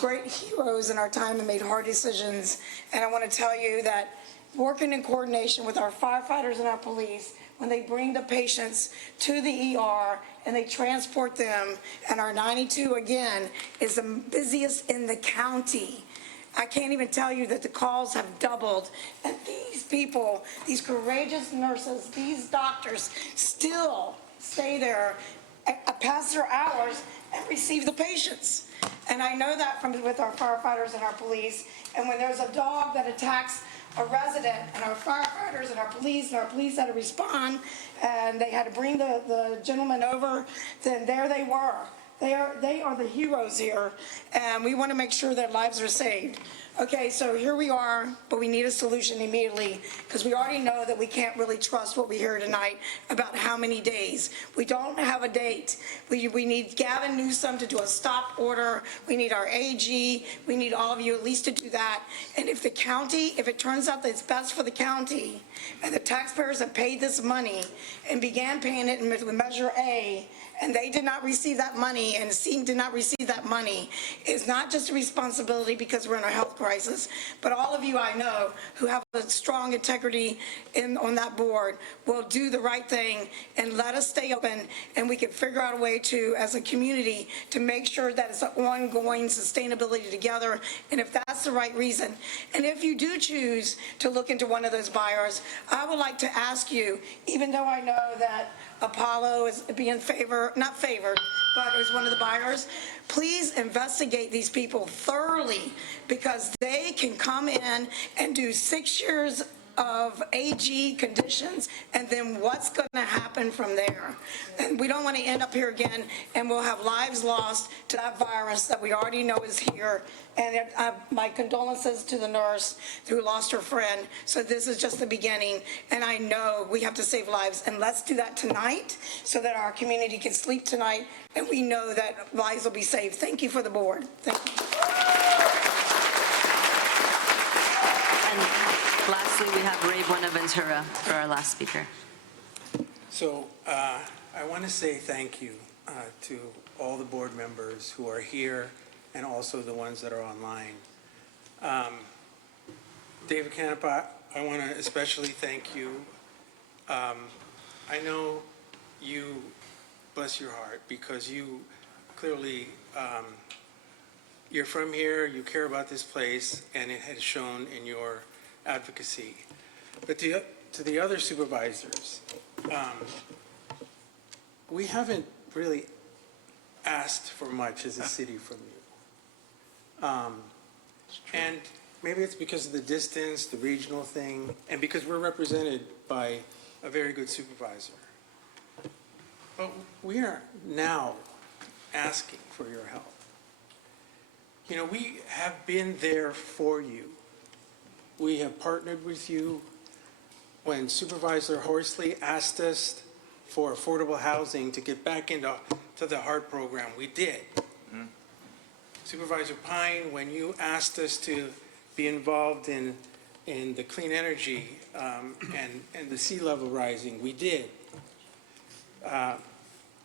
great heroes in our time and made hard decisions. And I want to tell you that working in coordination with our firefighters and our police, when they bring the patients to the ER and they transport them, and our 92, again, is the busiest in the county. I can't even tell you that the calls have doubled. And these people, these courageous nurses, these doctors still stay there past their hours and receive the patients. And I know that from with our firefighters and our police. And when there's a dog that attacks a resident, and our firefighters and our police had to respond, and they had to bring the gentleman over, then there they were. They are the heroes here, and we want to make sure that lives are saved. Okay, so here we are, but we need a solution immediately, because we already know that we can't really trust what we hear tonight about how many days. We don't have a date. We need Gavin Newsom to do a stop order. We need our AG. We need all of you at least to do that. And if the county, if it turns out that it's best for the county, and the taxpayers have paid this money and began paying it in Measure A, and they did not receive that money, and Seton did not receive that money, it's not just a responsibility because we're in a health crisis, but all of you I know who have a strong integrity on that board will do the right thing and let us stay open, and we can figure out a way to, as a community, to make sure that it's an ongoing sustainability together, and if that's the right reason. And if you do choose to look into one of those buyers, I would like to ask you, even though I know that Apollo is being not favored, but is one of the buyers, please investigate these people thoroughly, because they can come in and do 6 years of AG conditions, and then what's going to happen from there? And we don't want to end up here again, and we'll have lives lost to that virus that we already know is here. And my condolences to the nurse who lost her friend. So this is just the beginning, and I know we have to save lives, and let's do that tonight so that our community can sleep tonight, and we know that lives will be saved. Thank you for the board. Thank you. And lastly, we have Ray Buenaventura for our last speaker. So I want to say thank you to all the board members who are here and also the ones that are online. David Canepa, I want to especially thank you I know you, bless your heart, because you clearly, you're from here, you care about this place, and it has shown in your advocacy. But to the other supervisors, we haven't really asked for much as a city from you. And maybe it's because of the distance, the regional thing, and because we're represented by a very good supervisor. But we are now asking for your help. You know, we have been there for you. We have partnered with you. When Supervisor Horsley asked us for affordable housing to get back into the HEART program, we did. Supervisor Pine, when you asked us to be involved in the clean energy and the sea level rising, we did.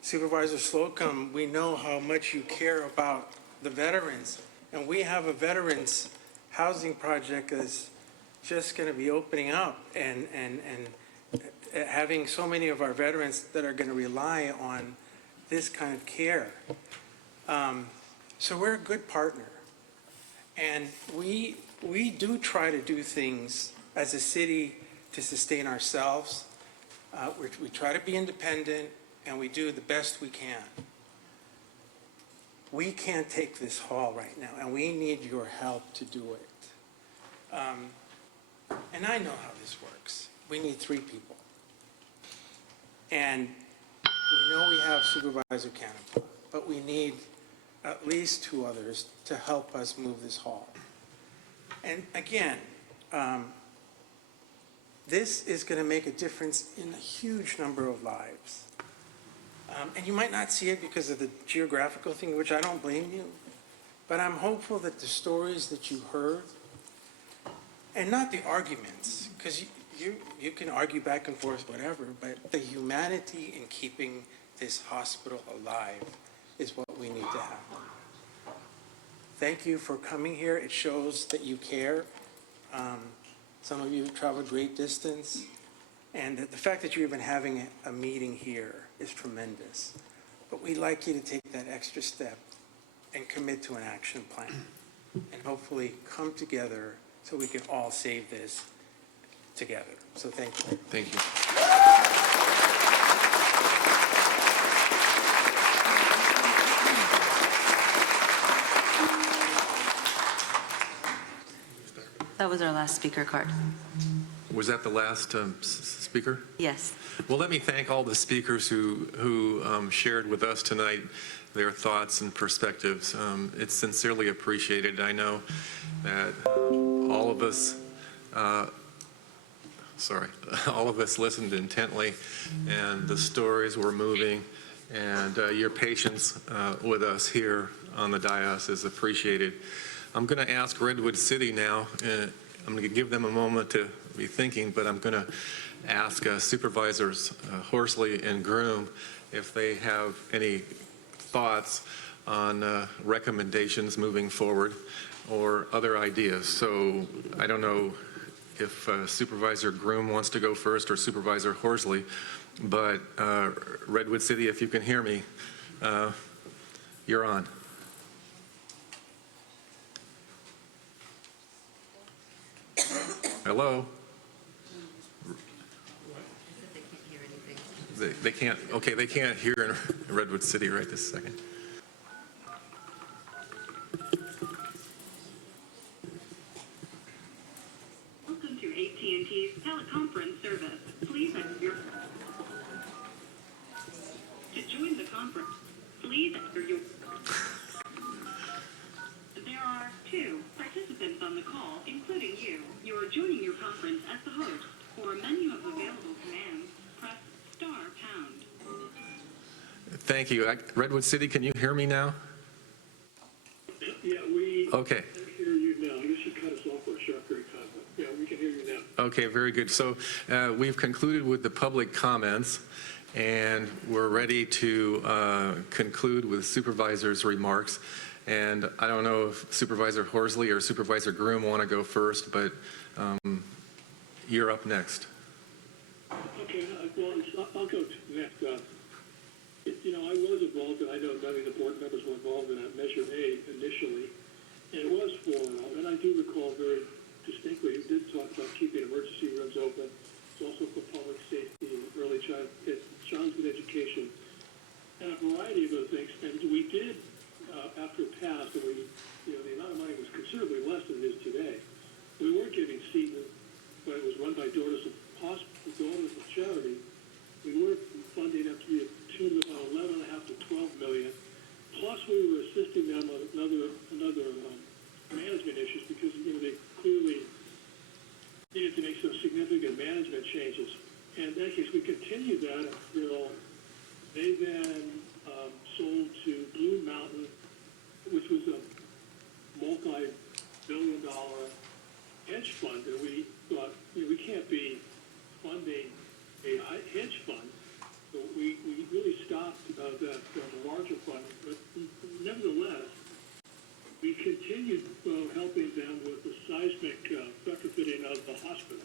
Supervisor Slocum, we know how much you care about the veterans, and we have a veterans housing project that's just going to be opening up and having so many of our veterans that are going to rely on this kind of care. So we're a good partner, and we do try to do things as a city to sustain ourselves. We try to be independent, and we do the best we can. We can't take this hall right now, and we need your help to do it. And I know how this works. We need 3 people. And we know we have Supervisor Canapa, but we need at least 2 others to help us move this hall. And again, this is going to make a difference in a huge number of lives. And you might not see it because of the geographical thing, which I don't blame you, but I'm hopeful that the stories that you heard, and not the arguments, because you can argue back and forth, whatever, but the humanity in keeping this hospital alive is what we need to have. Thank you for coming here. It shows that you care. Some of you have traveled great distance, and the fact that you're even having a meeting here is tremendous. But we'd like you to take that extra step and commit to an action plan, and hopefully come together so we can all save this together. So thank you. Thank you. That was our last speaker card. Was that the last speaker? Yes. Well, let me thank all the speakers who shared with us tonight their thoughts and perspectives. It's sincerely appreciated. I know that all of us listened intently, and the stories were moving, and your patience with us here on the dais is appreciated. I'm going to ask Redwood City now. I'm going to give them a moment to be thinking, but I'm going to ask Supervisors Horsley and Groom if they have any thoughts on recommendations moving forward or other ideas. So I don't know if Supervisor Groom wants to go first or Supervisor Horsley, but Redwood City, if you can hear me, you're on. Hello? They can't, okay, they can't hear in Redwood City right this second. Welcome to AT&T's teleconference service. Please enter your... To join the conference, please enter your... There are 2 participants on the call, including you. You are joining your conference as the host. For a menu of available commands, press *#. Thank you. Redwood City, can you hear me now? Yeah, we Okay. hear you now. I guess you cut us off for a short period of time, but yeah, we can hear you now. Okay, very good. So we've concluded with the public comments, and we're ready to conclude with supervisors' remarks. And I don't know if Supervisor Horsley or Supervisor Groom want to go first, but you're up next. Okay. Okay, well, I'll go next. I was involved, and I know many of the board members were involved in that Measure A initially, and it was for, and I do recall very distinctly, it did talk about keeping emergency rooms open. It's also for public safety and early childhood education, and a variety of other things. And we did, after it passed, and the amount of money was considerably less than it is today. We were giving Seton, but it was run by Daughters of Charity. We were funding up to the tune of about 11.5 to 12 million. Plus, we were assisting them on another management issues because they clearly needed to make some significant management changes. And in that case, we continued that until they then sold to Blue Mountain, which was a multi-billion-dollar hedge fund. And we thought, we can't be funding a hedge fund. So we really stopped that larger fund. But nevertheless, we continued helping them with the seismic retrofitting of the hospital.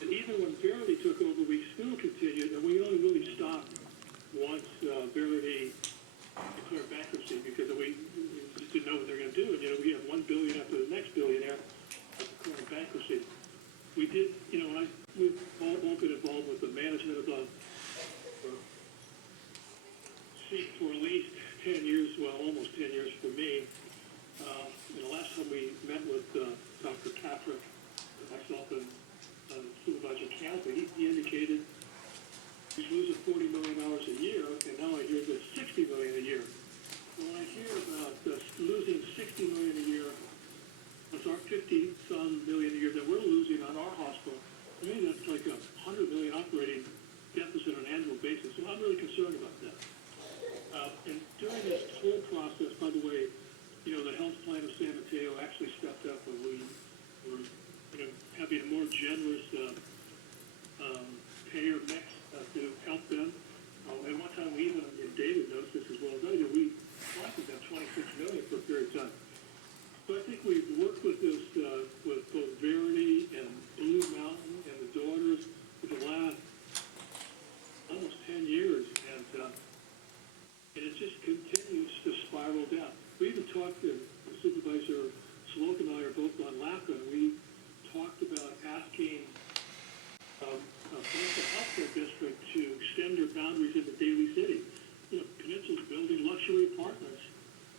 And even when Verity took over, we still continued, and we only really stopped once Verity declared bankruptcy because we just didn't know what they were going to do. And, we have $1 billion after the next billionaire declaring bankruptcy. We did, we've all been involved with the management of the seat for at least 10 years, well, almost 10 years for me. The last time we met with Dr. Patrick, myself, and Supervisor Campbell, he indicated he's losing $40 million a year, and now I hear that $60 million a year. When I hear about losing $60 million a year, that's our 50-some million a year that we're losing on our hospital. To me, that's like $100 million operating deficit on an annual basis. So I'm really concerned about that. And during this whole process, by the way, the health plan of San Mateo actually stepped up when we were having a more generous payer mix to help them. And one time we even, and David knows this as well as I do, we collected them $26 million for a period of time. So I think we've worked with this, with both Verity and Blue Mountain and the Daughters for the last almost 10 years, and it just continues to spiral down. We even talked to Supervisor Sloak and I are both on LACA, and we talked about asking a financial healthcare district to extend their boundaries into Daly City. Peninsula's building luxury apartments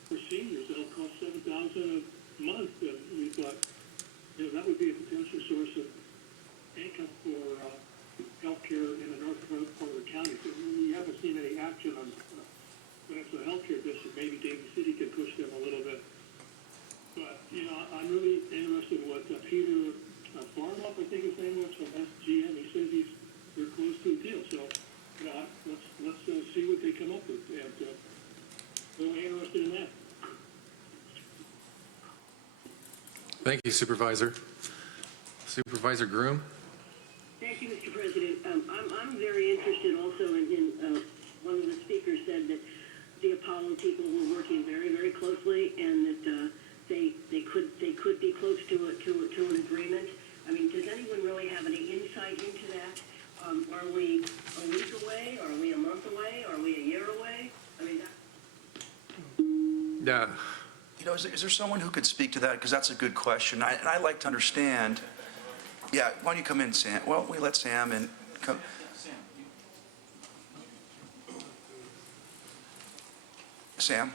for seniors that'll cost $7,000 a month, and we thought, that would be a potential source of income for healthcare in the north part of the county. So we haven't seen any action on Peninsula Healthcare District. Maybe Daly City can push them a little bit. But, I'm really interested in what Peter Farmoff, I think his name was, from SGM. He says they're close to a deal. So, let's see what they come up with. And we're interested in that. Thank you, Supervisor. Supervisor Groom? Thank you, Mr. President. I'm very interested also in one of the speakers said that the Apollo people were working very, very closely, and that they could be close to an agreement. I mean, does anyone really have any insight into that? Are we a week away? Are we a month away? Are we a year away? I mean, Yeah. Is there someone who could speak to that? Because that's a good question. And I'd like to understand. Yeah, why don't you come in, Sam? Well, we let Sam in. Come. Sam?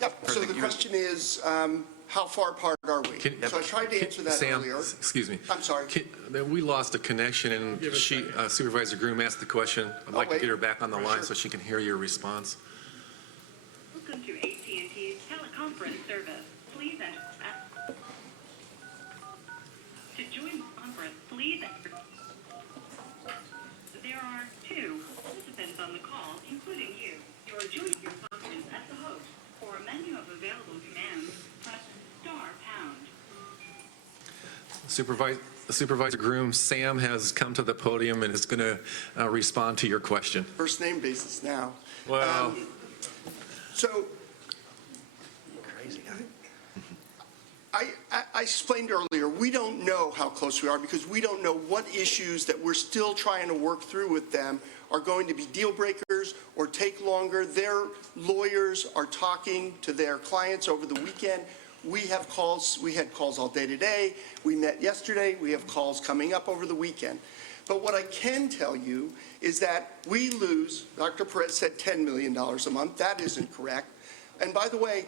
Yep, so the question is, how far apart are we? So I tried to answer that Sam, earlier. excuse me. I'm sorry. We lost a connection, and Supervisor Groom asked the question. I'd like to get her back on the line so she can hear your response. Welcome to AT&T's teleconference service. Please enter. To join the conference, please enter. There are 2 participants on the call, including you. You are joining your conference as the host. For a menu of available commands, press *#. Supervisor Groom, Sam has come to the podium and is going to respond to your question. First name basis now. Well, So crazy guy. I explained earlier, we don't know how close we are because we don't know what issues that we're still trying to work through with them are going to be deal breakers or take longer. Their lawyers are talking to their clients over the weekend. We have calls, we had calls all day today. We met yesterday. We have calls coming up over the weekend. But what I can tell you is that we lose, Dr. Perez said $10 million a month. That isn't correct. And by the way,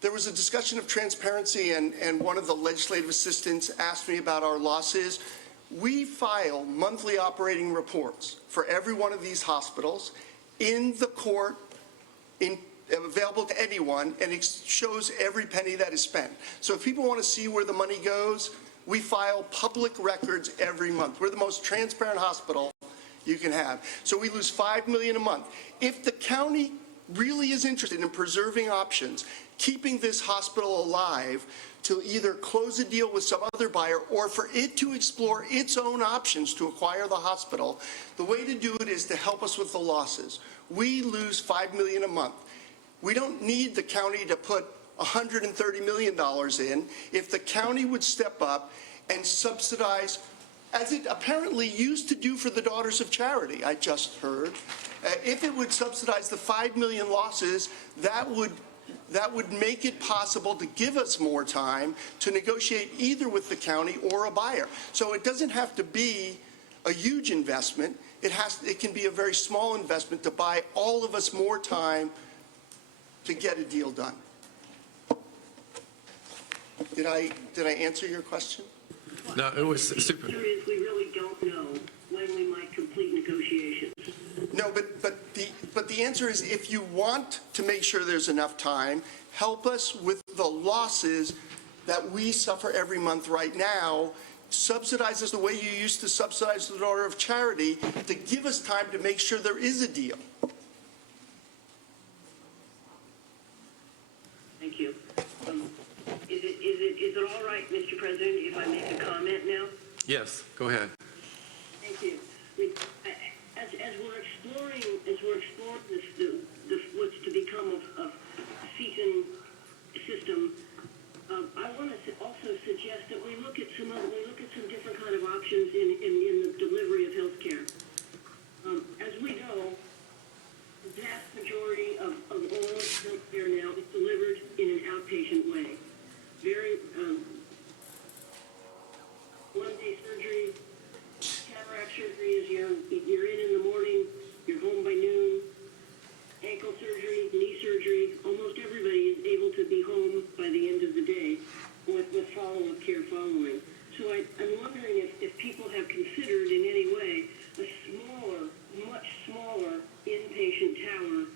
there was a discussion of transparency, and one of the legislative assistants asked me about our losses. We file monthly operating reports for every one of these hospitals in the court, available to anyone, and it shows every penny that is spent. So if people want to see where the money goes, we file public records every month. We're the most transparent hospital you can have. So we lose $5 million a month. If the county really is interested in preserving options, keeping this hospital alive to either close a deal with some other buyer or for it to explore its own options to acquire the hospital, the way to do it is to help us with the losses. We lose $5 million a month. We don't need the county to put $130 million in. If the county would step up and subsidize, as it apparently used to do for the Daughters of Charity, I just heard, if it would subsidize the $5 million losses, that would make it possible to give us more time to negotiate either with the county or a buyer. So it doesn't have to be a huge investment. It can be a very small investment to buy all of us more time to get a deal done. Did I answer your question? No, it was super. The answer is we really don't know when we might complete negotiations. No, but the answer is if you want to make sure there's enough time, help us with the losses that we suffer every month right now. Subsidize us the way you used to subsidize the Daughter of Charity to give us time to make sure there is a deal. Thank you. Is it all right, Mr. President, if I make a comment now? Yes, go ahead. Thank you. As we're exploring this, what's to become of Seton system, I want to also suggest that we look at some different kind of options in the delivery of health care. As we know, the vast majority of all health care now is delivered in an outpatient way. Very one-day surgery, cataract surgery is you're in the morning, you're home by noon. Ankle surgery, knee surgery, almost everybody is able to be home by the end of the day with follow-up care following. So I'm wondering if people have considered in any way a smaller, much smaller inpatient tower,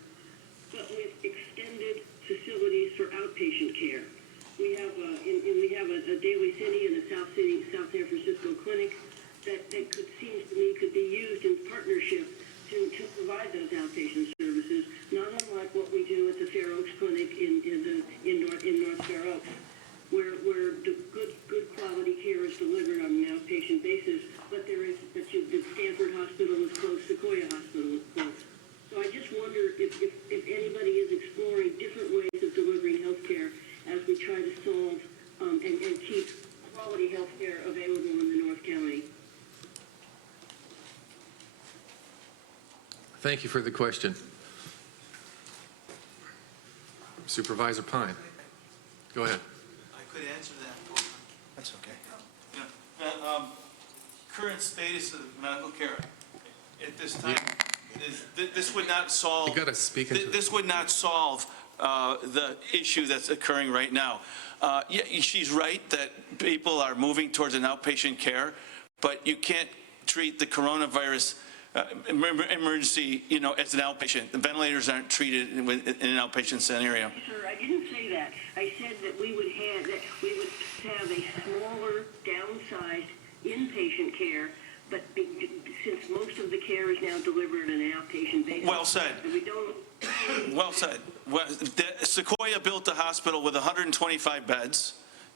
but with extended facilities for outpatient care. We have a Daly City and a South San Francisco clinic that seems to me could be used in partnership to provide those outpatient services, not unlike what we do at the Fair Oaks Clinic in North Fair Oaks, where the good quality care is delivered on an outpatient basis, but the Stanford Hospital is close, Sequoia Hospital is close. So I just wonder if anybody is exploring different ways of delivering health care as we try to solve and keep quality health care available in the North County. Thank you for the question. Supervisor Pine, go ahead. I could answer that. That's okay. Yeah. Current status of medical care at this time is this would not solve. You got to speak into This would not solve the issue that's occurring right now. Yeah, she's right that people are moving towards an outpatient care, but you can't treat the coronavirus emergency, as an outpatient. The ventilators aren't treated in an outpatient scenario. Sir, I didn't say that. I said that we would have a smaller, downsized inpatient care, but since most of the care is now delivered on an outpatient basis. Well said. We don't. Well said. Well, Sequoia built a hospital with 125 beds.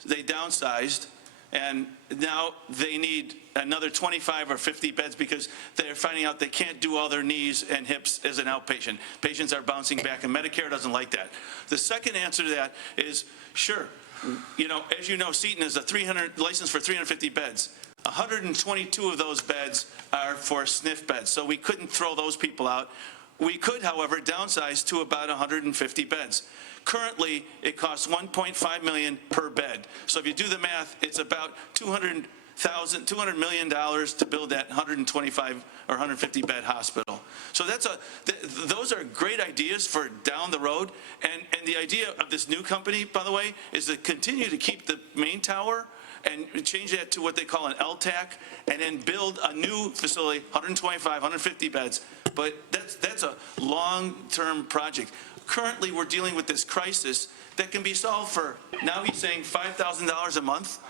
They downsized, and now they need another 25 or 50 beds because they're finding out they can't do all their knees and hips as an outpatient. Patients are bouncing back, and Medicare doesn't like that. The second answer to that is, sure, As you know, Seton is licensed for 350 beds. 122 of those beds are for SNF beds, so we couldn't throw those people out. We could, however, downsize to about 150 beds. Currently, it costs $1.5 million per bed. So if you do the math, it's about $200 million to build that 125 or 150 bed hospital. So those are great ideas for down the road. And the idea of this new company, by the way, is to continue to keep the main tower and change that to what they call an LTAC, and then build a new facility, 125, 150 beds. But that's a long-term project. Currently, we're dealing with this crisis that can be solved for, now he's saying $5,000 a month?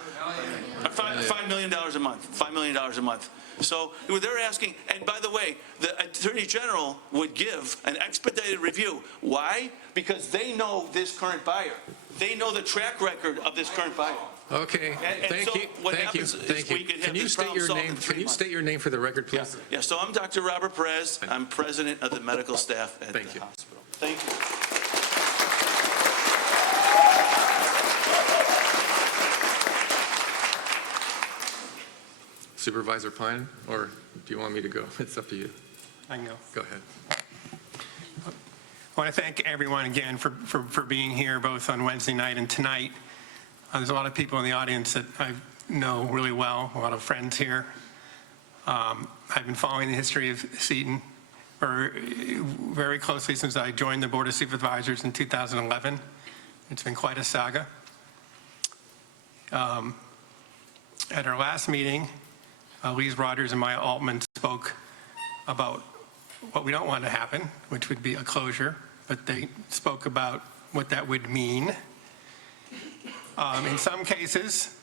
$5 million a month, $5 million a month. So they're asking, and by the way, the Attorney General would give an expedited review. Why? Because they know this current buyer. They know the track record of this current buyer. Okay, thank you. Can you state your name? Can you state your name for the record, please? Yeah, so I'm Dr. Robert Perez. I'm president of the medical staff at the hospital. Thank you. Supervisor Pine, or do you want me to go? It's up to you. I can go. Go ahead. I want to thank everyone again for being here, both on Wednesday night and tonight. There's a lot of people in the audience that I know really well, a lot of friends here. I've been following the history of Seton very closely since I joined the Board of Supervisors in 2011. It's been quite a saga. At our last meeting, Lise Rogers and Maya Altman spoke about what we don't want to happen, which would be a closure, but they spoke about what that would mean. In some cases,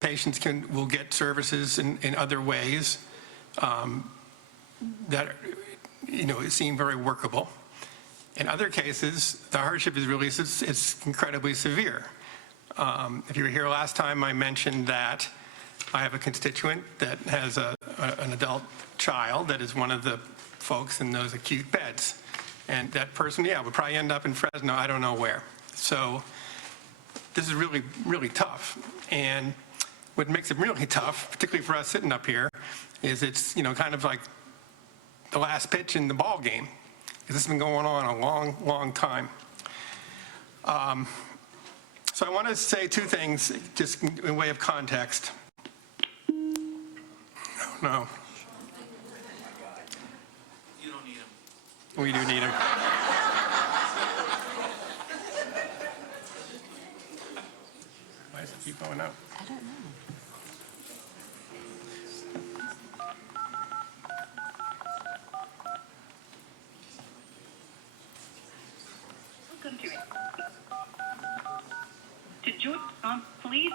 patients will get services in other ways that seem very workable. In other cases, the hardship is really it's incredibly severe. If you were here last time, I mentioned that I have a constituent that has an adult child that is one of the folks in those acute beds. And that person, would probably end up in Fresno, I don't know where. So this is really, really tough. And what makes it really tough, particularly for us sitting up here, is it's, kind of like the last pitch in the ball game. Because this has been going on a long, long time. So I want to say two things, just in way of context. No. You don't need them. We do need them. Why does it keep going up? I don't know. Welcome to it. To join, please.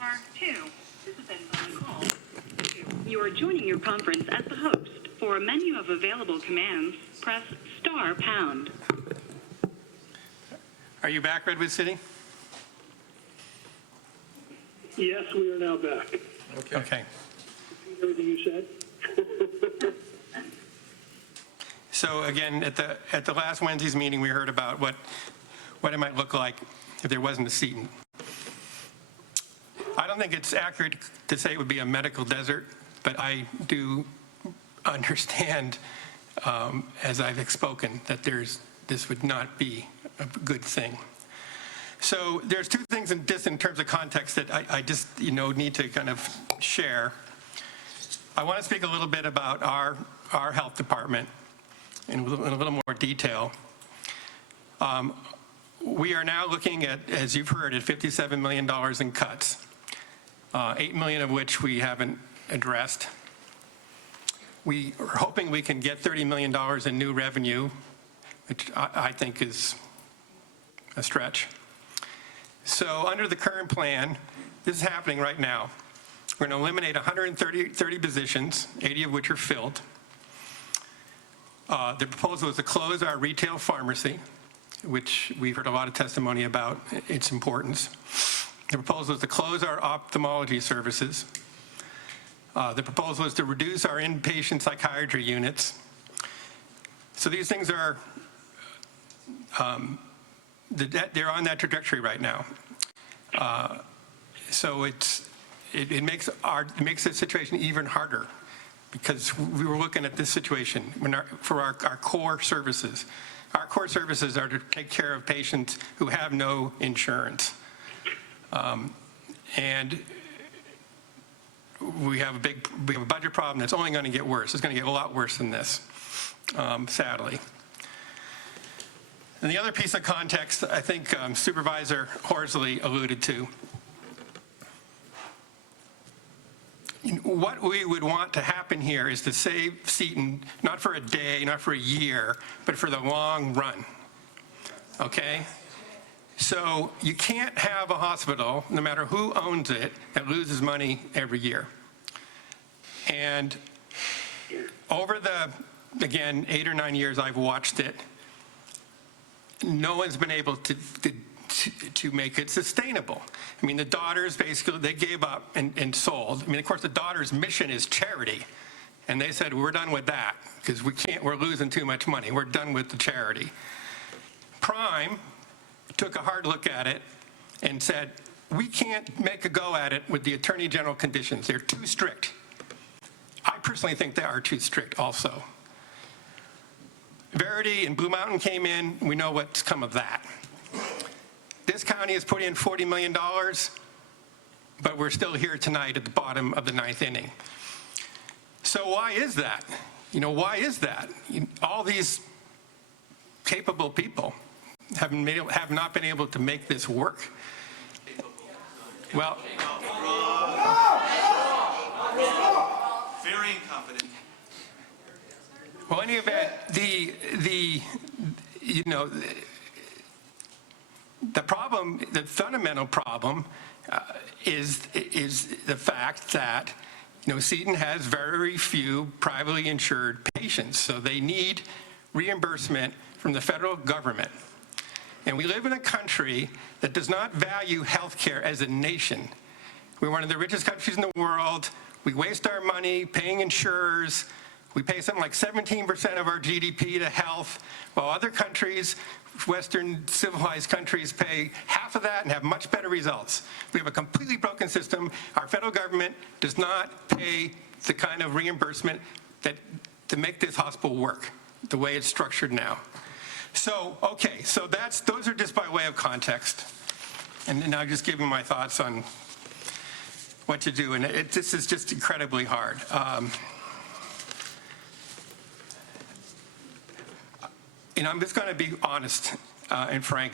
R2. Participants on the call. You are joining your conference as the host. For a menu of available commands, press *#. Are you back, Redwood City? Yes, we are now back. Okay. Everything you said? So again, at the last Wednesday's meeting, we heard about what it might look like if there wasn't a Seton. I don't think it's accurate to say it would be a medical desert, but I do understand, as I've spoken, that this would not be a good thing. So there's two things in terms of context that I just need to kind of share. I want to speak a little bit about our health department in a little more detail. We are now looking at, as you've heard, at $57 million in cuts, $8 million of which we haven't addressed. We are hoping we can get $30 million in new revenue, which I think is a stretch. So under the current plan, this is happening right now. We're going to eliminate 130 positions, 80 of which are filled. The proposal is to close our retail pharmacy, which we've heard a lot of testimony about its importance. The proposal is to close our ophthalmology services. The proposal is to reduce our inpatient psychiatry units. So these things are they're on that trajectory right now. So it makes the situation even harder, because we were looking at this situation for our core services. Our core services are to take care of patients who have no insurance. And we have a budget problem that's only going to get worse. It's going to get a lot worse than this, sadly. And the other piece of context I think Supervisor Horsley alluded to. What we would want to happen here is to save Seton, not for a day, not for a year, but for the long run, okay? So you can't have a hospital, no matter who owns it, that loses money every year. And over the, again, 8 or 9 years I've watched it, no one's been able to make it sustainable. I mean, the daughters basically, they gave up and sold. I mean, of course, the daughters' mission is charity. And they said, we're done with that because we're losing too much money. We're done with the charity. Prime took a hard look at it and said, we can't make a go at it with the Attorney General conditions. They're too strict. I personally think they are too strict also. Verity and Blue Mountain came in. We know what's come of that. This county has put in $40 million, but we're still here tonight at the bottom of the 9th inning. So why is that? You know, why is that? All these capable people have not been able to make this work. Well, very incompetent. Well, in any event, the problem, the fundamental problem is the fact that, Seton has very few privately insured patients, so they need reimbursement from the federal government. And we live in a country that does not value healthcare as a nation. We're one of the richest countries in the world. We waste our money paying insurers. We pay something like 17% of our GDP to health, while other countries, Western civilized countries, pay half of that and have much better results. We have a completely broken system. Our federal government does not pay the kind of reimbursement to make this hospital work the way it's structured now. So, okay, so those are just by way of context. And now I'm just giving my thoughts on what to do, and this is just incredibly hard. I'm just going to be honest and frank.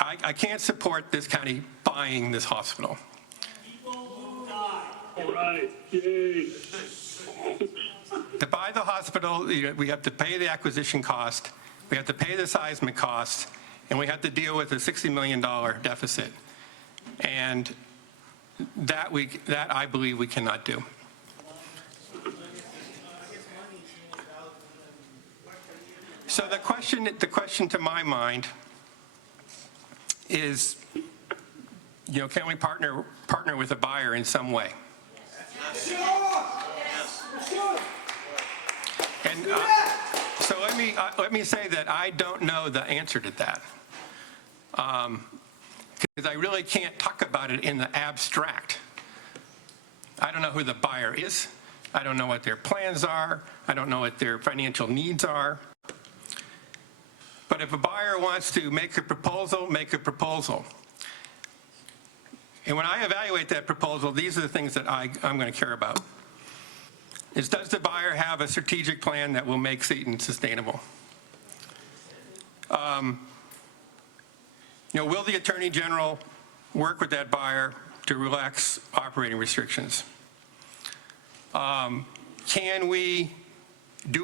I can't support this county buying this hospital. All right, yay. To buy the hospital, we have to pay the acquisition cost, we have to pay the seismic cost, and we have to deal with a $60 million deficit. And that I believe we cannot do. So the question to my mind is, can we partner with a buyer in some way? And so let me say that I don't know the answer to that, because I really can't talk about it in the abstract. I don't know who the buyer is. I don't know what their plans are. I don't know what their financial needs are. But if a buyer wants to make a proposal, make a proposal. And when I evaluate that proposal, these are the things that I'm going to care about. Does the buyer have a strategic plan that will make Seton sustainable? Will the Attorney General work with that buyer to relax operating restrictions? Do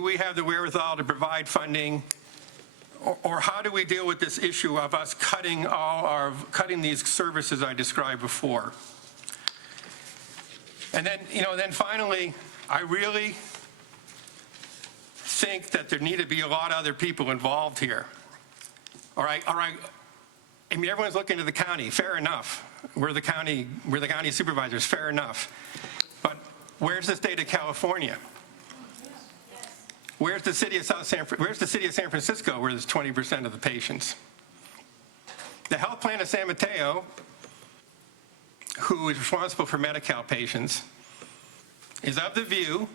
we have the wherewithal to provide funding? Or how do we deal with this issue of us cutting these services I described before? And then, then finally, I really think that there need to be a lot of other people involved here. All right. I mean, everyone's looking to the county. Fair enough. We're the county supervisors. Fair enough. But where's the state of California? Where's the city of San Francisco, where there's 20% of the patients? The health plan of San Mateo, who is responsible for Medi-Cal patients, is of the view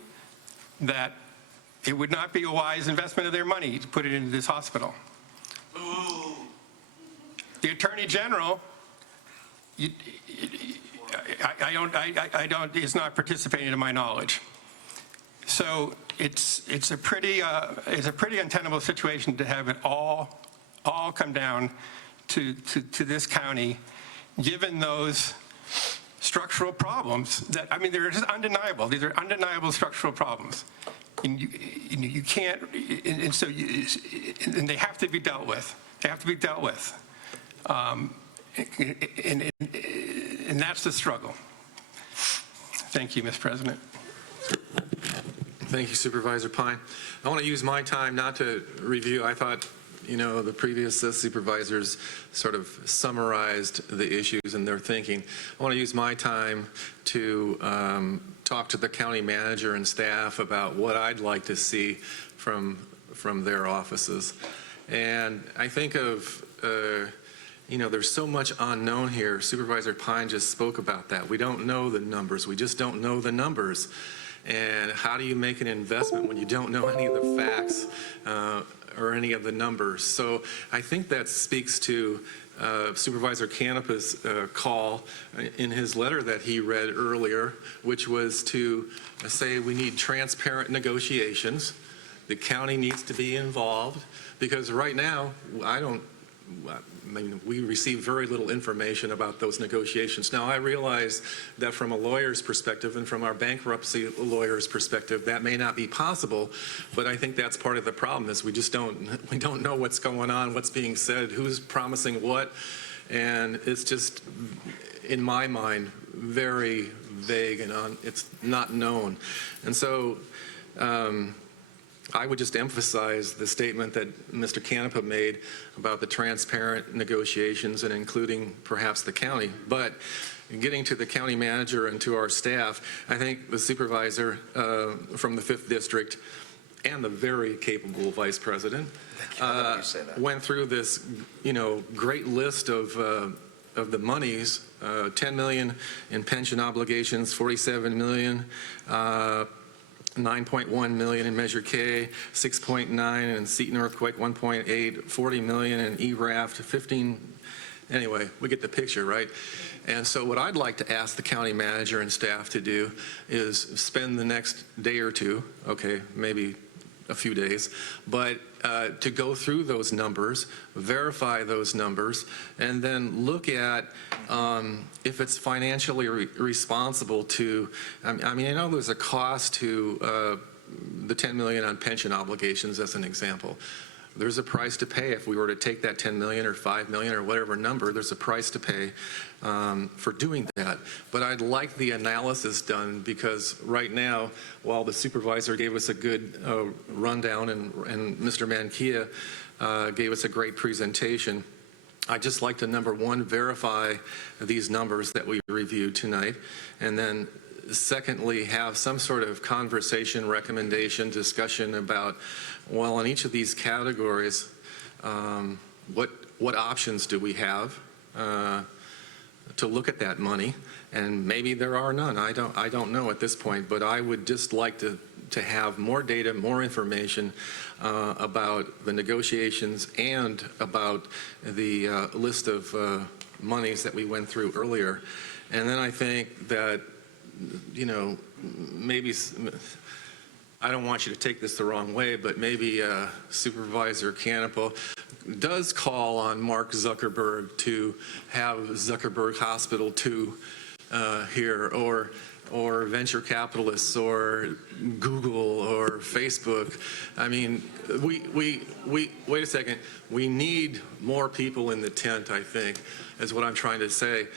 that it would not be a wise investment of their money to put it into this hospital. The Attorney General, is not participating to my knowledge. So it's a pretty untenable situation to have it all come down to this county, given those structural problems that, I mean, they're just undeniable. These are undeniable structural problems. And you can't, and so and they have to be dealt with. They have to be dealt with. And that's the struggle. Thank you, Mr. President. Thank you, Supervisor Pine. I want to use my time not to review. I thought, the previous supervisors sort of summarized the issues and their thinking. I want to use my time to talk to the county manager and staff about what I'd like to see from their offices. And I think of, there's so much unknown here. Supervisor Pine just spoke about that. We don't know the numbers. We just don't know the numbers. And how do you make an investment when you don't know any of the facts or any of the numbers? So I think that speaks to Supervisor Canepa's call in his letter that he read earlier, which was to say we need transparent negotiations. The county needs to be involved, because right now, we receive very little information about those negotiations. Now, I realize that from a lawyer's perspective and from our bankruptcy lawyer's perspective, that may not be possible, but I think that's part of the problem is we don't know what's going on, what's being said, who's promising what, and it's just, in my mind, very vague and it's not known. And so, I would just emphasize the statement that Mr. Canepa made about the transparent negotiations and including perhaps the county. But getting to the county manager and to our staff, I think the supervisor from the 5th District and the very capable vice president went through this, great list of the monies, 10 million in pension obligations, 47 million, 9.1 million in Measure K, 6.9 in Seton Earthquake, 1.8, 40 million in ERAFT, 15. Anyway, we get the picture, right? And so what I'd like to ask the county manager and staff to do is spend the next day or two, okay, maybe a few days, but to go through those numbers, verify those numbers, and then look at if it's financially responsible to, I mean, I know there's a cost to the 10 million on pension obligations as an example. There's a price to pay if we were to take that 10 million or 5 million or whatever number, there's a price to pay for doing that. But I'd like the analysis done, because right now, while the supervisor gave us a good rundown and Mr. Mankia gave us a great presentation, I'd just like to, number one, verify these numbers that we reviewed tonight, and then secondly, have some sort of conversation, recommendation, discussion about, well, in each of these categories, what options do we have to look at that money? And maybe there are none. I don't know at this point, but I would just like to have more data, more information about the negotiations and about the list of monies that we went through earlier. And then I think that, maybe, I don't want you to take this the wrong way, but maybe Supervisor Canepa does call on Mark Zuckerberg to have Zuckerberg Hospital 2 here, or venture capitalists, or Google, or Facebook. I mean, we wait a second. We need more people in the tent, I think, is what I'm trying to say.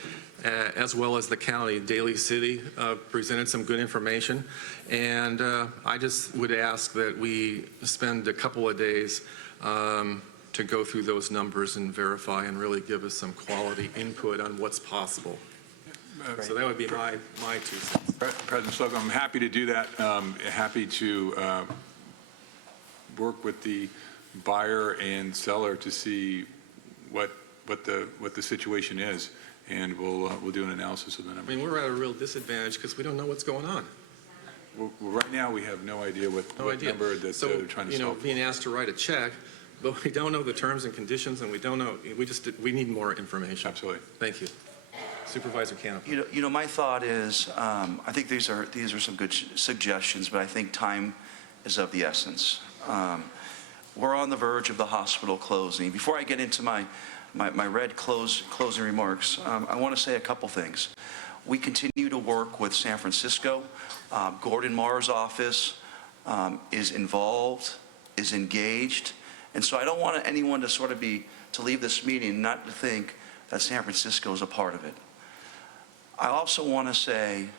As well as the county. Daly City presented some good information, and I just would ask that we spend a couple of days to go through those numbers and verify and really give us some quality input on what's possible. So that would be my 2 cents. President Slocum, I'm happy to do that. Happy to work with the buyer and seller to see what the situation is, and we'll do an analysis of the I numbers. mean, we're at a real disadvantage because we don't know what's going on. Well, right now, we have no idea what No idea. number that So, they're trying to you know, solve. being asked to write a check, but we don't know the terms and conditions, and we don't know, we need more information. Absolutely. Thank you. Supervisor Canapa. You know, my thought is, I think these are some good suggestions, but I think time is of the essence. We're on the verge of the hospital closing. Before I get into my closing remarks, I want to say a couple things. We continue to work with San Francisco. Gordon Marr's office is involved, is engaged, and so I don't want anyone to to leave this meeting and not to think that San Francisco is a part of it. I also want to say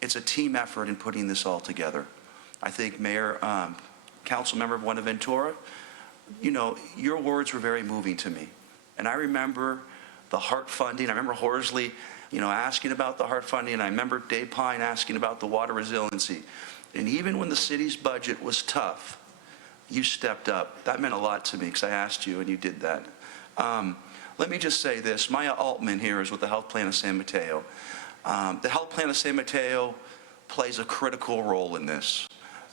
it's a team effort in putting this all together. I think Mayor, Council Member Buenaventura, you know, your words were very moving to me. And I remember the heart funding. I remember Horsley, you know, asking about the heart funding, and I remember Dave Pine asking about the water resiliency. And even when the city's budget was tough, you stepped up. That meant a lot to me because I asked you and you did that. Let me just say this. Maya Altman here is with the Health Plan of San Mateo. The Health Plan of San Mateo plays a critical role in this.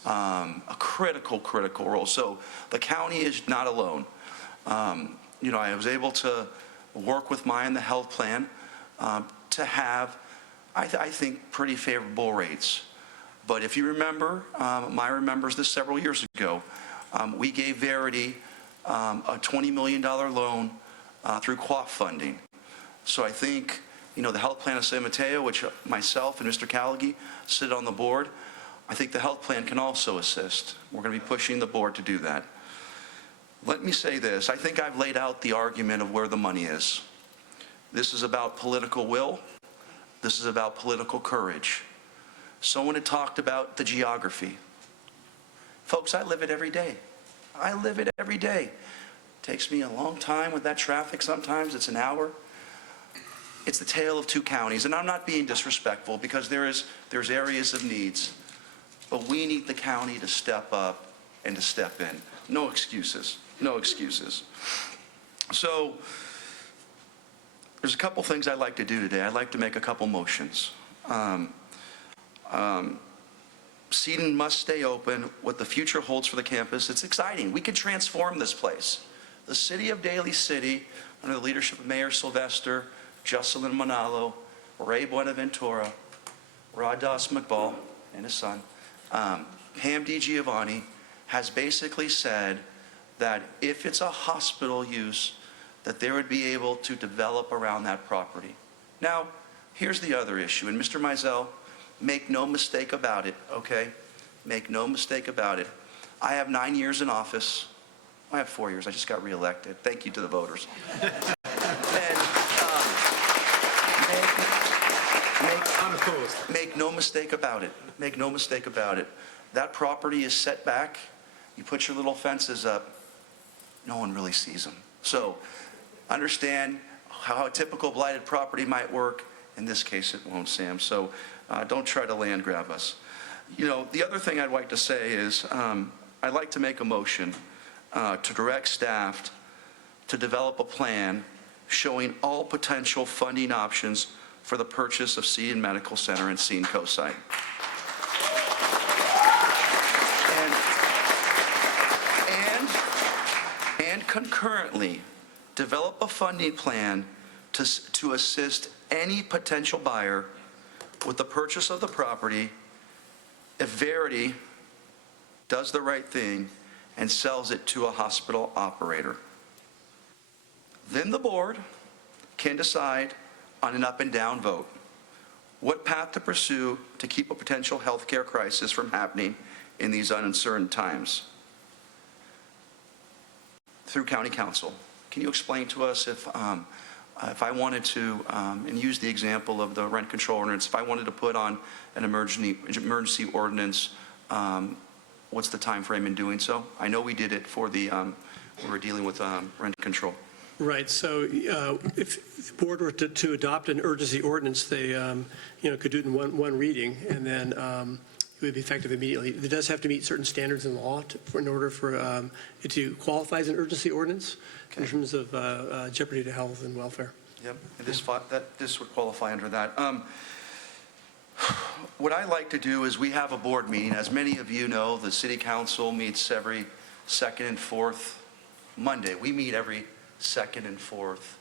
A critical role. So the county is not alone. You know, I was able to work with Maya in the health plan to have, I think, pretty favorable rates. But if you remember, Maya remembers this several years ago, we gave Verity a $20 million loan through QUAF funding. So I think, you know, the Health Plan of San Mateo, which myself and Mr. Callaghy sit on the board, I think the health plan can also assist. We're going to be pushing the board to do that. Let me say this. I think I've laid out the argument of where the money is. This is about political will. This is about political courage. Someone had talked about the geography. Folks, I live it every day. I live it every day. It takes me a long time with that traffic. Sometimes it's an hour. It's the tale of two counties. And I'm not being disrespectful because there's areas of needs. But we need the county to step up and to step in. No excuses. No excuses. So there's a couple things I'd like to do today. I'd like to make a couple motions. Seton must stay open. What the future holds for the campus, it's exciting. We can transform this place. The city of Daly City, under the leadership of Mayor Sylvester, Jocelyn Manalo, Ray Buenaventura, Radas McBall, and his son, Pam DiGiovanni, has basically said that if it's a hospital use, that they would be able to develop around that property. Now, here's the other issue, and Mr. Mizell, make no mistake about it, okay? Make no mistake about it. I have 9 years in office. I have 4 years. I just got reelected. Thank you to the voters. Make no mistake about it. Make no mistake about it. That property is set back. You put your little fences up. No one really sees them. So understand how a typical blighted property might work. In this case, it won't, Sam. So don't try to land grab us. You know, the other thing I'd like to say is I'd like to make a motion to direct staff to develop a plan showing all potential funding options for the purchase of Seton Medical Center and Seton Co-site. And concurrently, develop a funding plan to assist any potential buyer with the purchase of the property if Verity does the right thing and sells it to a hospital operator. Then the board can decide on an up and down vote what path to pursue to keep a potential healthcare crisis from happening in these uncertain times. Through County Council, can you explain to us if I wanted to, and use the example of the rent control ordinance, if I wanted to put on an emergency ordinance, what's the time frame in doing so? I know we did it for the, we were dealing with rent control. Right. So if the board were to adopt an urgency ordinance, they could do it in one reading, and then it would be effective immediately. It does have to meet certain standards in law in order for it to qualify as an urgency ordinance in terms of jeopardy to health and welfare. Yep, and this would qualify under that. What I like to do is we have a board meeting. As many of you know, the city council meets every second and fourth Monday. We meet every second and fourth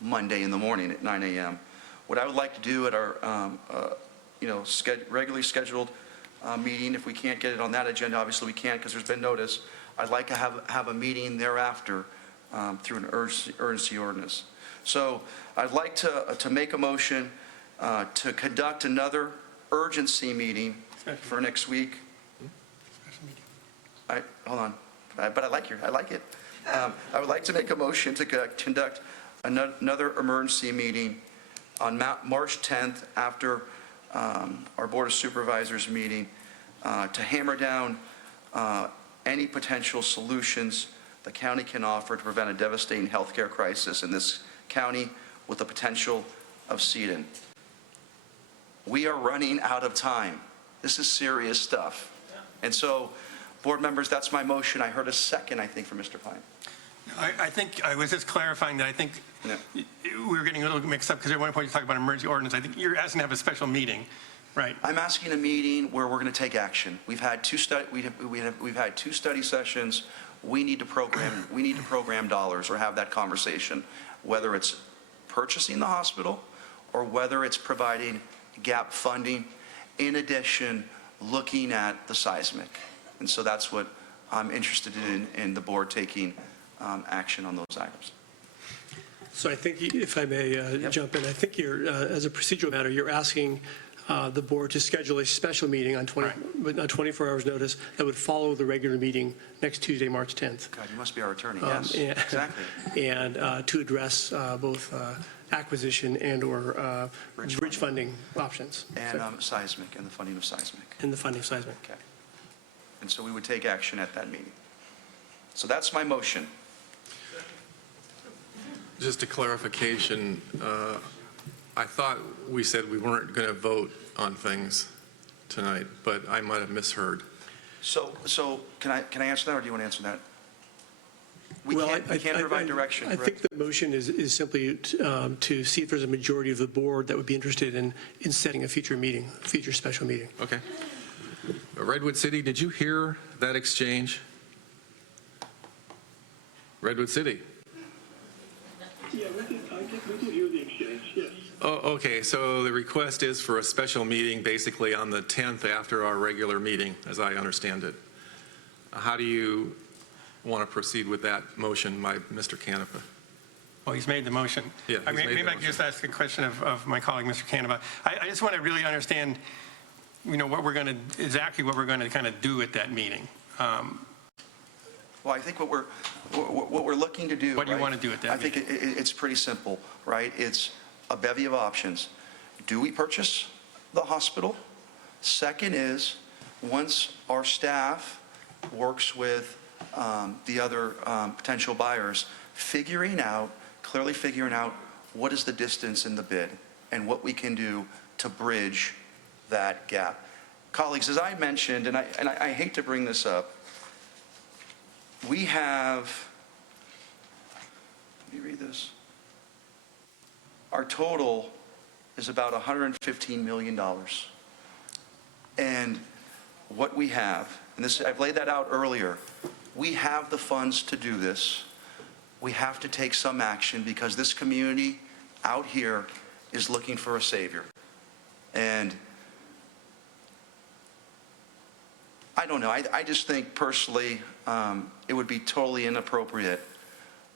Monday in the morning at 9 a.m. What I would like to do at our regularly scheduled meeting, if we can't get it on that agenda, obviously we can't because there's been notice, I'd like to have a meeting thereafter through an urgency ordinance. So I'd like to make a motion to conduct another urgency meeting for next week. Hold on, but I like it. I would like to make a motion to conduct another emergency meeting on March 10th after our Board of Supervisors meeting to hammer down any potential solutions the county can offer to prevent a devastating healthcare crisis in this county with the potential of Seton. We are running out of time. This is serious stuff. And so, board members, that's my motion. I heard a second, I think, from Mr. Pine. I think I was just clarifying that I think we were getting a little mixed up because at one point you talked about emergency ordinance. I think you're asking to have a special meeting, right? I'm asking a meeting where we're going to take action. We've had two study sessions. We need to program dollars or have that conversation, whether it's purchasing the hospital or whether it's providing gap funding. In addition, looking at the seismic. And so that's what I'm interested in the board taking action on those items. So I think, if I may jump in, I think you're, as a procedural matter, you're asking the board to schedule a special meeting on 24 hours notice that would follow the regular meeting next Tuesday, March 10th. God, you must be our attorney. Yes, exactly. And to address both acquisition and/or bridge funding options. And seismic, and the funding of seismic. And the funding of seismic. Okay. And so we would take action at that meeting. So that's my motion. Just a clarification, I thought we said we weren't going to vote on things tonight, but I might have misheard. So can I answer that, or do you want to answer that? We can't provide direction. I think the motion is simply to see if there's a majority of the board that would be interested in setting a future meeting, a future special meeting. Okay. Redwood City, did you hear that exchange? Redwood City? Yeah, we did hear the exchange, yes. Oh, okay, so the request is for a special meeting basically on the 10th after our regular meeting, as I understand it. How do you want to proceed with that motion, Mr. Canepa? Well, he's made the motion. Yeah, maybe I can just ask a question of my colleague, Mr. Canepa. I just want to really understand, exactly what we're going to kind of do at that meeting. Well, I think what we're looking to do. What do you want to do at that meeting? I think it's pretty simple, right? It's a bevy of options. Do we purchase the hospital? Second is, once our staff works with the other potential buyers, clearly figuring out what is the distance in the bid and what we can do to bridge that gap. Colleagues, as I mentioned, and I hate to bring this up, we have, let me read this. Our total is about $115 million. And what we have, and this, I've laid that out earlier, we have the funds to do this. We have to take some action because this community out here is looking for a savior. And I don't know, I just think personally it would be totally inappropriate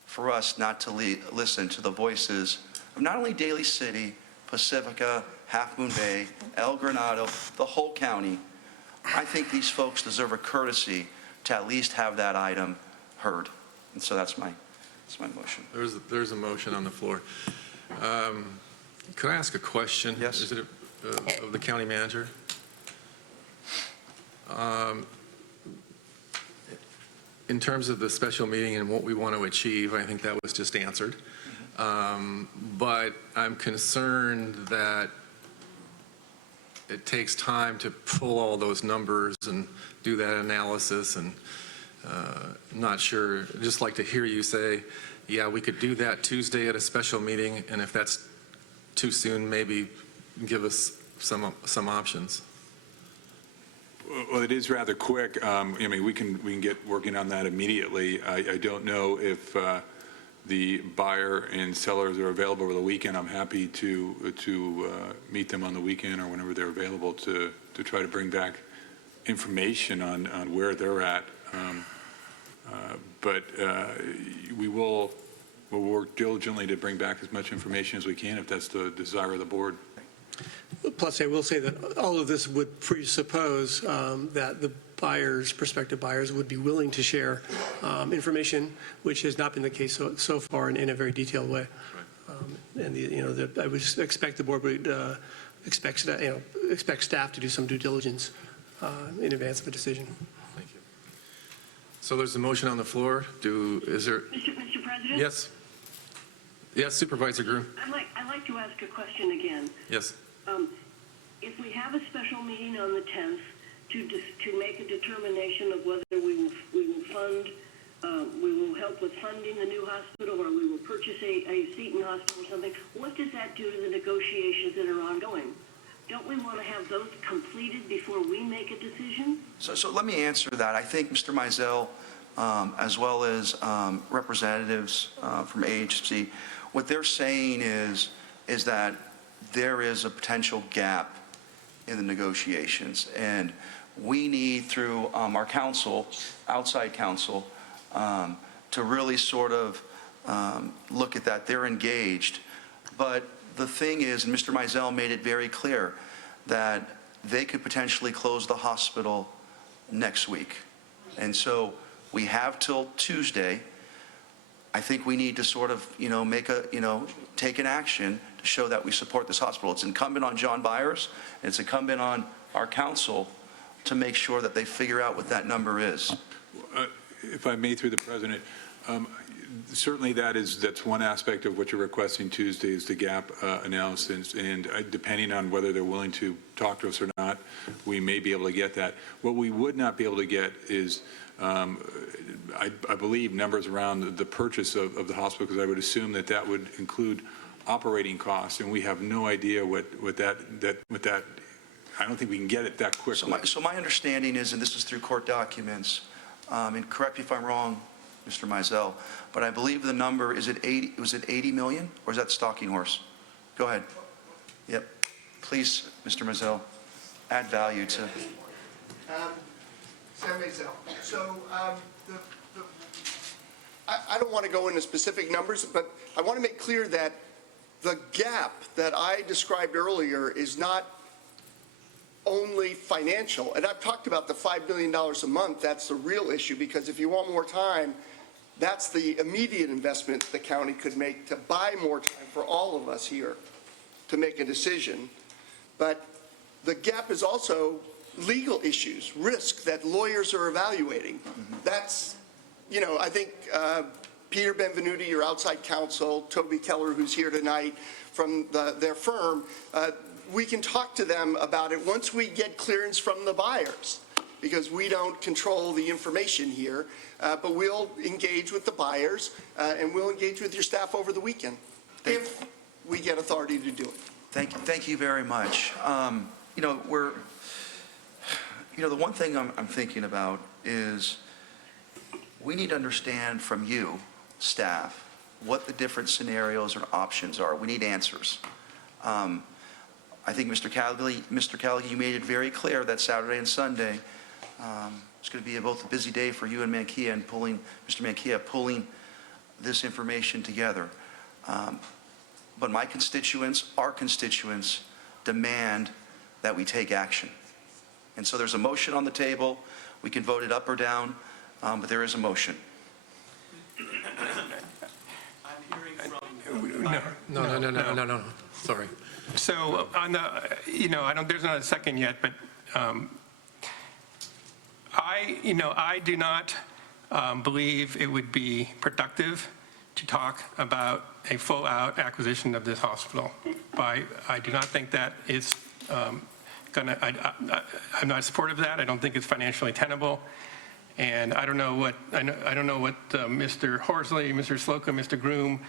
for us not to listen to the voices of not only Daly City, Pacifica, Half Moon Bay, El Granado, the whole county. I think these folks deserve a courtesy to at least have that item heard. And so that's my motion. There's a motion on the floor. Could I ask a question? Yes. Is it of the county manager? In terms of the special meeting and what we want to achieve, I think that was just answered. But I'm concerned that it takes time to pull all those numbers and do that analysis, and not sure, just like to hear you say, yeah, we could do that Tuesday at a special meeting, and if that's too soon, maybe give us some options. Well, it is rather quick. I mean, we can get working on that immediately. I don't know if the buyer and sellers are available over the weekend. I'm happy to meet them on the weekend or whenever they're available to try to bring back information on where they're at. But we'll work diligently to bring back as much information as we can if that's the desire of the board. Plus, I will say that all of this would presuppose that the buyers, prospective buyers, would be willing to share information, which has not been the case so far in a very detailed way. And I would expect the board would expect staff to do some due diligence in advance of a decision. Thank you. So there's a motion on the floor. Is there? Mr. President? Yes. Yes, Supervisor Grew. I'd like to ask a question again. Yes. If we have a special meeting on the 10th to make a determination of whether we will fund, we will help with funding the new hospital, or we will purchase a Seton Hospital or something, what does that do to the negotiations that are ongoing? Don't we want to have those completed before we make a decision? So let me answer that. I think Mr. Mizell, as well as representatives from AHC, what they're saying is that there is a potential gap in the negotiations, and we need, through our counsel, outside counsel, to really sort of look at that. They're engaged. But the thing is, and Mr. Mizell made it very clear, that they could potentially close the hospital next week. And so we have till Tuesday. I think we need to sort of, take an action to show that we support this hospital. It's incumbent on John Byers, and it's incumbent on our council to make sure that they figure out what that number is. If I may, through the president, certainly that's one aspect of what you're requesting Tuesday is the gap analysis, and depending on whether they're willing to talk to us or not, we may be able to get that. What we would not be able to get is I believe numbers around the purchase of the hospital, because I would assume that would include operating costs, and we have no idea what that I don't think we can get it that quickly. So my understanding is, and this is through court documents, and correct me if I'm wrong, Mr. Mizell, but I believe the number was it 80 million, or is that stalking horse? Go ahead. Yep. Please, Mr. Mizell, add value to. Sam Mazel. So I don't want to go into specific numbers, but I want to make clear that the gap that I described earlier is not only financial. And I've talked about the $5 million a month. That's the real issue, because if you want more time, that's the immediate investment the county could make to buy more time for all of us here to make a decision. But the gap is also legal issues, risk that lawyers are evaluating. That's, I think Peter Benvenuti, your outside counsel, Toby Keller, who's here tonight from their firm, we can talk to them about it once we get clearance from the buyers, because we don't control the information here, but we'll engage with the buyers, and we'll engage with your staff over the weekend if we get authority to do it. Thank you very much. The one thing I'm thinking about is we need to understand from you, staff, what the different scenarios or options are. We need answers. I think Mr. Callagy, you made it very clear that Saturday and Sunday it's going to be both a busy day for you and Mankia, and Mr. Mankia pulling this information together. But my constituents, our constituents, demand that we take action. And so there's a motion on the table. We can vote it up or down, but there is a motion. No. Sorry. So on the, there's not a second yet, but I do not believe it would be productive to talk about a full-out acquisition of this hospital. I do not think that is I'm not supportive of that. I don't think it's financially tenable. And I don't know what Mr. Horsley, Mr. Slocum, Mr. Groom,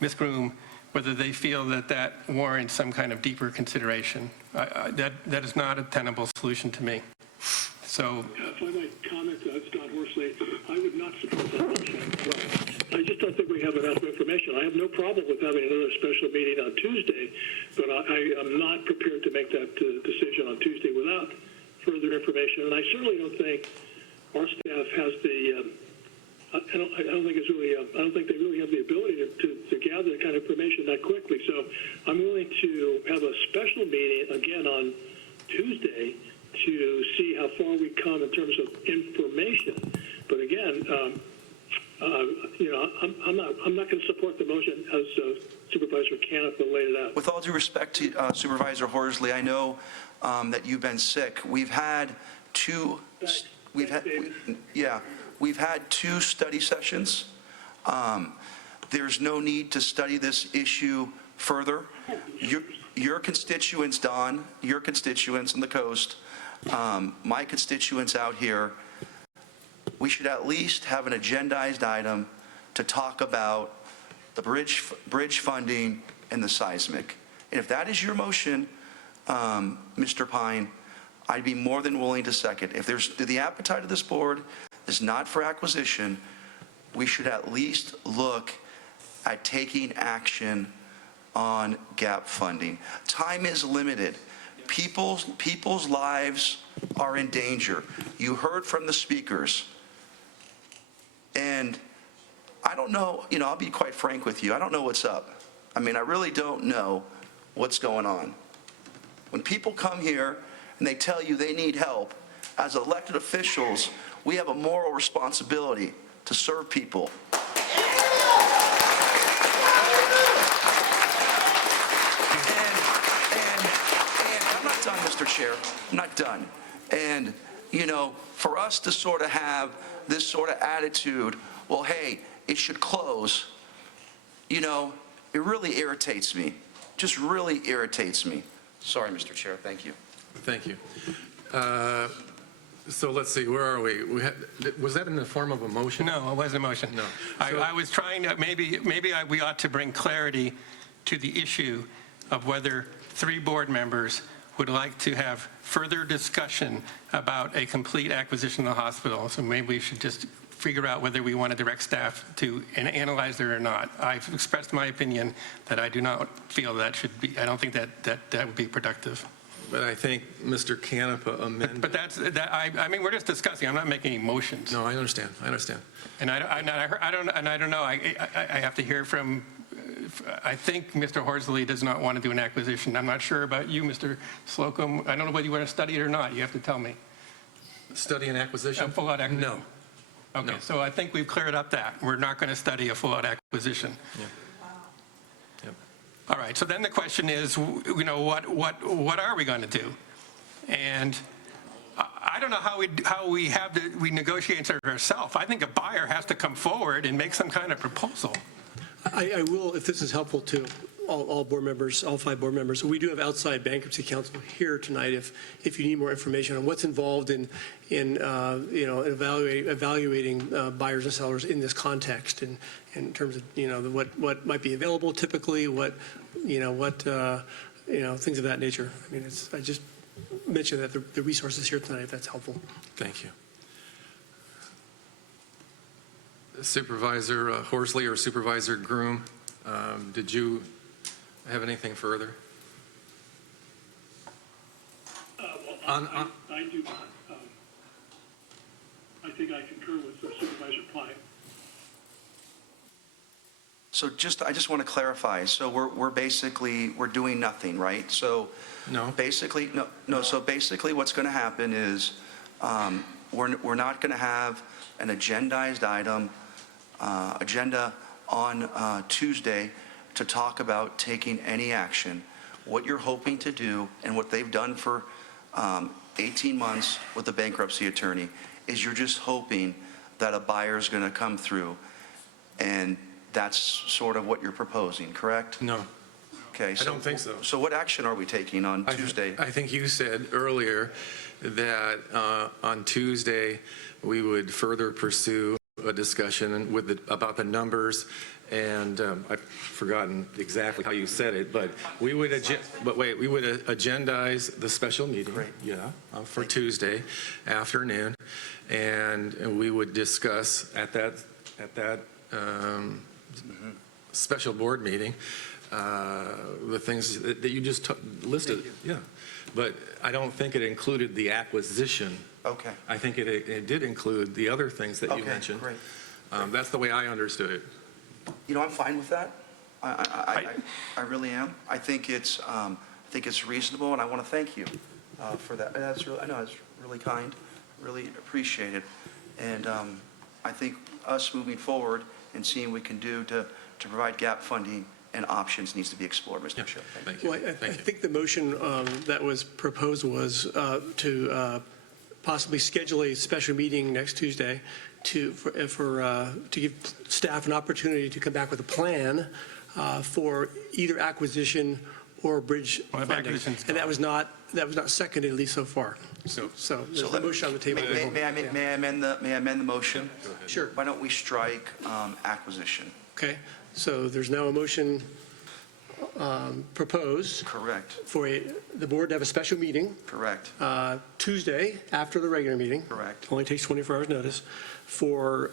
Ms. Groom, whether they feel that warrants some kind of deeper consideration. That is not a tenable solution to me. So, if I might comment, Scott Horsley, I would not support that motion. I just don't think we have enough information. I have no problem with having another special meeting on Tuesday, but I am not prepared to make that decision on Tuesday without further information. And I certainly don't think our staff has the. I don't think they really have the ability to gather that kind of information that quickly. So I'm willing to have a special meeting again on Tuesday to see how far we come in terms of information. But again, I'm not going to support the motion as Supervisor Canepa laid it out. With all due respect to Supervisor Horsley, I know that you've been sick. We've had two study sessions. There's no need to study this issue further. Your constituents, Don, your constituents on the coast, my constituents out here, we should at least have an agendized item to talk about the bridge funding and the seismic. And if that is your motion, Mr. Pine, I'd be more than willing to second. If the appetite of this board is not for acquisition, we should at least look at taking action on gap funding. Time is limited. People's lives are in danger. You heard from the speakers. And I don't know, I'll be quite frank with you. I don't know what's up. I mean, I really don't know what's going on. When people come here and they tell you they need help, as elected officials, we have a moral responsibility to serve people. Done, Mr. Chair. I'm not done. And, for us to sort of have this sort of attitude, well, hey, it should close, it really irritates me. Just really irritates me. Sorry, Mr. Chair. Thank you. Thank you. So let's see, where are we? Was that in the form of a motion? no, it wasn't a motion. No. I was trying to, maybe we ought to bring clarity to the issue of whether 3 board members would like to have further discussion about a complete acquisition of the hospital. So maybe we should just figure out whether we want to direct staff to analyze it or not. I've expressed my opinion that I do not feel that should be, I don't think that would be productive. But I think Mr. Canepa amended. But I mean, we're just discussing. I'm not making any motions. No, I understand. And I don't know. I have to hear from. I think Mr. Horsley does not want to do an acquisition. I'm not sure about you, Mr. Slocum. I don't know whether you want to study it or not. You have to tell me. Study an acquisition? A full-out acquisition? No. Okay, No. so I think we've cleared up that. We're not going to study a full-out acquisition. Yeah. Yep. All right, so then the question is, what are we going to do? And I don't know how we negotiate it ourselves. I think a buyer has to come forward and make some kind of proposal. I will, if this is helpful to all board members, all 5 board members. We do have outside bankruptcy counsel here tonight if you need more information on what's involved in evaluating buyers and sellers in this context, and in terms of what might be available typically, things of that nature. I mean, I just mentioned that the resources here tonight, if that's helpful. Thank you. Supervisor Horsley or Supervisor Groom, did you have anything further? I do not. I think I concur with Supervisor Pine. So I just want to clarify. So we're basically doing nothing, right? So no. Basically, no. So basically, what's going to happen is we're not going to have an agendized agenda on Tuesday to talk about taking any action. What you're hoping to do, and what they've done for 18 months with the bankruptcy attorney, is you're just hoping that a buyer's going to come through, and that's sort of what you're proposing, correct? No. Okay. I don't think so. So what action are we taking on Tuesday? I think you said earlier that on Tuesday, we would further pursue a discussion about the numbers, and I've forgotten exactly how you said it, but we would agendize the special meeting. Great. Yeah, for Tuesday afternoon, and we would discuss at that special board meeting the things that you just listed. Yeah, but I don't think it included the acquisition. Okay. I think it did include the other things that you mentioned. Great. That's the way I understood it. You know, I'm fine with that. I really am. I think it's reasonable, and I want to thank you for that. That's really, I know it's really kind, really appreciate it, and I think us moving forward and seeing what we can do to provide gap funding and options needs to be explored, Mr. Chair. Thank you. Well, I think the motion that was proposed was to possibly schedule a special meeting next Tuesday to give staff an opportunity to come back with a plan for either acquisition or bridge funding. And that was not seconded, at least so far. So there's a motion on the table. May I amend the motion? Sure. Why don't we strike acquisition? Okay, so there's now a motion proposed. Correct. For the board to have a special meeting. Correct. Tuesday after the regular meeting. Correct. Only takes 24 hours notice for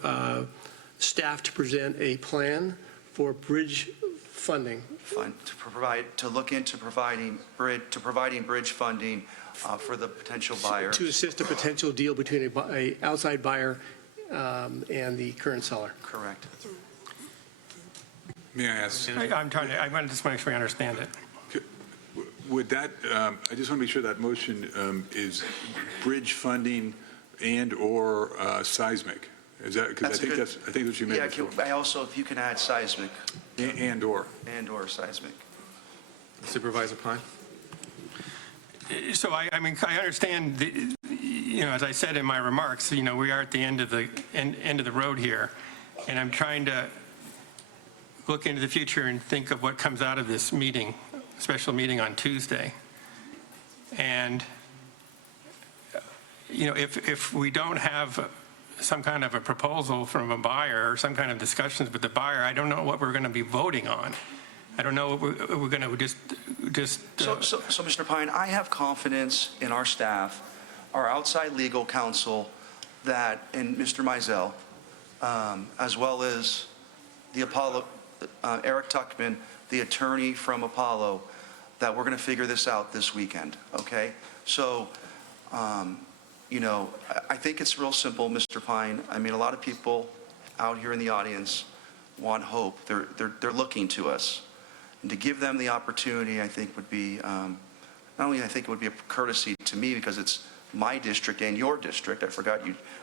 staff to present a plan for bridge funding. To look into providing bridge funding for the potential buyer. To assist a potential deal between a outside buyer and the current seller. Correct. May I ask? I want to just make sure I understand it. Would that, I just want to be sure that motion is bridge funding and/or seismic? Is that, because I think that's what you meant before. Yeah, I also, if you can add seismic. And/or. And/or seismic. Supervisor Pine? So I mean, I understand, as I said in my remarks, we are at the end of the road here, and I'm trying to look into the future and think of what comes out of this meeting, special meeting on Tuesday. And, if we don't have some kind of a proposal from a buyer or some kind of discussions with the buyer, I don't know what we're going to be voting on. I don't know what we're going to just. So, Mr. Pine, I have confidence in our staff, our outside legal counsel, and Mr. Mizell, as well as the Apollo, Eric Tuckman, the attorney from Apollo, that we're going to figure this out this weekend, okay? So, I think it's real simple, Mr. Pine. I mean, a lot of people out here in the audience want hope. They're looking to us. And to give them the opportunity, I think would be, not only I think it would be a courtesy to me because it's my district and your district. I forgot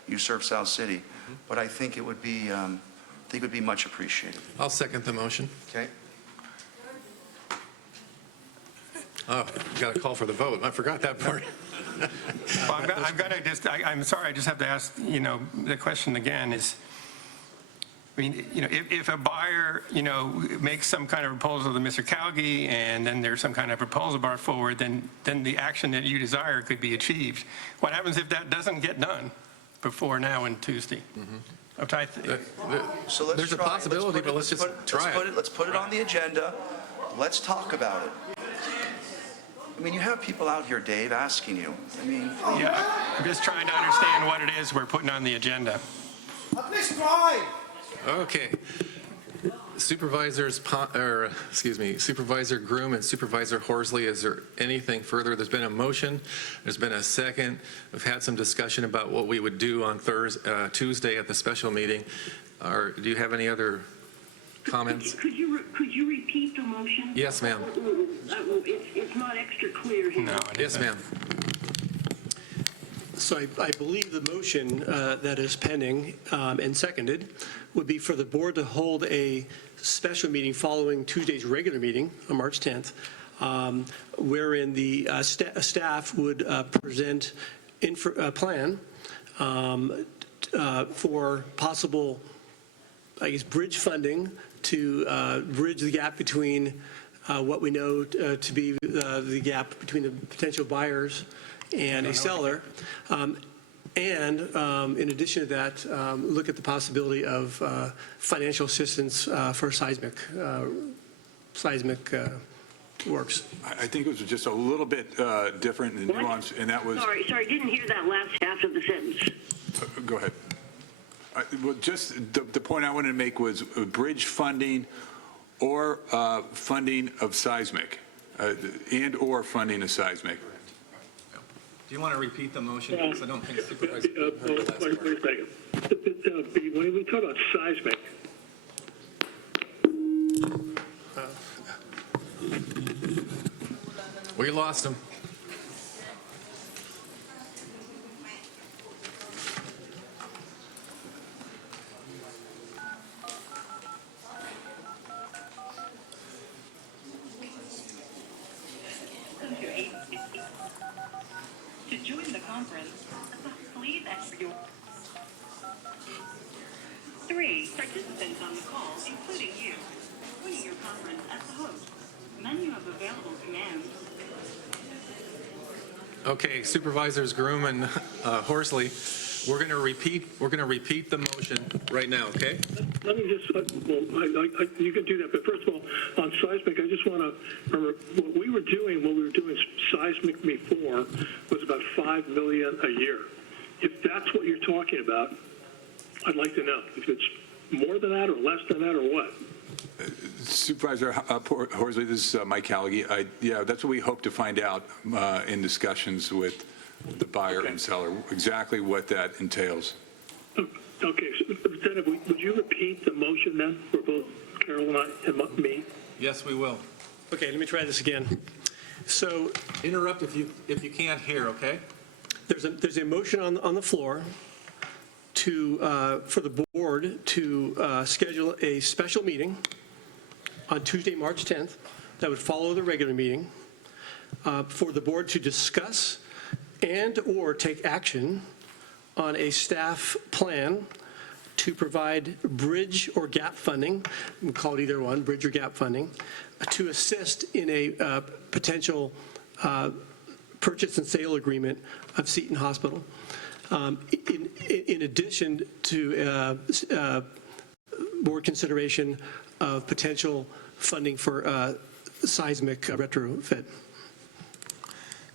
you serve South City. But I think it would be, much appreciated. I'll second the motion. Okay? Oh, got to call for the vote. I forgot that part. Well, I've got to just, I'm sorry, I just have to ask, the question again is, I mean, if a buyer, makes some kind of proposal to Mr. Calgi and then there's some kind of proposal brought forward, then the action that you desire could be achieved. What happens if that doesn't get done before now and Tuesday? So let's There's a possibility, but let's just try it. Let's put it on the agenda. Let's talk about it. I mean, you have people out here, Dave, asking you. I mean, yeah, I'm just trying to understand what it is we're putting on the agenda. Okay. Supervisor Groom and Supervisor Horsley, is there anything further? There's been a motion. There's been a second. We've had some discussion about what we would do on Tuesday at the special meeting. Do you have any other comments? Could you repeat the motion? Yes, ma'am. It's not extra clear here. No. Yes, ma'am. So I believe the motion that is pending and seconded would be for the board to hold a special meeting following Tuesday's regular meeting on March 10th, wherein the staff would present a plan for possible, bridge funding to bridge the gap between what we know to be the gap between the potential buyers and a seller. And in addition to that, look at the possibility of financial assistance for seismic works. I think it was just a little bit different and nuanced, and that was... Sorry, didn't hear that last half of the sentence. Go ahead. Well, just the point I wanted to make was bridge funding or funding of seismic, and or funding of seismic. Do you want to repeat the motion? Because I don't think Supervisor heard the last part. Wait a second. When we talk about seismic, We lost him. To join the conference, please enter your 3 participants on the call, including you. Joining your conference as the host. Menu of available commands. Okay, Supervisors Groom and Horsley, we're going to repeat the motion right now, okay? let me just, you can do that, but first of all, on seismic, I just want to remember, what we were doing seismic before was about $5 million a year. If that's what you're talking about, I'd like to know if it's more than that or less than that or what. Supervisor Horsley, this is Mike Callaghy. Yeah, that's what we hope to find out in discussions with the buyer and seller, exactly what that entails. Okay, so Lieutenant, would you repeat the motion then for both Carol and I and me? Yes, we will. Okay, let me try this again. So interrupt if you can't hear, okay? There's a motion on the floor for the board to schedule a special meeting on Tuesday, March 10th, that would follow the regular meeting, for the board to discuss and or take action on a staff plan to provide bridge or gap funding, we call it either one, bridge or gap funding, to assist in a potential purchase and sale agreement of Seton Hospital. In addition to board consideration of potential funding for seismic retrofit.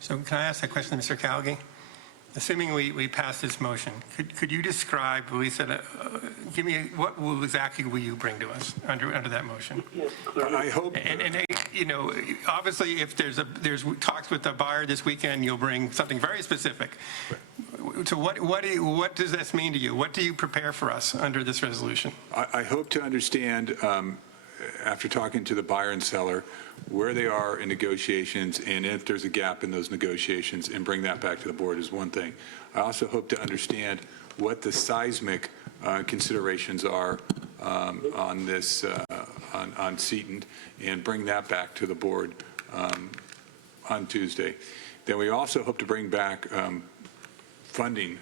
So can I ask a question, Mr. Callaghy? Assuming we pass this motion, could you describe, Lisa, give me, what exactly will you bring to us under that motion? I hope... And obviously, if there's talks with the buyer this weekend, you'll bring something very specific. So what does this mean to you? What do you prepare for us under this resolution? I hope to understand, after talking to the buyer and seller, where they are in negotiations and if there's a gap in those negotiations, and bring that back to the board is one thing. I also hope to understand what the seismic considerations are on this, on Seton, and bring that back to the board on Tuesday. Then we also hope to bring back funding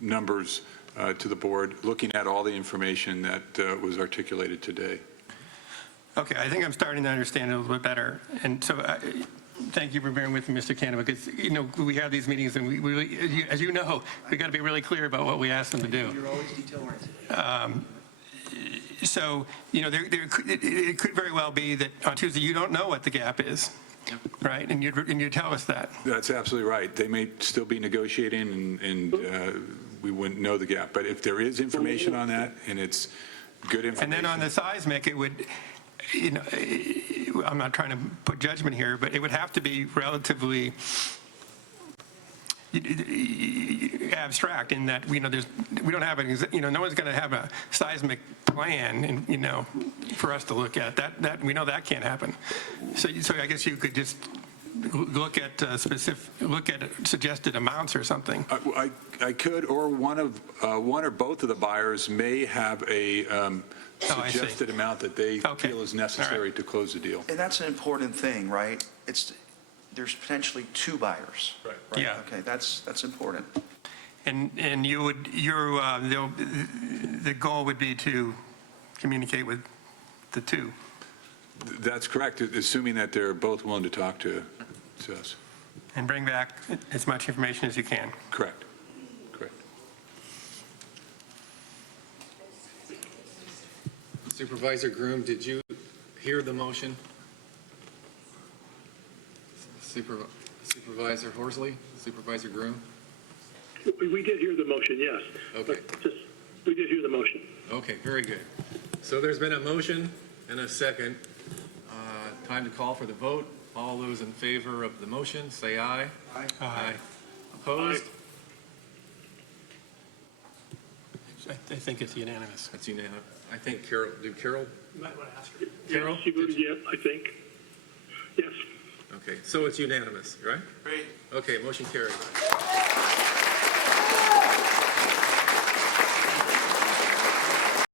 numbers to the board, looking at all the information that was articulated today. Okay, I think I'm starting to understand it a little bit better. And so thank you for bearing with me, Mr. Canova, because, we have these meetings and we really, as you know, we got to be really clear about what we ask them to do. You're always detail-oriented. So, it could very well be that on Tuesday you don't know what the gap is, right? And you tell us that. That's absolutely right. They may still be negotiating and we wouldn't know the gap. But if there is information on that and it's good information. And then on the seismic, it would, I'm not trying to put judgment here, but it would have to be relatively abstract in that we don't have no one's going to have a seismic plan for us to look at. That we know that can't happen. So I guess you could just look at suggested amounts or something. I could, or one or both of the buyers may have a suggested amount that they feel is necessary to close the deal. And that's an important thing, right? There's potentially 2 buyers. Right. Yeah. Okay, that's important. And the goal would be to communicate with the 2. That's correct, assuming that they're both willing to talk to us. And bring back as much information as you can. Correct. Correct. Supervisor Groom, did you hear the motion? Supervisor Horsley, Supervisor Groom? We did hear the motion, yes. Okay. We did hear the motion. Okay, very good. So there's been a motion and a second. Time to call for the vote. All those in favor of the motion, say aye. Aye. Aye. Opposed? I think it's unanimous. That's unanimous. I think Carol, Carol? You might want to ask her. Carol? Yes, she voted yes, I think. Yes. Okay, so it's unanimous, right? Great. Okay, motion carries.